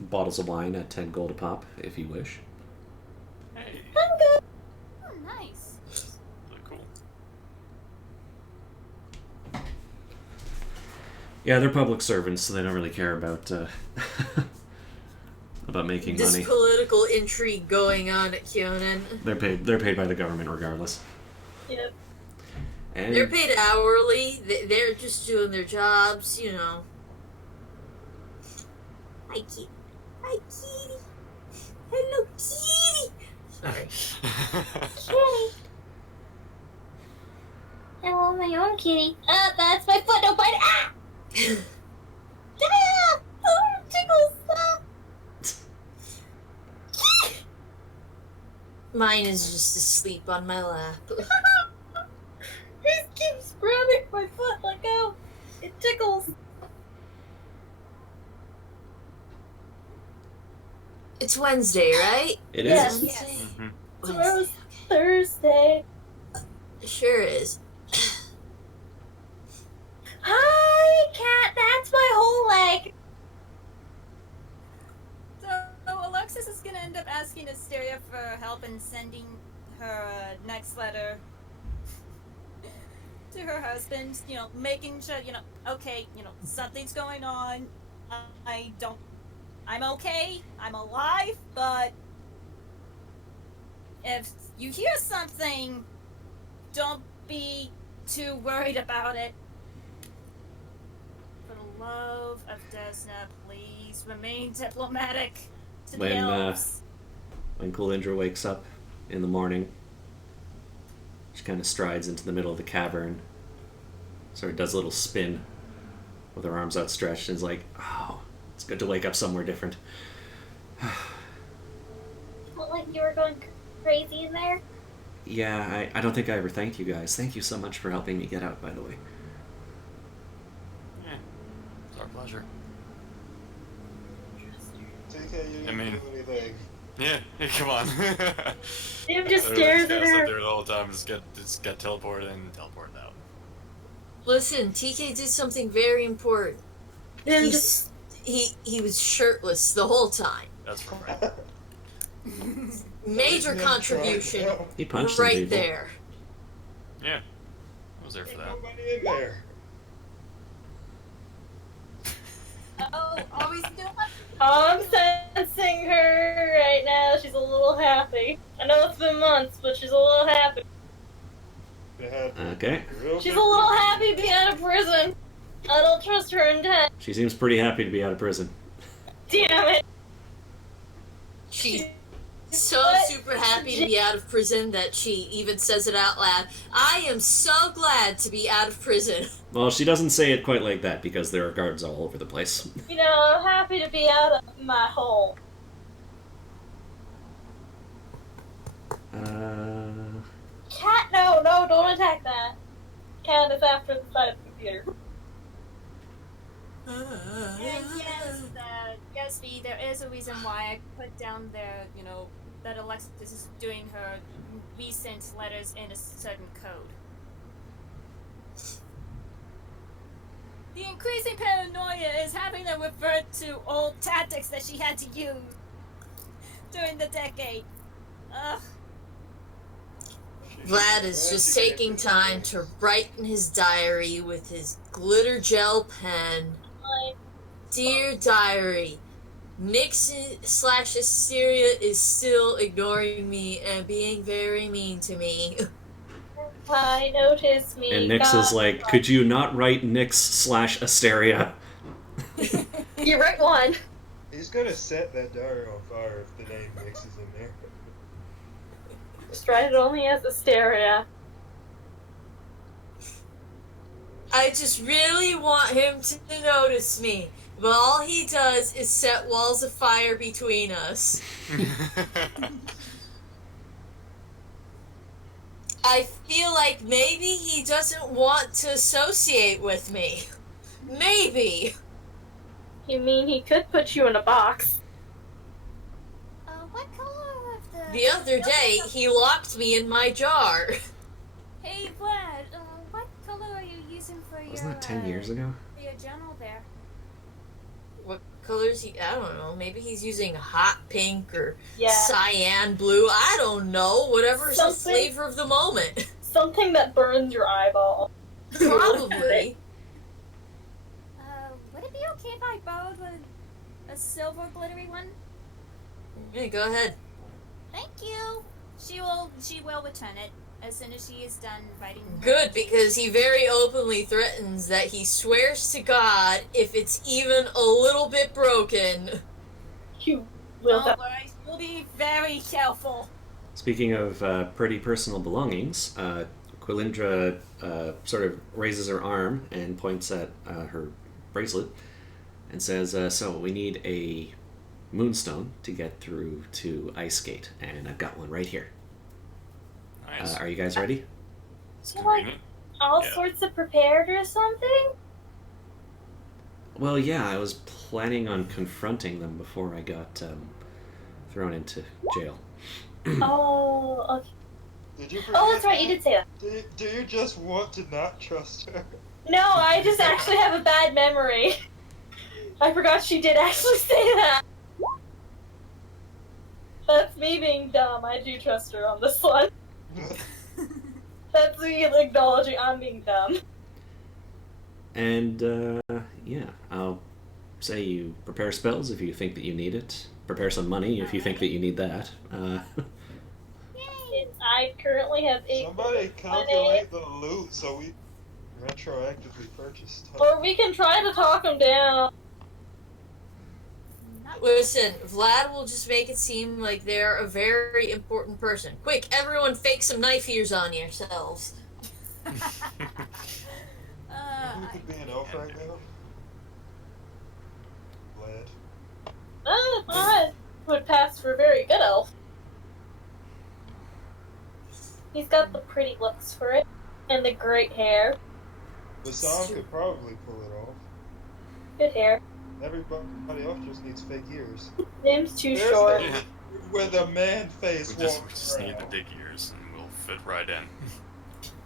bottles of wine at 10 gold a pop if you wish. Hey, Oh, nice. really cool. Yeah, they're public servants, so they don't really care about about making This money. political intrigue going on at Kyonen. They're paid by the government regardless. Yep. And They're paid hourly. They're just doing their jobs, Hi, Kitty. Hi, Kitty. Hello, Kitty. Sorry. Kitty. I want my own kitty. Ah, that's my foot. Don't bite it. Ah! Ah! Oh, tickles. Stop. Mine is just asleep on my lap. He keeps grabbing my foot. Let go. It tickles. It's Wednesday, right? it is. Yes. Wednesday? Mhm. Tomorrow's Thursday. It sure is. Hi, cat. That's my whole leg. So Alexis is gonna end up asking Asteria for help in sending her next letter to her husband. Making sure, okay, something's going on. I'm okay. I'm alive, but if you hear something, don't be too worried about it. For the love of Desna, please remain diplomatic to the When, elves. When Kulindra wakes up in the morning, she kind of strides into the middle of the cavern, sort of does a little spin with her arms outstretched, and is like, "Oh, it's good to wake up somewhere different." Felt like you were going crazy in there. Yeah, I don't think I ever thanked you guys. Thank you so much for helping me get out, by the way. Yeah, it's our pleasure. Take care, you I mean- didn't do anything. Yeah, come on. Jim just Everyone stares gotta at sit her. there the whole time, just get teleported and teleported out. Listen, TK did something very important. Jim He's- just He was shirtless the whole time. That's right. Major Yeah, contribution no, He punched some right people. there. Yeah, I was there for ain't that. nobody in there. Oh, always do it. I'm sensing her right now. She's a little happy. I know it's been months, but she's a little happy. They had Okay. real She's a big- little happy being out of prison. I don't trust her intent. She seems pretty happy to be out of prison. Damn it. She so super happy to be out of prison that she even says it out loud. I am so glad to be out of prison. Well, she doesn't say it quite like that because there are guards all over the place. You know, I'm happy to be out of my hole. Cat, no, don't attack that. Cat is after the side of the computer. Yes, V, there is a reason why I put down there, that Alexis is doing her recent letters in a certain code. The increasing paranoia is having her revert to old tactics that she had to use during the decade. Ugh. Vlad is just taking time to write in his diary with his glitter gel pen. Dear diary, Nix/Asteria is still ignoring me and being very mean to me. I noticed me. And Nix is like, could you not write Nix/Asteria? You write one. He's gonna set that diary on fire if the name Nix is in there. Just write it only as Asteria. I just really want him to notice me, but all he does is set walls of fire between us. I feel like maybe he doesn't want to associate with me. Maybe. You mean he could put you in a box? What color of the... The other day, he locked me in my jar. Hey, Vlad, what color are you using for your... Wasn't that 10 years ago? For your journal there? What colors he... I don't know. Maybe he's using hot pink or Yeah. cyan blue. I don't know. Whatever's the Something- flavor of the moment. Something that burns your eyeball. Probably. Would it be okay if I borrowed a silver glittery one? Yeah, go ahead. Thank you. She will return it as soon as she is done writing. Good, because he very openly threatens that he swears to God if it's even a little bit broken. You will Don't worry, we'll be very careful. Speaking of pretty personal belongings, Quilindra sort of raises her arm and points at her bracelet and says, so we need a moonstone to get through to Ice Gate, and I've got one right here. Nice. Are you guys ready? It's convenient. all Yeah. sorts of prepared or something? Well, yeah, I was planning on confronting them before I got thrown into jail. Oh, okay. Did you Oh, that's right, you did say that. Do you just want to not trust her? No, I just actually have a bad memory. I forgot she did actually say that. That's me being dumb. I do trust her on this one. That's me acknowledging I'm being dumb. And, yeah, I'll say you prepare spells if you think that you need it. Prepare some money if you think that you need that. I currently have 8. Somebody calculate the loot so we retroactively purchase stuff. Or we can try to talk him down. Listen, Vlad will just make it seem like they're a very important person. Quick, everyone fake some knife ears on yourselves. Who could be an elf right now? Vlad. Vlad would pass for a very good elf. He's got the pretty looks for it, and the great hair. The song could probably pull it off. Good hair. Everybody else just needs fake ears. Name's too There's short. the- With a man face We just walking need the around. dig ears and we'll fit right in.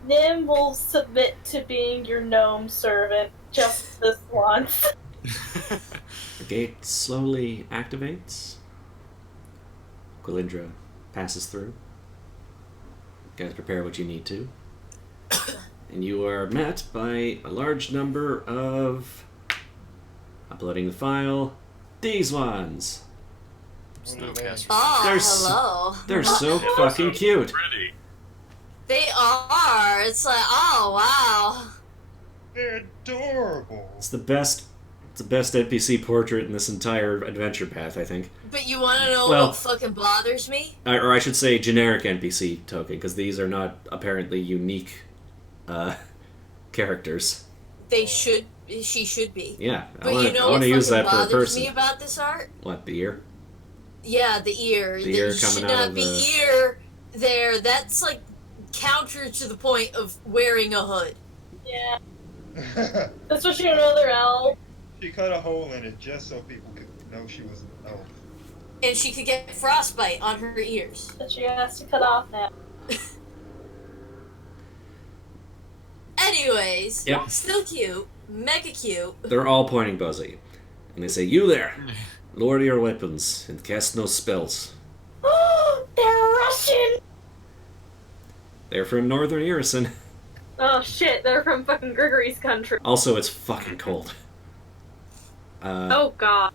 Nim will submit to being your gnome servant just this once. The gate slowly activates. Quilindra passes through. You guys prepare what you need to. And you are met by a large number of... Uploading the file. These ones. Snowcasters. Oh, They're s- hello. They're so Yeah, fucking so cute. Pretty. They are. It's like, oh, wow. They're adorable. It's the best It's the best NPC portrait in this entire adventure path, I think. But you want to know Well- what fucking bothers me? Or I should say generic NPC token, because these are not apparently unique characters. They should. She should be. Yeah, I But want you know to what use fucking that for a bothers person. me about this art? What, the ear? Yeah, the ear. The There ear should coming out not of be the- ear there. That's like counter to the point of wearing a hood. Yeah. Especially another elf. She cut a hole in it just so people could know she was an elf. And she could get frostbite on her ears. That she has to cut off now. Anyways, Yep. still cute, mega cute. They're all pointing bows at you. And they say, "You there! Lower your weapons and cast no spells." They're Russian. They're from Northern Irison. Oh shit, they're from fucking Gregory's country. Also, it's fucking cold. Oh god.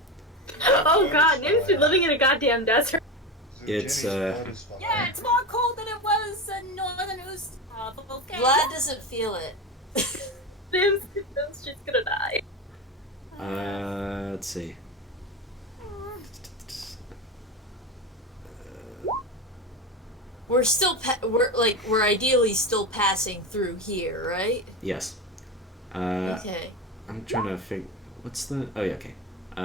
Oh god, Nim's been living in a goddamn desert. So It's, Jenny's blood is fine. Yeah, it's more cold than it was in northern Ustav, okay? Vlad doesn't feel it. Nim's just gonna die. Let's see. We're still we're ideally still passing through here, right? Yes. Okay. I'm trying to figure. What's the. Oh, yeah, okay.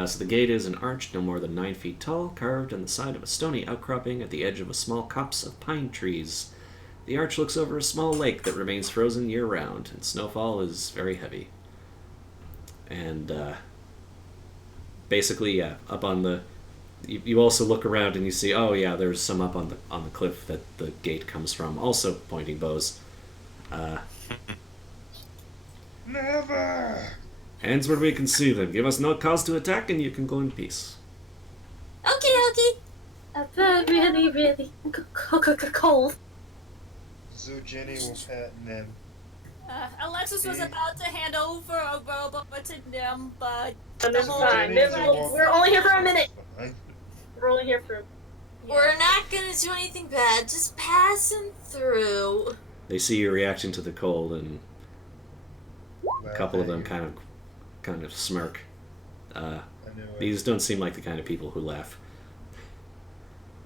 So the gate is an arch no more than 9 feet tall, carved in the side of a stony outcropping at the edge of a small copse of pine trees. The arch looks over a small lake that remains frozen year-round, and snowfall is very heavy. And, basically, yeah, up on the... You also look around and you see, oh yeah, there's some up on the cliff that the gate comes from, also pointing bows. Never! Hands where we can see them. Give us no cause to attack, and you can go in peace. Okay. That's really, really cold. So Jenny will pat Nim. Alexis was about to hand over a robot to Nim, but And it's whole- fine. Jenny's a walk- We're only here for a minute. Fine. We're only here for. We're not gonna do anything bad. Just passing through. They see your reaction to the cold, and a couple of them kind of smirk. I knew it. These don't seem like the kind of people who laugh.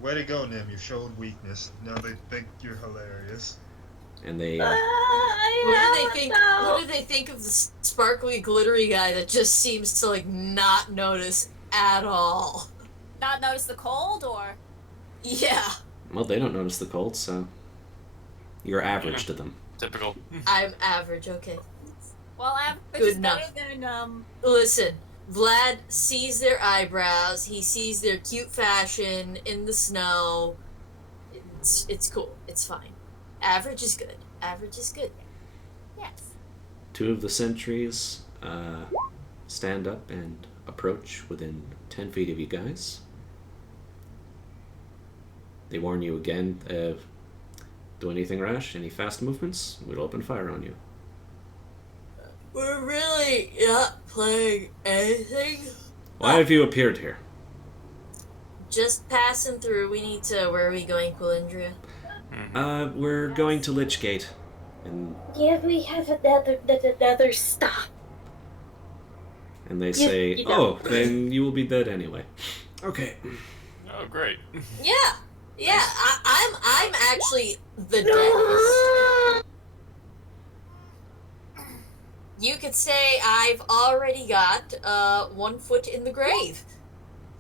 Way to go, Nim. You showed weakness. Now they think you're hilarious. And they, What do they think? What do they think of the sparkly, glittery guy that just seems to not notice at all? not notice the cold, or Yeah, well, they don't notice the cold, so you're average to them. Typical. I'm average. Okay. well, average Good is enough. better than Listen, Vlad sees their eyebrows. He sees their cute fashion in the snow. It's cool. It's fine. Average is good. Average is good. yes. 2 of the sentries stand up and approach within 10 feet of you guys. They warn you again, do anything rash, any fast movements, we'll open fire on you. We're really not playing anything. Why have you appeared here? Just passing through. We need to. Where are we going, Quilindria? We're going to Lichgate. And Yeah, we have another stop. they say, you oh, then you will be dead anyway. Okay. Oh, great. Yeah. I'm actually the deadest. You could say I've already got 1 foot in the grave.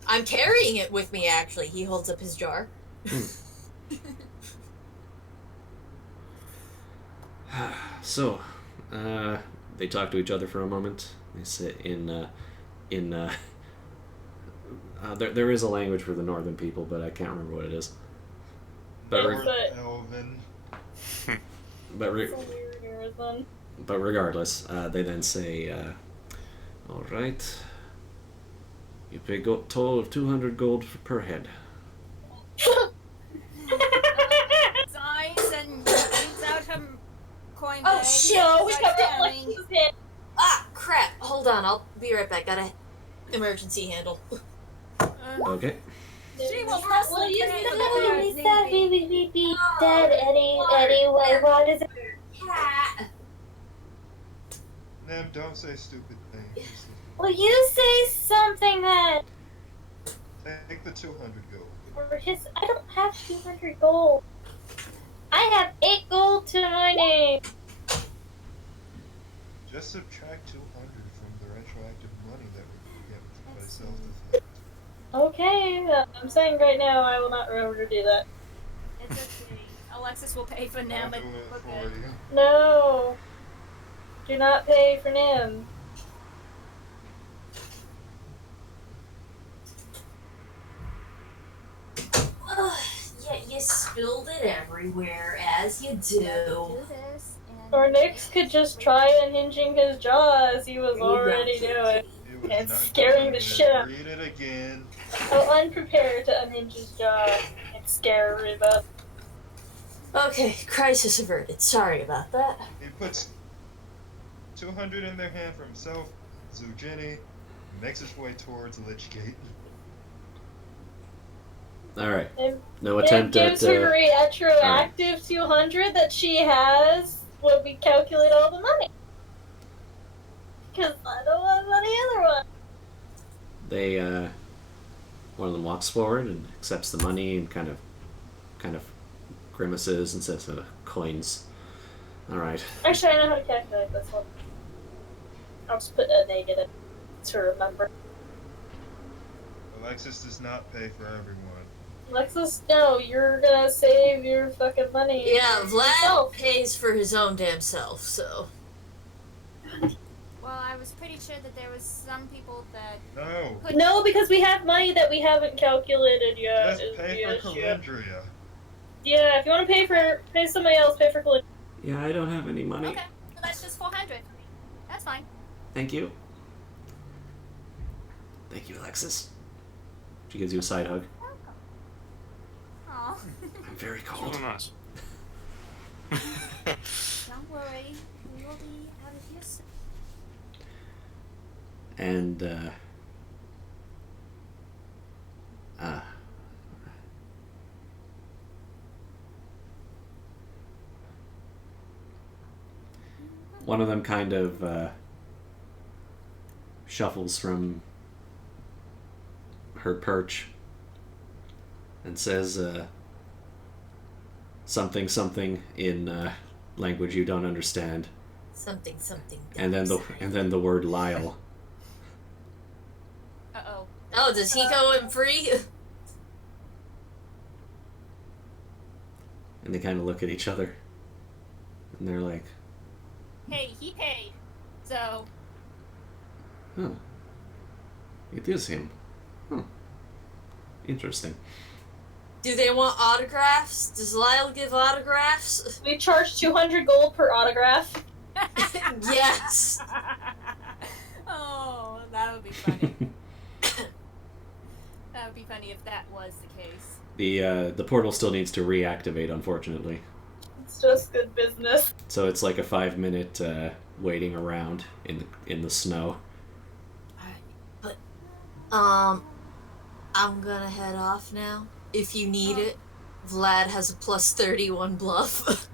I'm carrying it with me. Actually, he holds up his jar. So, they talk to each other for a moment. They say there is a language for the northern people, but I can't remember what it is. But Lord but- Elvin. but regardless, they then say, "All right, you pay toll of 200 gold per head." Sighs and brings out her coin Oh, bag. shit, and we starts got counting. Ah, crap! Hold on, I'll be right back. Got a emergency handle. Okay. She will press Well, the you button said if we there's said need be. we would be dead anyway. What is it? Cat. Nim, don't say stupid things. Will you say something that Take the 200 gold. or his? I don't have 200 gold. I have 8 gold to my name. Just subtract 200 from the retroactive money that we get by self-defense. Okay, I'm saying right now I will not remember to do that. It's okay. Alexis will pay for I'll Nam. do and it we're for good. you. No. Do not pay for Nim. Yeah, you spilled it everywhere, as you do. Do this. And Or Nix could just try unhinging his jaw as he was already doing. It was And not scaring doing the it. shit out. Read it again. So unprepared to unhinge his jaw and scare Reba. Okay, crisis averted. Sorry about that. He puts 200 in their hand for himself, Zujini, makes his way towards Lichgate. Alright. And No it attempt gives at. her retroactive 200 that she has when we calculate all the money. Because I don't have any other one. They, one of them walks forward and accepts the money and kind of grimaces and says, coins. Alright. Actually, I know how to calculate this one. I'll just put a negative to remember. Alexis does not pay for everyone. Lexus, no, you're gonna save your fucking money. Yeah, for Vlad yourself. pays for his own damn self, so. well, I was pretty sure that there was some people that No, could. No, because we have money that we haven't calculated yet. just is pay the for issue. Calendria. Yeah, if you want to pay somebody else, pay for Calendria. Yeah, I don't have any money. Okay, so that's just 400. That's fine. Thank you. Thank you, Alexis. She gives you a side hug. Aw. I'm very Oh, cold. nice. Don't worry. We will be out of here soon. And, one of them kind of, shuffles from her perch and says, something in, language you don't understand. Something. And then the word Lyle. Uh-oh. Oh, does he go in free? And they kind of look at each other. And they're like, Hey, he paid. So, oh, it is him. Huh. Interesting. Do they want autographs? Does Lyle give autographs? We charge 200 gold per autograph. Yes. oh, that would be funny. That would be funny if that was the case. The portal still needs to reactivate, unfortunately. It's just good business. So it's like a 5-minute waiting around in the snow. I'm gonna head off now. If you need it, Vlad has a plus 31 bluff.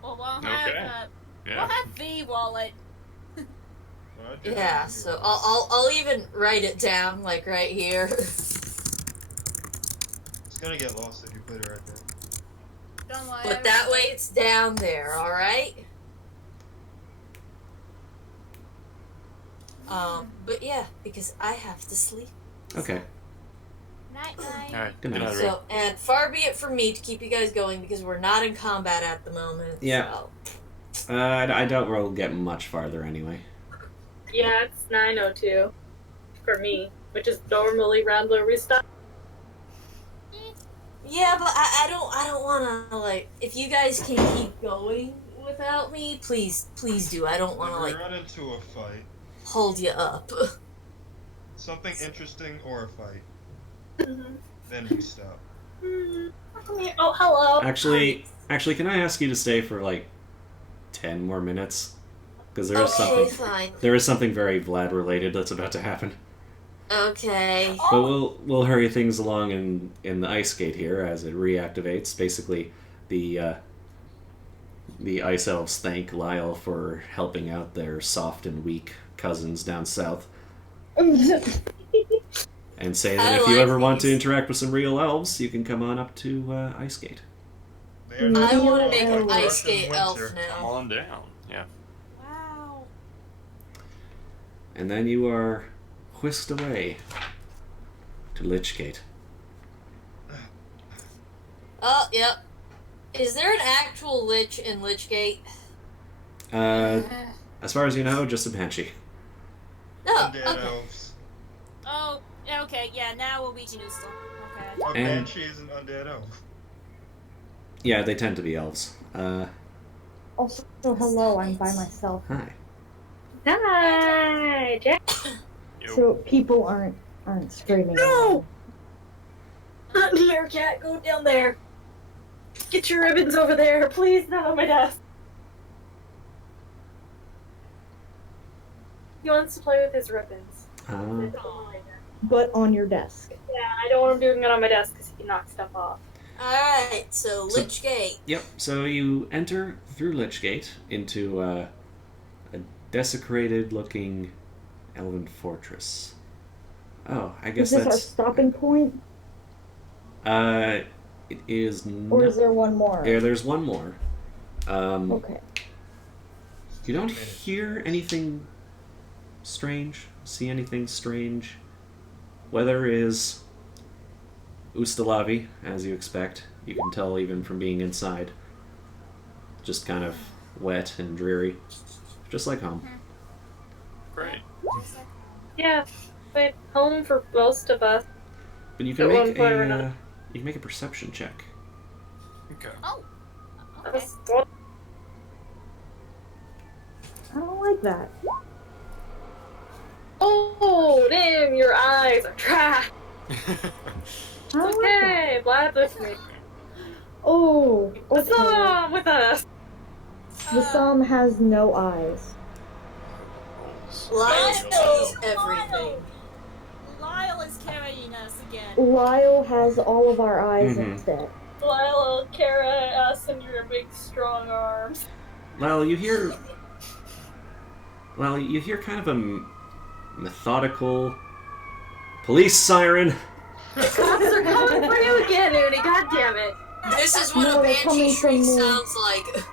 Well, we'll have, Okay. we'll Yeah. have V wallet. Yeah, so I'll even write it down, like right here. It's gonna get lost if you put it right there. Don't worry. But that way it's down there, alright? But yeah, because I have to sleep. Okay. Night night. Alright. Good night. night, So, and far be it from me to keep you guys going because we're not in combat at the moment. Yeah. So. I doubt we'll get much farther anyway. Yeah, it's 9:02 for me, which is normally around where we stop. Yeah, but I don't want to, like, if you guys can keep going without me, please do. I don't want to, If we like, run into a fight, hold you up. something interesting or a fight, Mm-hmm. then we stop. Oh, hello. Actually, can I ask you to stay for like 10 more minutes? Because there is Okay, fine. something very Vlad related that's about to happen. Okay. But we'll hurry things along in the ice gate here as it reactivates. Basically, the the Ice Elves thank Lyle for helping out their soft and weak cousins down south, and say that I if you like ever want to these. interact with some real elves, you can come on up to Icegate. They are not I want to all make like an Russian ice skate elf winter. Come now. on down. Yeah. Wow. And then you are whisked away to Lichgate. Oh, yep. Is there an actual lich in Lichgate? As far as you know, just a banshee. No. Undead Okay. elves. Oh, yeah, okay, yeah, now we'll reach Newstle. Okay. A And- banshee is an undead elf. Yeah, they tend to be elves. Also, hello, I'm by myself. Hi. Hi, Jack. Yo. So people aren't screaming. No! Not here, cat. Go down there. Get your ribbons over there, please. Not on my desk. He wants to play with his ribbons. But on your desk. Yeah, I don't want him doing it on my desk because he can knock stuff off. Alright, so So- Lichgate. Yep, so you enter through Lichgate into a desecrated looking elven fortress. Oh, I guess Is this our that's. stopping point? It is Or not. is there one more? Yeah, there's one more. Okay. You don't hear anything strange, see anything strange. Weather is Ustalavi, as you expect. You can tell even from being inside. Just kind of wet and dreary. Just like home. Great. Yeah, but home for most of us. But you can At one make point or another. you can make a perception check. Okay. Oh. That Okay. was- I don't like that. Oh, damn, your eyes are trash. I It's don't like that. okay, Vlad with me. Oh, What's okay. up with us? The Psalm has no eyes. Lyle Lyle! sees everything. Lyle is carrying us again. Lyle has all of our eyes Mhm. instead. Lila, Kara, us, and your big strong arms. Well, you hear kind of a methodical police siren. The cops are coming for you again, Uni. God damn it. This is what No, a they're banshee coming from shriek me. sounds like.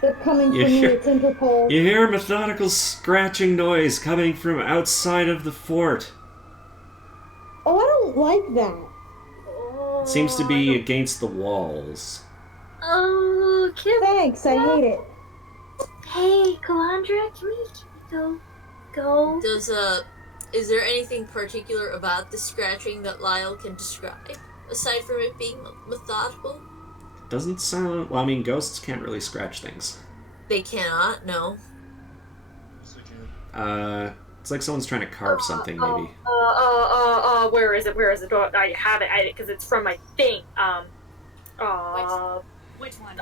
They're coming You for me. hear- It's Interpol. You hear a methodical scratching noise coming from outside of the fort. Oh, I don't like that. Oh, Seems to be against the walls. Oh, Kim. Thanks, I hate it. Hey, Kalandra, can we go? Does is there anything particular about the scratching that Lyle can describe aside from it being methodical? Doesn't sound. Well, I mean, ghosts can't really scratch things. They cannot. No. So you It's like someone's trying to carve something, maybe. Where is it? Where is it? Oh, I have it, because it's from my thing. Which one?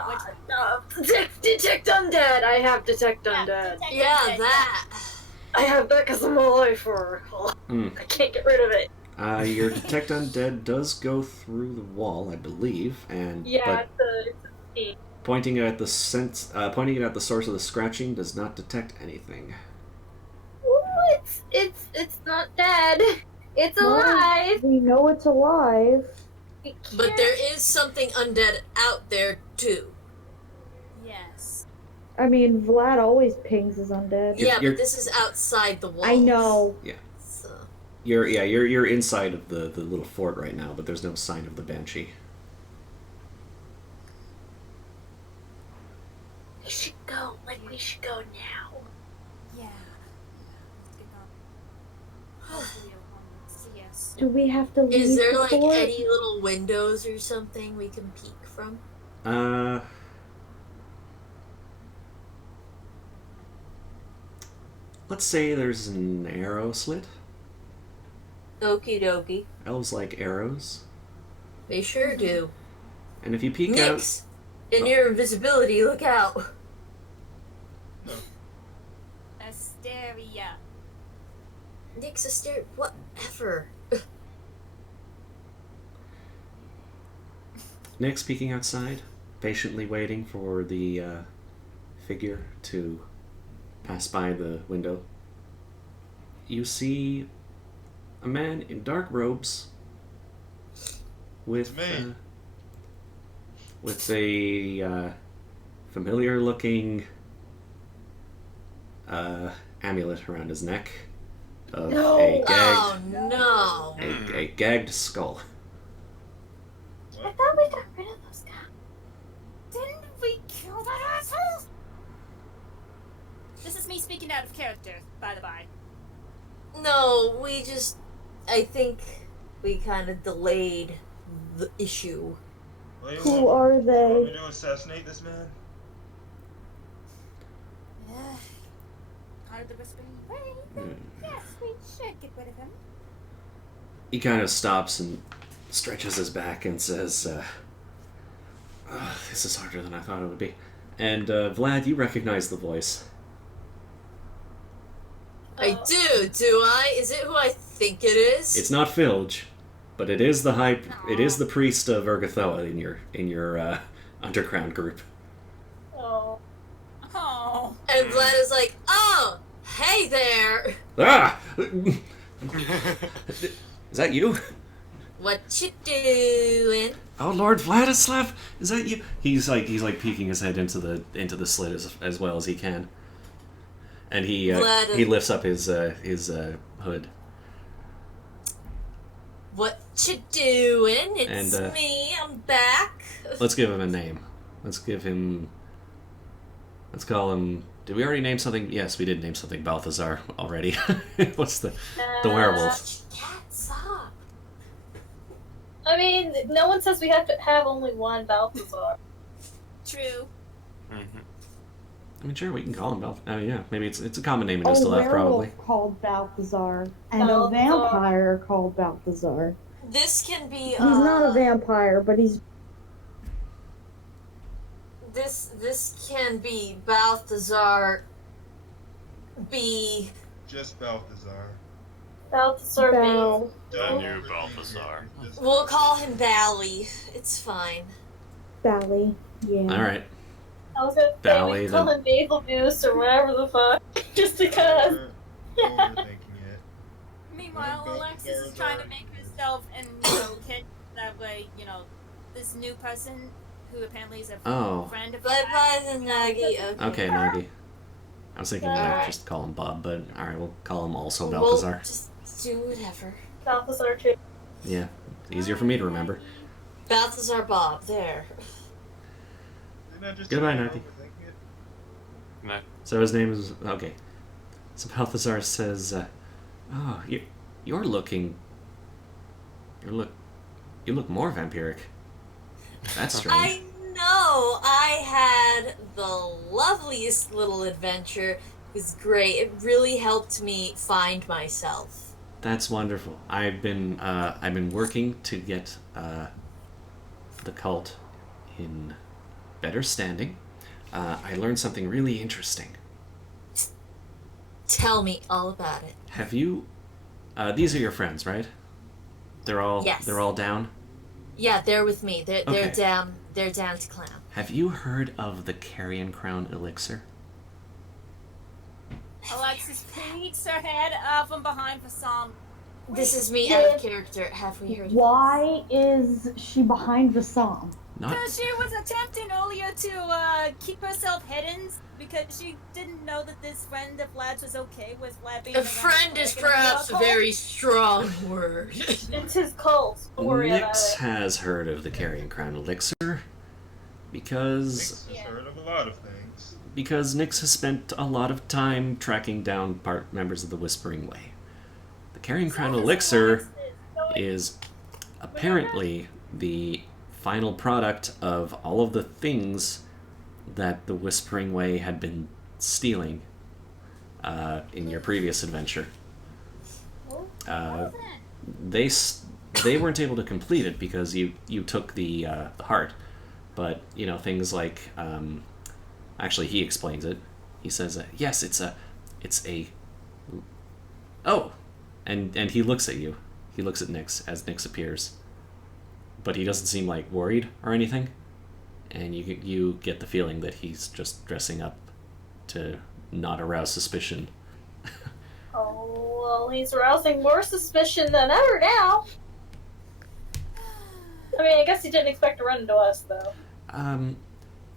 Detect Undead! I have Detect Yeah, Undead. detect Yeah, undead, that. I have that because I'm alive for. Mm. I can't get rid of it. Your detect undead does go through the wall, I believe, and Yeah, but it's pointing it at the source of the scratching does not detect anything. It's not dead. It's Well, alive. We know it's alive. We But can't- there is something undead out there too. Yes. I mean, Vlad always pings his undead. You're- Yeah, you're- but this is outside the walls. I know. So. You're inside of the little fort right now, but there's no sign of the banshee. We should go. We should go now. Yeah. Let's get on. Hopefully it'll see us. Do we have to leave Is there the like fort? any little windows or something we can peek from? Let's say there's an arrow slit. Okie dokie. Elves like arrows, They sure do. and if you peek out, Nix! In your invisibility, look out. Asteria. Nix, a stare. Whatever. Nick's peeking outside. patiently waiting for the figure to pass by the window, you see a man in dark robes with Me. with a familiar-looking amulet around his neck of No. a Oh gagged no. a gagged skull. I thought we got rid of those guys. Didn't we kill that asshole? This is me speaking out of character, by the by. No, I think we kind of delayed the issue. What do you Who want? are Want they? me to assassinate this man? Part of the whispering. Yes, we should get rid of him. He kind of stops and stretches his back and says, this is harder than I thought it would be. And Vlad, you recognize the voice. I do I? Is it who I think it is? It's not Filge, but it is the priest of Urgathoa in your underground group. Oh. Oh. And Vlad is like, oh, hey there. Ah! Is that you? What you doing? Oh, Lord Vladislav, is that you? He's like peeking his head into the slit as well as he can, and he lifts up his hood. What you doing? It's And, me. I'm back. Let's give him a name. Let's call him. Did we already name something? Yes, we did name something Balthazar already. What's the werewolf? Cats up. I mean, no one says we have to have only one Balthazar. True. I mean, sure, we can call him Balthazar. I mean, yeah, maybe it's a common name in A Istalath, probably. werewolf called Balthazar and a Balthazar. vampire called Balthazar. This can be. He's not a vampire, but he's This can be Balthazar. B. Just Balthazar. Balthazar Bal. The new Balthazar. We'll call him Bally. It's fine. Bally. Yeah. All right. I was gonna say Ballet, we call then. him Beetlejuice or whatever the fuck. Just because. You're overthinking it. Meanwhile, Well, Alexis is trying to make herself and hit that way. This new person who apparently is a Oh. friend of Bye bye, the Nagi. Okay, Nagi. I was thinking we might Alright. just call him Bob, but all right, we'll call him also We'll Balthazar. just do whatever. Balthazar too. Yeah, easier for me to remember. Balthazar Bob. There. Didn't I just Goodbye, tell you Nagi. overthinking it? No. So his name is okay. So Balthazar says, "Oh, you're looking. You look more vampiric. That's strange." I know. I had the loveliest little adventure. It was great. It really helped me find myself. That's wonderful. I've been working to get the cult in better standing. I learned something really interesting. Tell me all about it. Have you? These are your friends, right? They're all Yes. They're all down. Yeah, they're with me. They're Okay. down. They're down to clown. Have you heard of the Carrion Crown elixir? Alexis peeks her head up from behind for some. This is me out of character. Have we heard? Why is she behind Vassam? Not. Because she was attempting earlier to keep herself hidden because she didn't know that this friend of Vlad's was okay with Vlad being A around friend is working in perhaps a the cult. very strong word. It's his cult. Don't worry about Nyx it. has heard of the Carrion Crown elixir because Nick's heard of a lot of things. Nyx has spent a lot of time tracking down members of the Whispering Way. The Carrion Crown elixir is apparently the final product of all of the things that the Whispering Way had been stealing in your previous adventure. They weren't able to complete it because you took the heart, but things like actually he explains it. He says yes, it's a oh, and he looks at you. He looks at Nyx as Nyx appears, but he doesn't seem like worried or anything. and you get the feeling that he's just dressing up to not arouse suspicion. Oh, well, he's arousing more suspicion than ever now. I mean, I guess he didn't expect to run into us, though.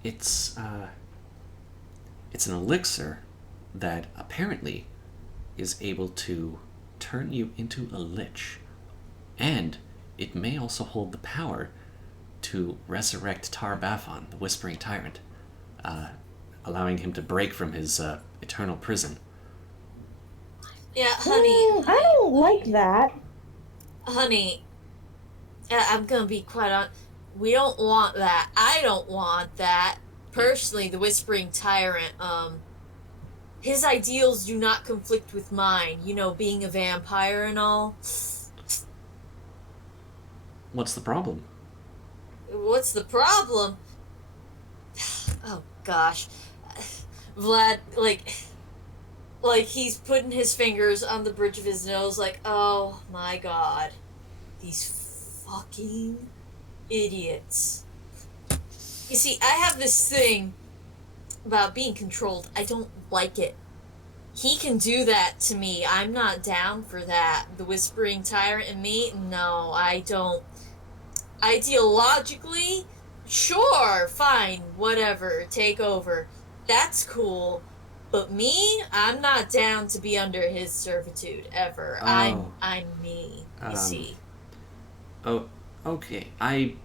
It's an elixir that apparently is able to turn you into a lich, and it may also hold the power to resurrect Tar Baphon, the Whispering Tyrant, allowing him to break from his eternal prison. Yeah, honey. I don't like that. Honey, I'm gonna be quite honest. We don't want that. I don't want that. Personally, the Whispering Tyrant, his ideals do not conflict with mine. You know, being a vampire and all. What's the problem? What's the problem? Oh, gosh. Vlad, like he's putting his fingers on the bridge of his nose like, oh my god. These fucking idiots. You see, I have this thing about being controlled. I don't like it. He can do that to me. I'm not down for that. The Whispering Tyrant and me? No, I don't. Ideologically, sure, fine, whatever, take over. That's cool. But me, I'm not down to be under his servitude ever. Oh. I'm me, you see. Oh, okay. I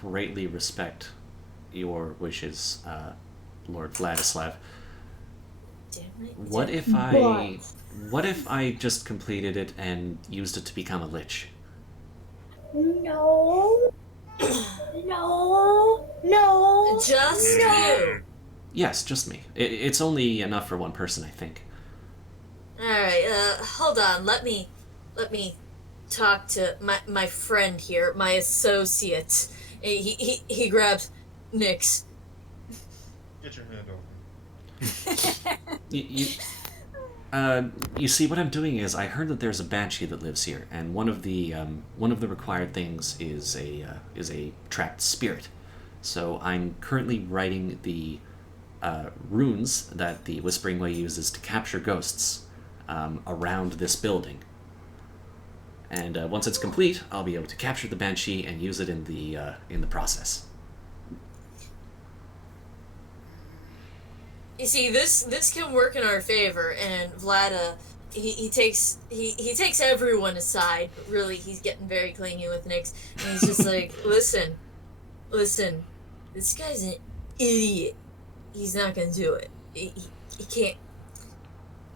greatly respect your wishes, Lord Vladislav. Damn it. What if I just completed it and used it to become a lich? No. No. Just you. Yes, just me. It's only enough for one person, I think. Alright, hold on. Let me talk to my friend here, my associate. He grabs Nyx. Get your hand over. You see, what I'm doing is I heard that there's a banshee that lives here, and one of the required things is a trapped spirit. So I'm currently writing the runes that the Whispering Way uses to capture ghosts around this building. And once it's complete, I'll be able to capture the banshee and use it in the process. You see, this can work in our favor, and Vlada, he takes everyone aside, but really he's getting very clingy with Nyx, and he's just like, listen, this guy's an idiot. He's not gonna do it. He can't.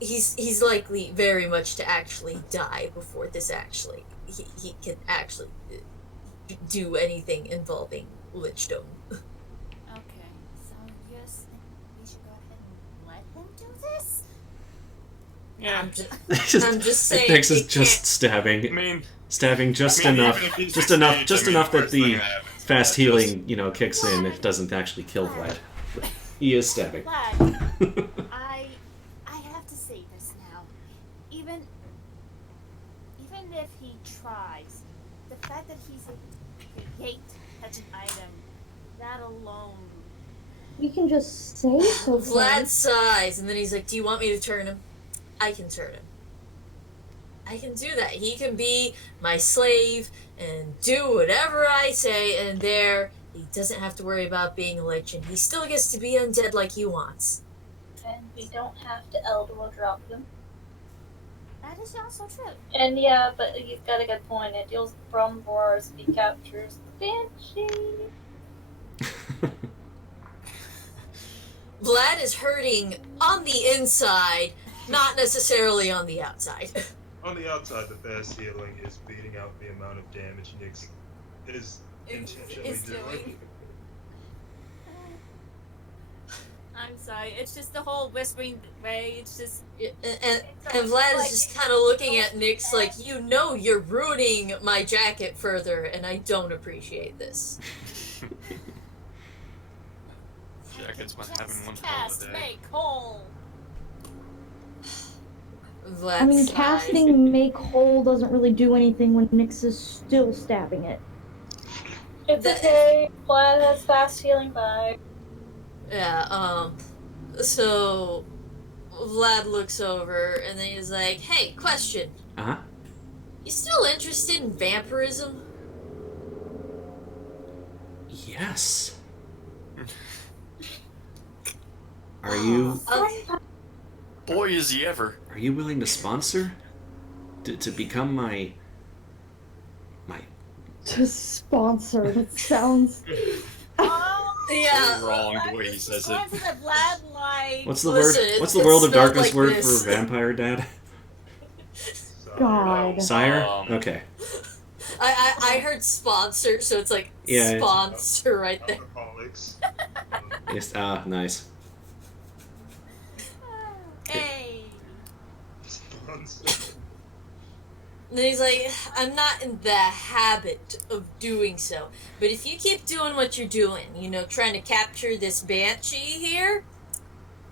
He's likely very much to actually die before this actually. He can actually do anything involving lichdom. Okay, so you just think we should go ahead and let him do this? Yeah. I'm just saying. Nyx is it just can't- stabbing. I mean, Stabbing just even enough, if he's just just enough, stage, just I mean, enough that first thing the that happens, fast yeah, healing, kicks in. It doesn't actually kill Vlad. He is stabbing. Vlad, I have to say this now. Even if he tries, the fact that he's a create such an item, that alone. We can just say so. Vlad sighs, and then he's like, do you want me to turn him? I can turn him. I can do that. He can be my slave and do whatever I say, and there, he doesn't have to worry about being a lich, and he still gets to be undead like he wants. And we don't have to Eldor drop them. That is also true. And yeah, but you've got a good point. It deals from Boars, he captures the banshee. Vlad is hurting on the inside, not necessarily on the outside. On the outside, the fast healing is beating out the amount of damage Nyx is intentionally Is doing. doing. I'm sorry. It's just the whole Whispering Way. It's just. And Vlad is just kind of looking at Nyx like, you know you're ruining my jacket further, and I don't appreciate this. Jacket's one having one hell of Cast, a day. make whole. Vlad I mean, sighs. casting Make Whole doesn't really do anything when Nyx is still stabbing it. It's okay. Vlad has fast healing bag. Yeah, so Vlad looks over and then he's like, hey, question. Uh-huh. You still interested in vampirism? Yes. Are you Boy, is he ever. are you willing to sponsor? To become my To sponsor. That sounds. Oh, Yeah. Wrong the way he says it. Answer that Vlad like. what's the Listen, word? What's it the World of spelled Darkness like word this. for vampire dad? God. Sire? Um, Okay. I heard sponsor, so it's like Yeah, it's- sponsor right there. Alcoholics. Yes, nice. Hey. Sponsor. And he's like, I'm not in the habit of doing so, but if you keep doing what you're doing, you know, trying to capture this banshee here,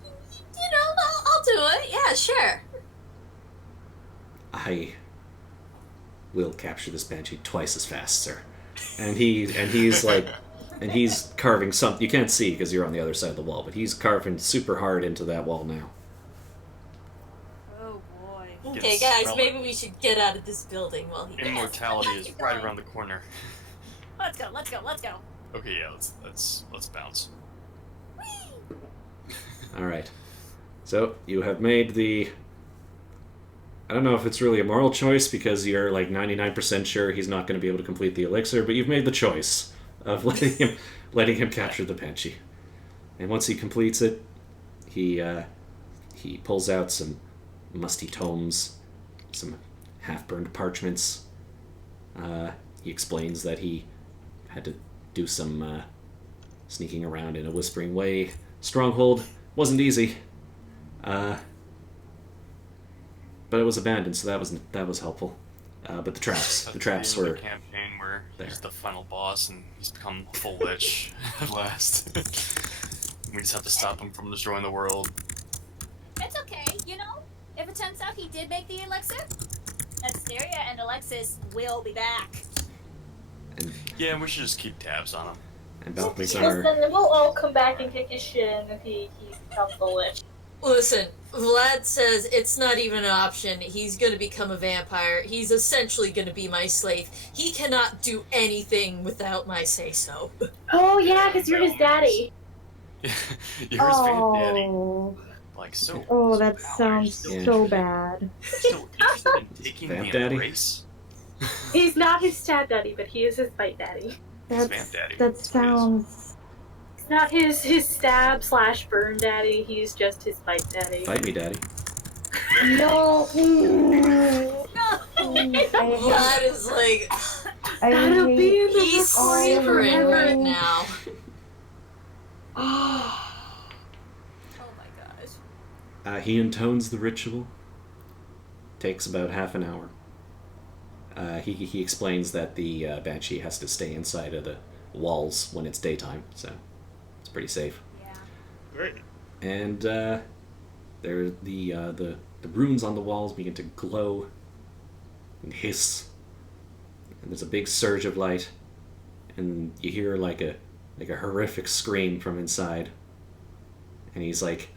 you know, I'll do it. Yeah, sure. I will capture this banshee twice as fast, sir. And he's like, and he's carving something. You can't see because you're on the other side of the wall, but he's carving super hard into that wall now. Oh boy. Okay, Yes, guys, well- maybe we should get out of this building while he. Immortality is right around the corner. Let's go. Let's go. Let's go. Okay, yeah, let's bounce. All right. So you have made the. I don't know if it's really a moral choice because you're like 99% sure he's not going to be able to complete the elixir, but you've made the choice of letting him capture the banshee. And once he completes it, he pulls out some musty tomes, some half-burned parchments. He explains that he had to do some sneaking around in a whispering way. Stronghold wasn't easy. But it was abandoned, so that was helpful. But the traps That's the end of were the campaign where there. he's the final boss and he's become a full lich at last. We just have to stop him from destroying the world. It's okay. You know, if it turns out he did make the elixir, Asteria and Alexis will be back. Yeah, we should just keep tabs on him. and Balthazar. Listen, we'll all come back and kick his shit if he becomes the lich. Listen, Vlad says it's not even an option. He's gonna become a vampire. He's essentially gonna be my slave. He cannot do anything without my say-so. Oh yeah, because you're his daddy. You're his fan daddy. Oh, Like, so. oh, that so sounds Yeah. so bad. Still interested in taking Vamp the daddy? embrace? He's not his stab daddy, but he is his bite daddy. He's That's, Vamp daddy. that That's what he is. sounds. It's not his stab/burn daddy. He's just his bite daddy. Bite me, daddy. No. Vlad is like, That'll be hate. in the he's recording shivering forever. right now. Oh my gosh. He intones the ritual. Takes about half an hour. He explains that the banshee has to stay inside of the walls when it's daytime, so it's pretty safe. Yeah. Great. And there, the runes on the walls begin to glow and hiss, and there's a big surge of light, and you hear like a horrific scream from inside. And he's like,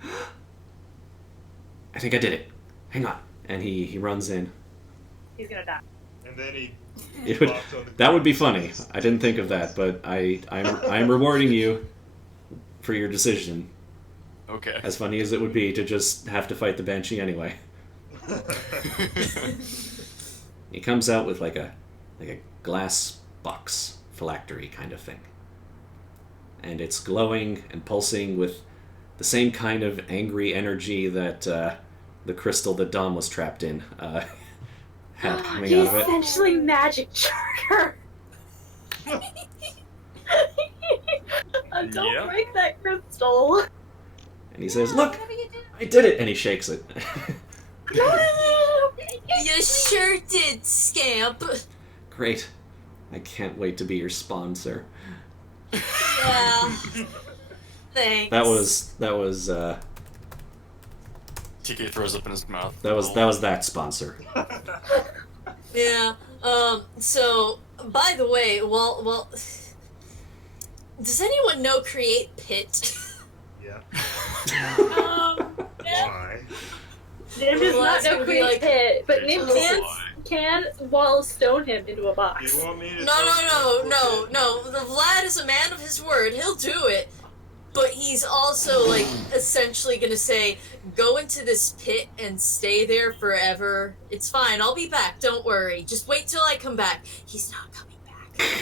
"I think I did it. Hang on." And he runs in. He's gonna die. And then he. It would, flopped on the that would be ground. funny. I didn't think of that, but I'm rewarding you for your decision. Okay. As funny as it would be to just have to fight the banshee anyway. He comes out with like a glass box phylactery kind of thing, and it's glowing and pulsing with the same kind of angry energy that the crystal that Dom was trapped in had coming out He's of it. essentially magic charter. Don't Yep. break that crystal. And he says, "Look, Whatever you do. I did it!" And he shakes it. You sure did, scamp. Great. I can't wait to be your sponsor. Yeah. Thanks. That was TK throws up in his mouth. that sponsor. Yeah. So, by the way, well, Does anyone know create pit? Yeah. Yeah. Why? Nim does Well, not that's know gonna be create like- pit, but Nim Listen. can wall stone him into a box. You want me to? No. The Vlad is a man of his word. He'll do it. But he's also, like, essentially gonna say, go into this pit and stay there forever. It's fine, I'll be back, don't worry. Just wait till I come back. He's not coming back.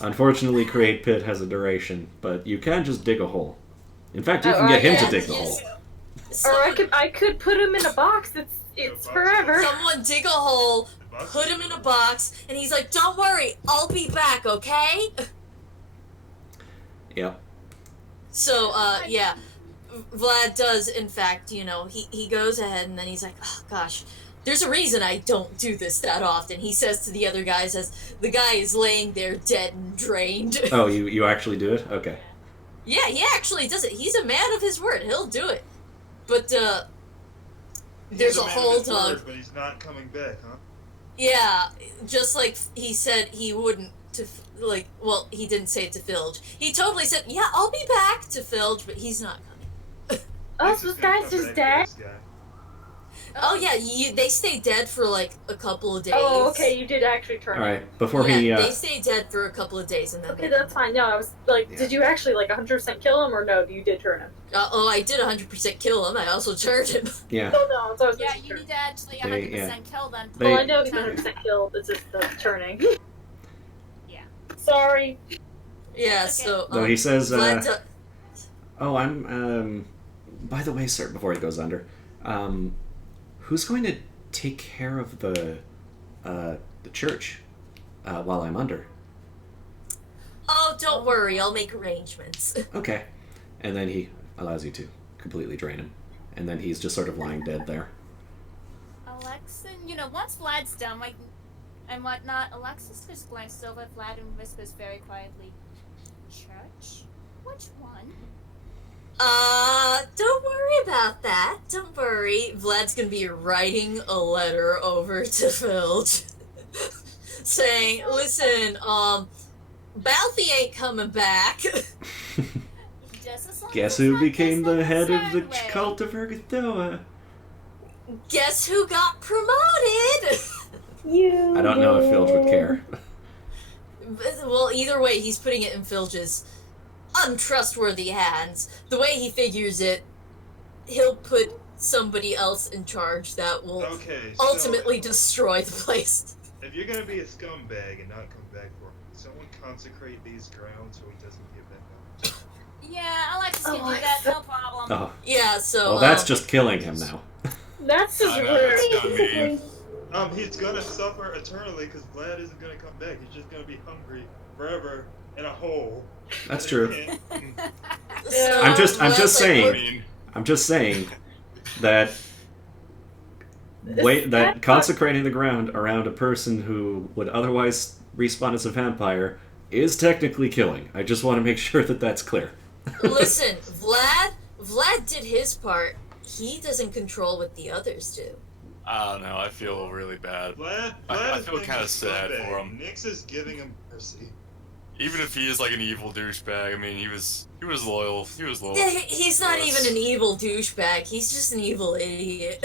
Unfortunately, create pit has a duration, but you can just dig a hole. In fact, you Oh, can get him yeah, to dig the yes. hole. Or I could put him in a box. It's forever. Someone dig a hole, put him in a box, and he's like, don't worry, I'll be back, okay? Yep. So, yeah. Vlad does, in fact, he goes ahead and then he's like, oh, gosh, there's a reason I don't do this that often. He says to the other guys as the guy is laying there dead and drained. Oh, you actually do it? Okay. Yeah, he actually does it. He's a man of his word. He'll do it. But, there's a whole dog. But he's not coming back, huh? Yeah, just like he said he wouldn't to, he didn't say it to Filge. He totally said, yeah, I'll be back to Filge, but he's not coming. Oh, so this guy's just dead? Oh, yeah, they stay dead for, like, a couple of days. Oh, okay, you did actually turn. Alright, before they stay dead for a couple of days and then Okay, that's fine. No, I was like, did you actually, 100% kill him, or no, you did turn him? I did 100% kill him. I also turned him. Yeah. No, so I was Yeah, you need to actually 100% yeah. kill them. Well, I know he's 100% killed, it's just the turning. Yeah. Sorry. Yeah, It's okay. so... No, he says, Vlad oh, I'm, by the way, sir, before he goes under, who's going to take care of the church, while I'm under? Oh, don't worry, I'll make arrangements. Okay. And then he allows you to completely drain him. And then he's just sort of lying dead there. Alexa, once Vlad's done, and whatnot, Alexis just glances over at Vlad and whispers very quietly, Church? Which one? Don't worry about that. Don't worry. Vlad's gonna be writing a letter over to Filge. Saying, listen, Balthy ain't coming back. Just as long Guess as who it's not became just the in head of the certain way. cult of Ergothoa? Guess who got promoted? You. I don't know if Filge would care. Well, either way, he's putting it in Filge's untrustworthy hands. The way he figures it, he'll put somebody else in charge that will ultimately destroy the place. If you're gonna be a scumbag and not come back for him, someone consecrate these grounds so he doesn't give them up. Yeah, Alexis can do that, no problem. Oh. Yeah, so... Well, that's just killing him now. That's just I know, rude. that's not me. He's gonna suffer eternally because Vlad isn't gonna come back. He's just gonna be hungry forever in a hole. That's And true. he can't- So I'm just Vlad's like, saying. "Look, I'm just saying that that consecrating the ground around a person who would otherwise respawn as a vampire is technically killing. I just want to make sure that that's clear. Listen, Vlad did his part. He doesn't control what the others do. I don't know, I feel really bad. Vlad I is feel being kinda a sad scumbag. for him. Nyx is giving him mercy. Even if he is like an evil douchebag, I mean, he was loyal. He was loyal. Yeah, he's not to us. even an evil douchebag. He's just an evil idiot.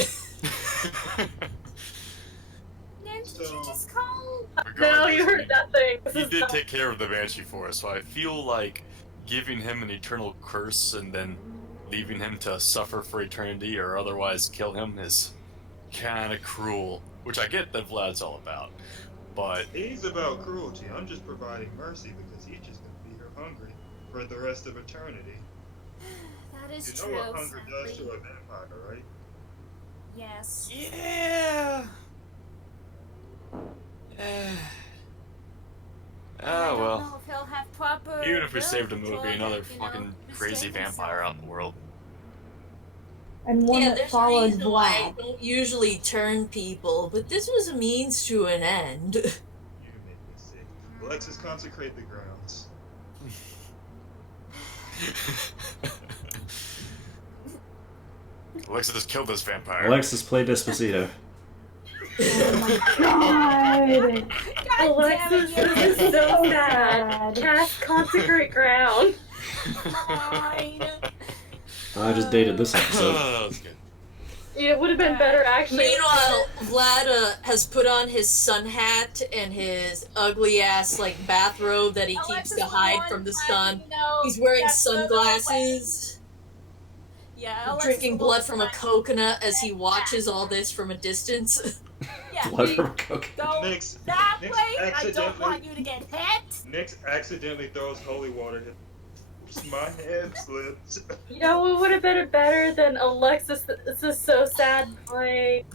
Did you just call? No, you heard that thing. He This is did not- take care of the Banshee for us, so I feel like giving him an eternal curse and then leaving him to suffer for eternity or otherwise kill him is kind of cruel. Which I get that Vlad's all about, but He's about cruelty. I'm just providing mercy because he's just gonna be here hungry for the rest of eternity. That is You true. know what hunger does sadly. to a vampire, right? Yes. yeah. I Oh don't well. know if he'll have proper Even if we will saved him, it would be control, another you know, fucking restrain crazy himself. vampire out in the world. And one Yeah, that there's a followed reason why I Vlad. don't usually turn people, but this was a means to an end. You make me sick. Alexis, consecrate the grounds. Alexis killed this vampire. Alexis, play Despacito. Oh my god. Alexis, damn it, this is so So sad. sad. Cast consecrate ground. Fine. I just dated this episode. That was good. It would have been better actually. Meanwhile, Vlad has put on his sun hat and his ugly ass like bathrobe that he keeps Alexis to hide warned from the Vlad, sun. you know, He's wearing that's the way. sunglasses, Yeah, Alexis drinking blood warned from a Vlad. coconut as he watches all this from a distance. Yeah, Blood you from a coconut. go Nix, that Nix way. I don't accidentally- want you to get hit. Nix accidentally throws holy water. My hand slips. You know what would have been better than Alexis? This is so sad.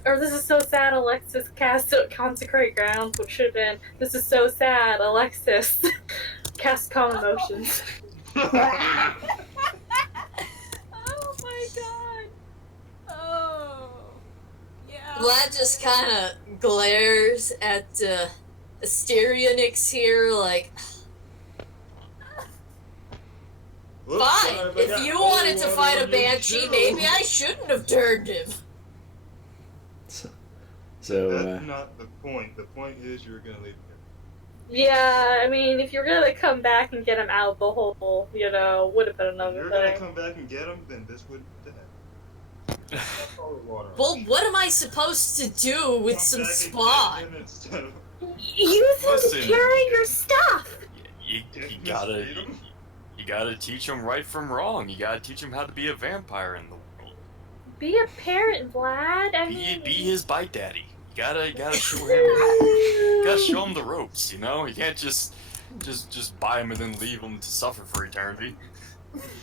This is so sad. Alexis cast consecrate ground, which should have been. This is so sad. Alexis cast calm emotions. Oh my god. Oh. Yeah. Vlad just kind of glares at Asterianix here like, Look, fine, son, I if got you holy wanted to water fight a on your banshee, shoe. maybe I shouldn't have turned him. So, That's not the point. The point is you're gonna leave here. Yeah, I mean, if you're gonna come back and get him out of the hole, you know, would have been If another you're gonna thing. come back and get him, then this wouldn't happen. Holy water on Well, your what am I supposed to do with shoe. some Come back and spawn? get him instead of- Use him Listen. to carry your stuff. You Didn't gotta mistreat him? you gotta teach him right from wrong. You gotta teach him how to be a vampire in the world. Be a parent, Vlad. I Be mean, his bite daddy. You gotta show him. You gotta show him the ropes. You know, you can't just buy him and then leave him to suffer for eternity.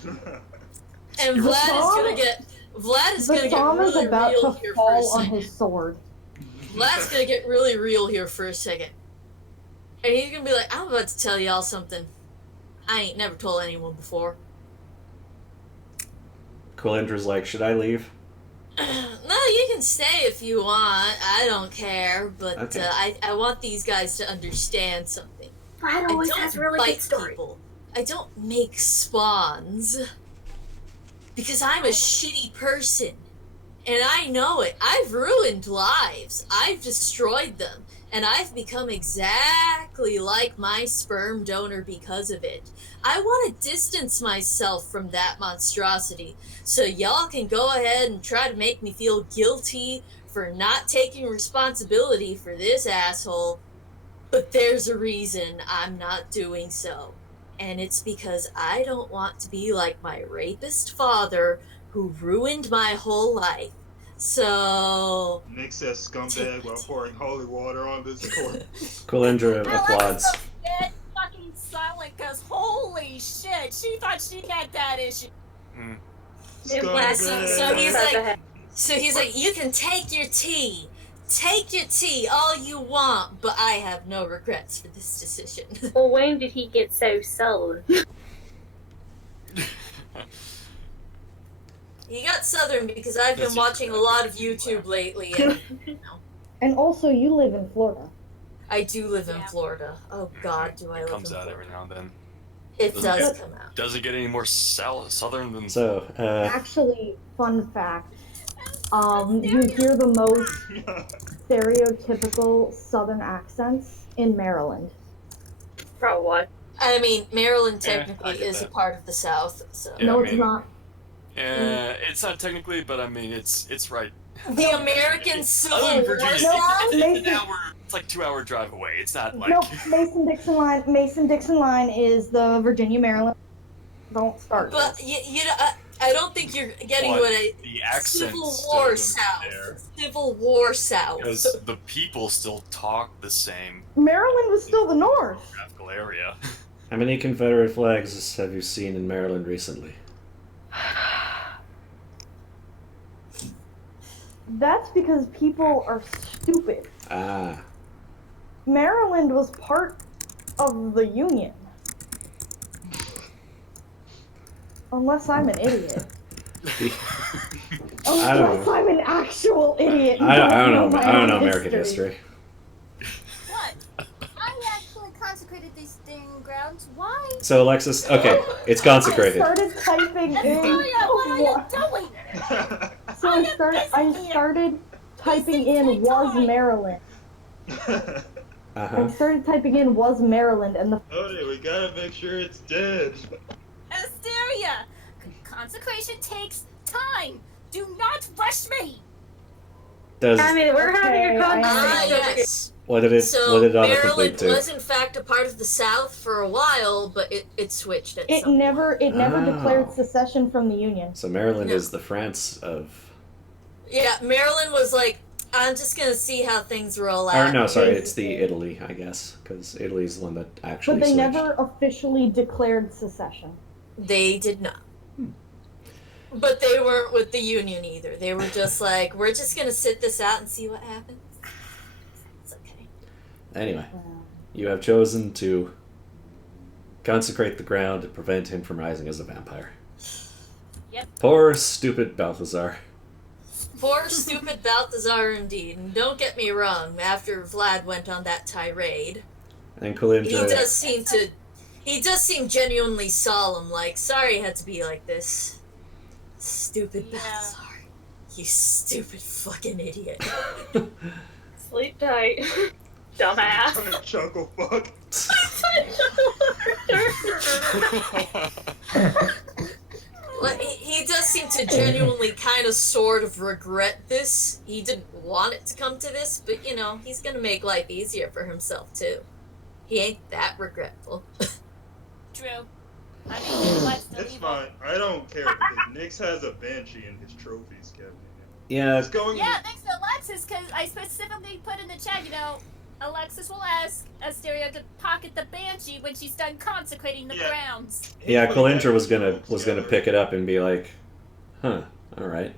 And You're Vlad is gonna get Bassam is really about real to here for a fall on second. his sword. Vlad's gonna get really real here for a second. And he's gonna be like, I'm about to tell y'all something I ain't never told anyone before. Colindra's like, should I leave? No, you can stay if you want. I don't care. But Okay. I want these guys to understand something. Vlad I always don't has really bite good story. people. I don't make spawns. Because I'm a shitty person. And I know it. I've ruined lives. I've destroyed them. And I've become exactly like my sperm donor because of it. I want to distance myself from that monstrosity. So y'all can go ahead and try to make me feel guilty for not taking responsibility for this asshole. But there's a reason I'm not doing so. And it's because I don't want to be like my rapist father who ruined my whole life. So... Nick says scumbag while pouring holy water on this court. Colindra Alexis applauds. was dead fucking silent because holy shit, she thought she had that issue. Yeah, so he's Scumbag. like, you can take your tea. Take your tea all you want, but I have no regrets for this decision. well, when did he get so southern? He got southern because I've been That's watching a lot of YouTube lately, and And also, you live in Florida. I do live in Yeah. Florida. Oh God, do I It live comes in out Florida? every now and then. It Doesn't does it? come out. Does it get any more southern than? So, Actually, fun fact. You hear the most stereotypical Southern accents in Maryland. Probably. I mean, Maryland Yeah, I technically get is a that. part of the South, so Yeah, no, I it's mean- not. It's not technically, but I mean, it's right. the American Civil Other than War. Virginia, No, it's Mason- an hour. It's like 2-hour drive away. It's not like. No, Mason-Dixon line. Mason-Dixon line is the Virginia, Maryland. Don't start. But I don't think you're getting What? what I. The accent Civil still War isn't South. there. Civil War South. Because the people still talk the same Maryland was still the North. geographical area. how many Confederate flags have you seen in Maryland recently? That's because people are stupid. Ah. Maryland was part of the Union. Unless I'm an idiot. I don't Unless know. I'm an actual idiot. and I don't know. my I don't own know American history. What? I actually consecrated these dang grounds. Why? So Alexis, okay, it's consecrated. I started typing in. Amelia, what are you doing? So I started typing in was Maryland. I started typing in was Maryland, and the Cody, we gotta make sure it's dead. Asteria! Consecration takes time! Do not rush me! Does I mean, we're having Okay, a I conversation. Yes. what did it So what did it Maryland autocomplete to? was in fact a part of the South for a while, but it switched at it some never point. declared Oh. secession from the Union. So Maryland No. is the France of. Yeah, Maryland was like, I'm just gonna see how things roll Or out. no, sorry, it's the Italy, I guess, because Italy's the one that actually But they switched. never officially declared secession. They did not. But they weren't with the Union either. They were just like, we're just gonna sit this out and see what happens. It's okay. Anyway, you have chosen to consecrate the ground to prevent him from rising as a vampire. Yep. Poor stupid Balthazar. Poor stupid Balthazar indeed. And don't get me wrong, after Vlad went on that tirade, And Kalinja. he does seem genuinely solemn, like, sorry it had to be like this. Stupid Yeah. Balthazar. You stupid fucking idiot. Sleep tight, dumbass. Chuckle fuck. Like, he does seem to genuinely kind of sort of regret this. He didn't want it to come to this, but you know, he's gonna make life easier for himself too. He ain't that regretful. True. I mean, life's still It's evil. fine. I don't care because Nyx has a banshee in his trophies cabinet. Yeah, It's going. Yeah, thanks to Alexis, because I specifically put in the chat, you know, Alexis will ask Asteria to pocket the Banshee when she's done consecrating the Yeah. grounds. yeah. Kalinja was gonna pick it up and be like, "Huh, all right."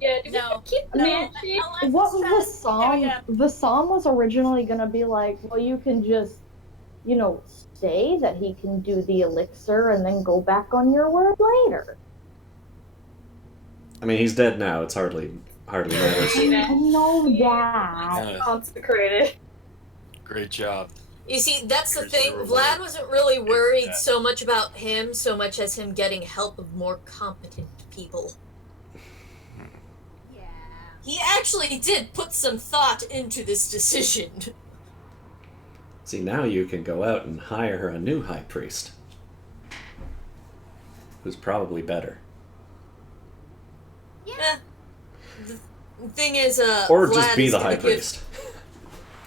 Yeah, do we No. keep the No, banshee? Alexis What was trusts Vasam? Asteria. Vasam was originally gonna be like, well, you can just, you know, say that he can do the elixir and then go back on your word later. I mean, he's dead now. It's hardly matters. I know that. Yeah, Consecrated. great job. You see, that's the Here's thing. your Vlad reward. wasn't really worried Yeah. so much about him, so much as him getting help of more competent people. Yeah. He actually did put some thought into this decision. See, now you can go out and hire a new high priest, who's probably better, Eh, the thing is, or Vlad just be is the gonna high give- priest.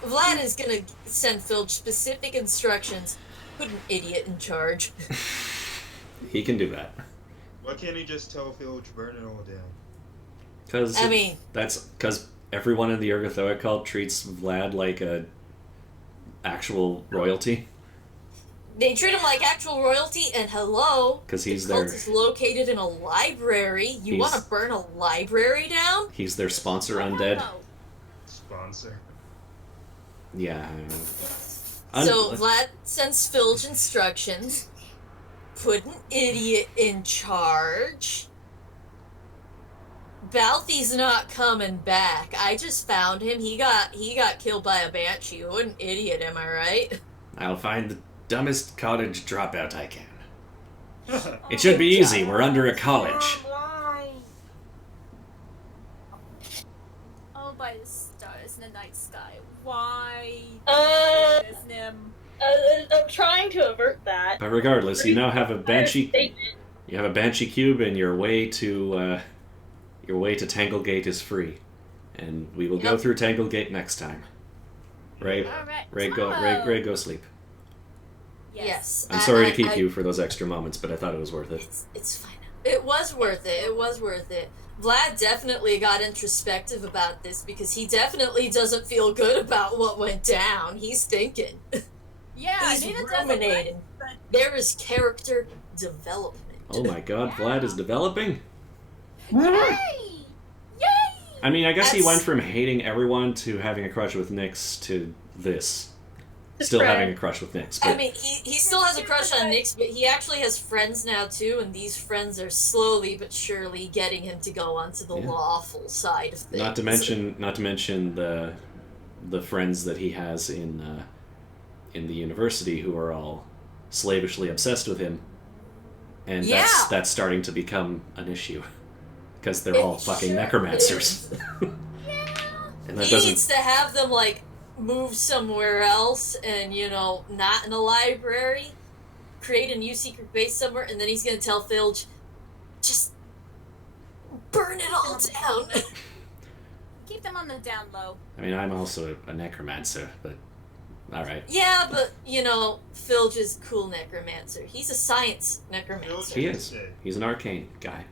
Vlad is gonna send Filch specific instructions. Put an idiot in charge. He can do that. Why can't he just tell Filch burn it all down? Because I mean- that's because everyone in the Urgathoa cult treats Vlad like a actual royalty. They treat him like actual royalty, and hello, Because he's the cult their is located in a library. You He's- want to burn a library down? he's their sponsor undead. Oh, Sponsor. Yeah. So Vlad sends Filch instructions. Put an idiot in charge. Balthy's not coming back. I just found him. He got killed by a banshee. What an idiot, am I right? I'll find the dumbest college dropout I can. Oh It should be easy. We're under a college. Oh, by the stars in the night sky. Why? This Nim? I'm trying to avert that. But regardless, you now have a banshee. Statement. You have a banshee cube, and your way to Tanglegate is free, and we will go Yep. through Tanglegate next time. Ray, Alright. Ray, go sleep. Yes. I'm sorry to I- keep you for those extra moments, but I thought it was worth it. It's fine. It was worth it. It was worth it. Vlad definitely got introspective about this because he definitely doesn't feel good about what went down. He's thinking. Yeah, He's neither does ruminating. Alexis, There is character development. Oh my God, Vlad is developing. but- Yay! Yay! I mean, I guess he That's- went from hating everyone to having a crush with Nyx to this. His Still friend. having a crush with Nyx. I But mean, he still has a crush on Nyx, but he actually has friends now too, and these friends are slowly but surely getting him to go onto the Yeah. lawful side of things. not to mention the friends that he has in the university who are all slavishly obsessed with him, and Yeah. that's starting to become an issue because they're all It fucking sure necromancers. Yeah. And that He doesn't. needs to have them like move somewhere else and, not in a library, create a new secret base somewhere, and then he's gonna tell Filge, just burn it all down. Keep them on the down low. I mean, I'm also a necromancer, but alright. Yeah, but, Filge is a cool necromancer. He's a science necromancer. He is. He's an arcane guy.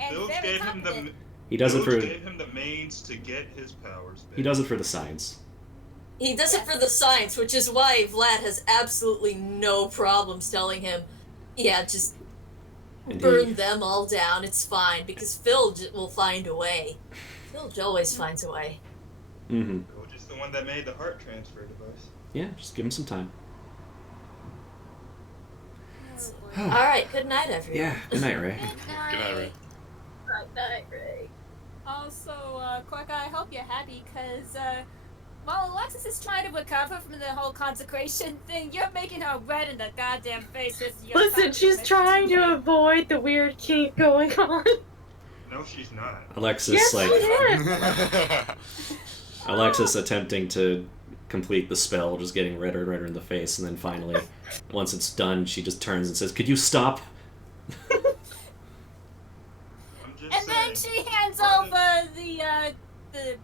And Filge very gave him competent. He does it Filge for gave him the means to get his powers back. he does it for the science. He does it for the science, which is why Vlad has absolutely no problems telling him, yeah, just burn them all down, it's fine, because Filge will find a way. Filge always finds a way. Mm-hmm. Filge is the one that made the heart transfer device. Yeah, just give him some time. Alright, good night, everyone. Yeah, good night, Ray. Good night, Ray. Night, Ray. Also, Quark, I hope you're happy, because, while Alexis is trying to recover from the whole consecration thing, you're making her red in the goddamn face with your Listen, she's trying to avoid the weird kink going on. No, she's not. Alexis, Yes, like, she is. Alexis attempting to complete the spell, just getting redder and redder in the face, and then finally, once it's done, she just turns and says, "Could you stop?" I'm just And then saying. she hands over the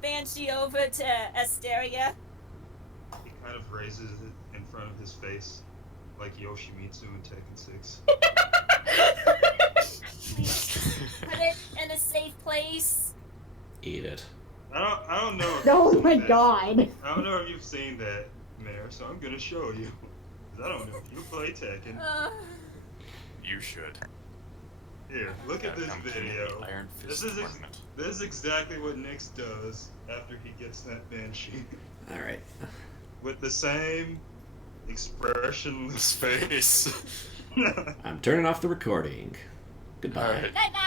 Banshee over to Asteria. He kind of raises it in front of his face, like Yoshimitsu in Tekken 6. Put it in a safe place. Eat it. I don't know. If Oh you've my seen that. god. I don't know if you've seen that, Mayor, so I'm gonna show you. 'Cause I don't know if you play Tekken. You should. Here, look at this Come to video. the Iron This Fist is tournament. this is exactly what Nyx does after he gets that Banshee. Alright. With the same expressionless His face. I'm turning off the recording. Goodbye. Alright. Night night.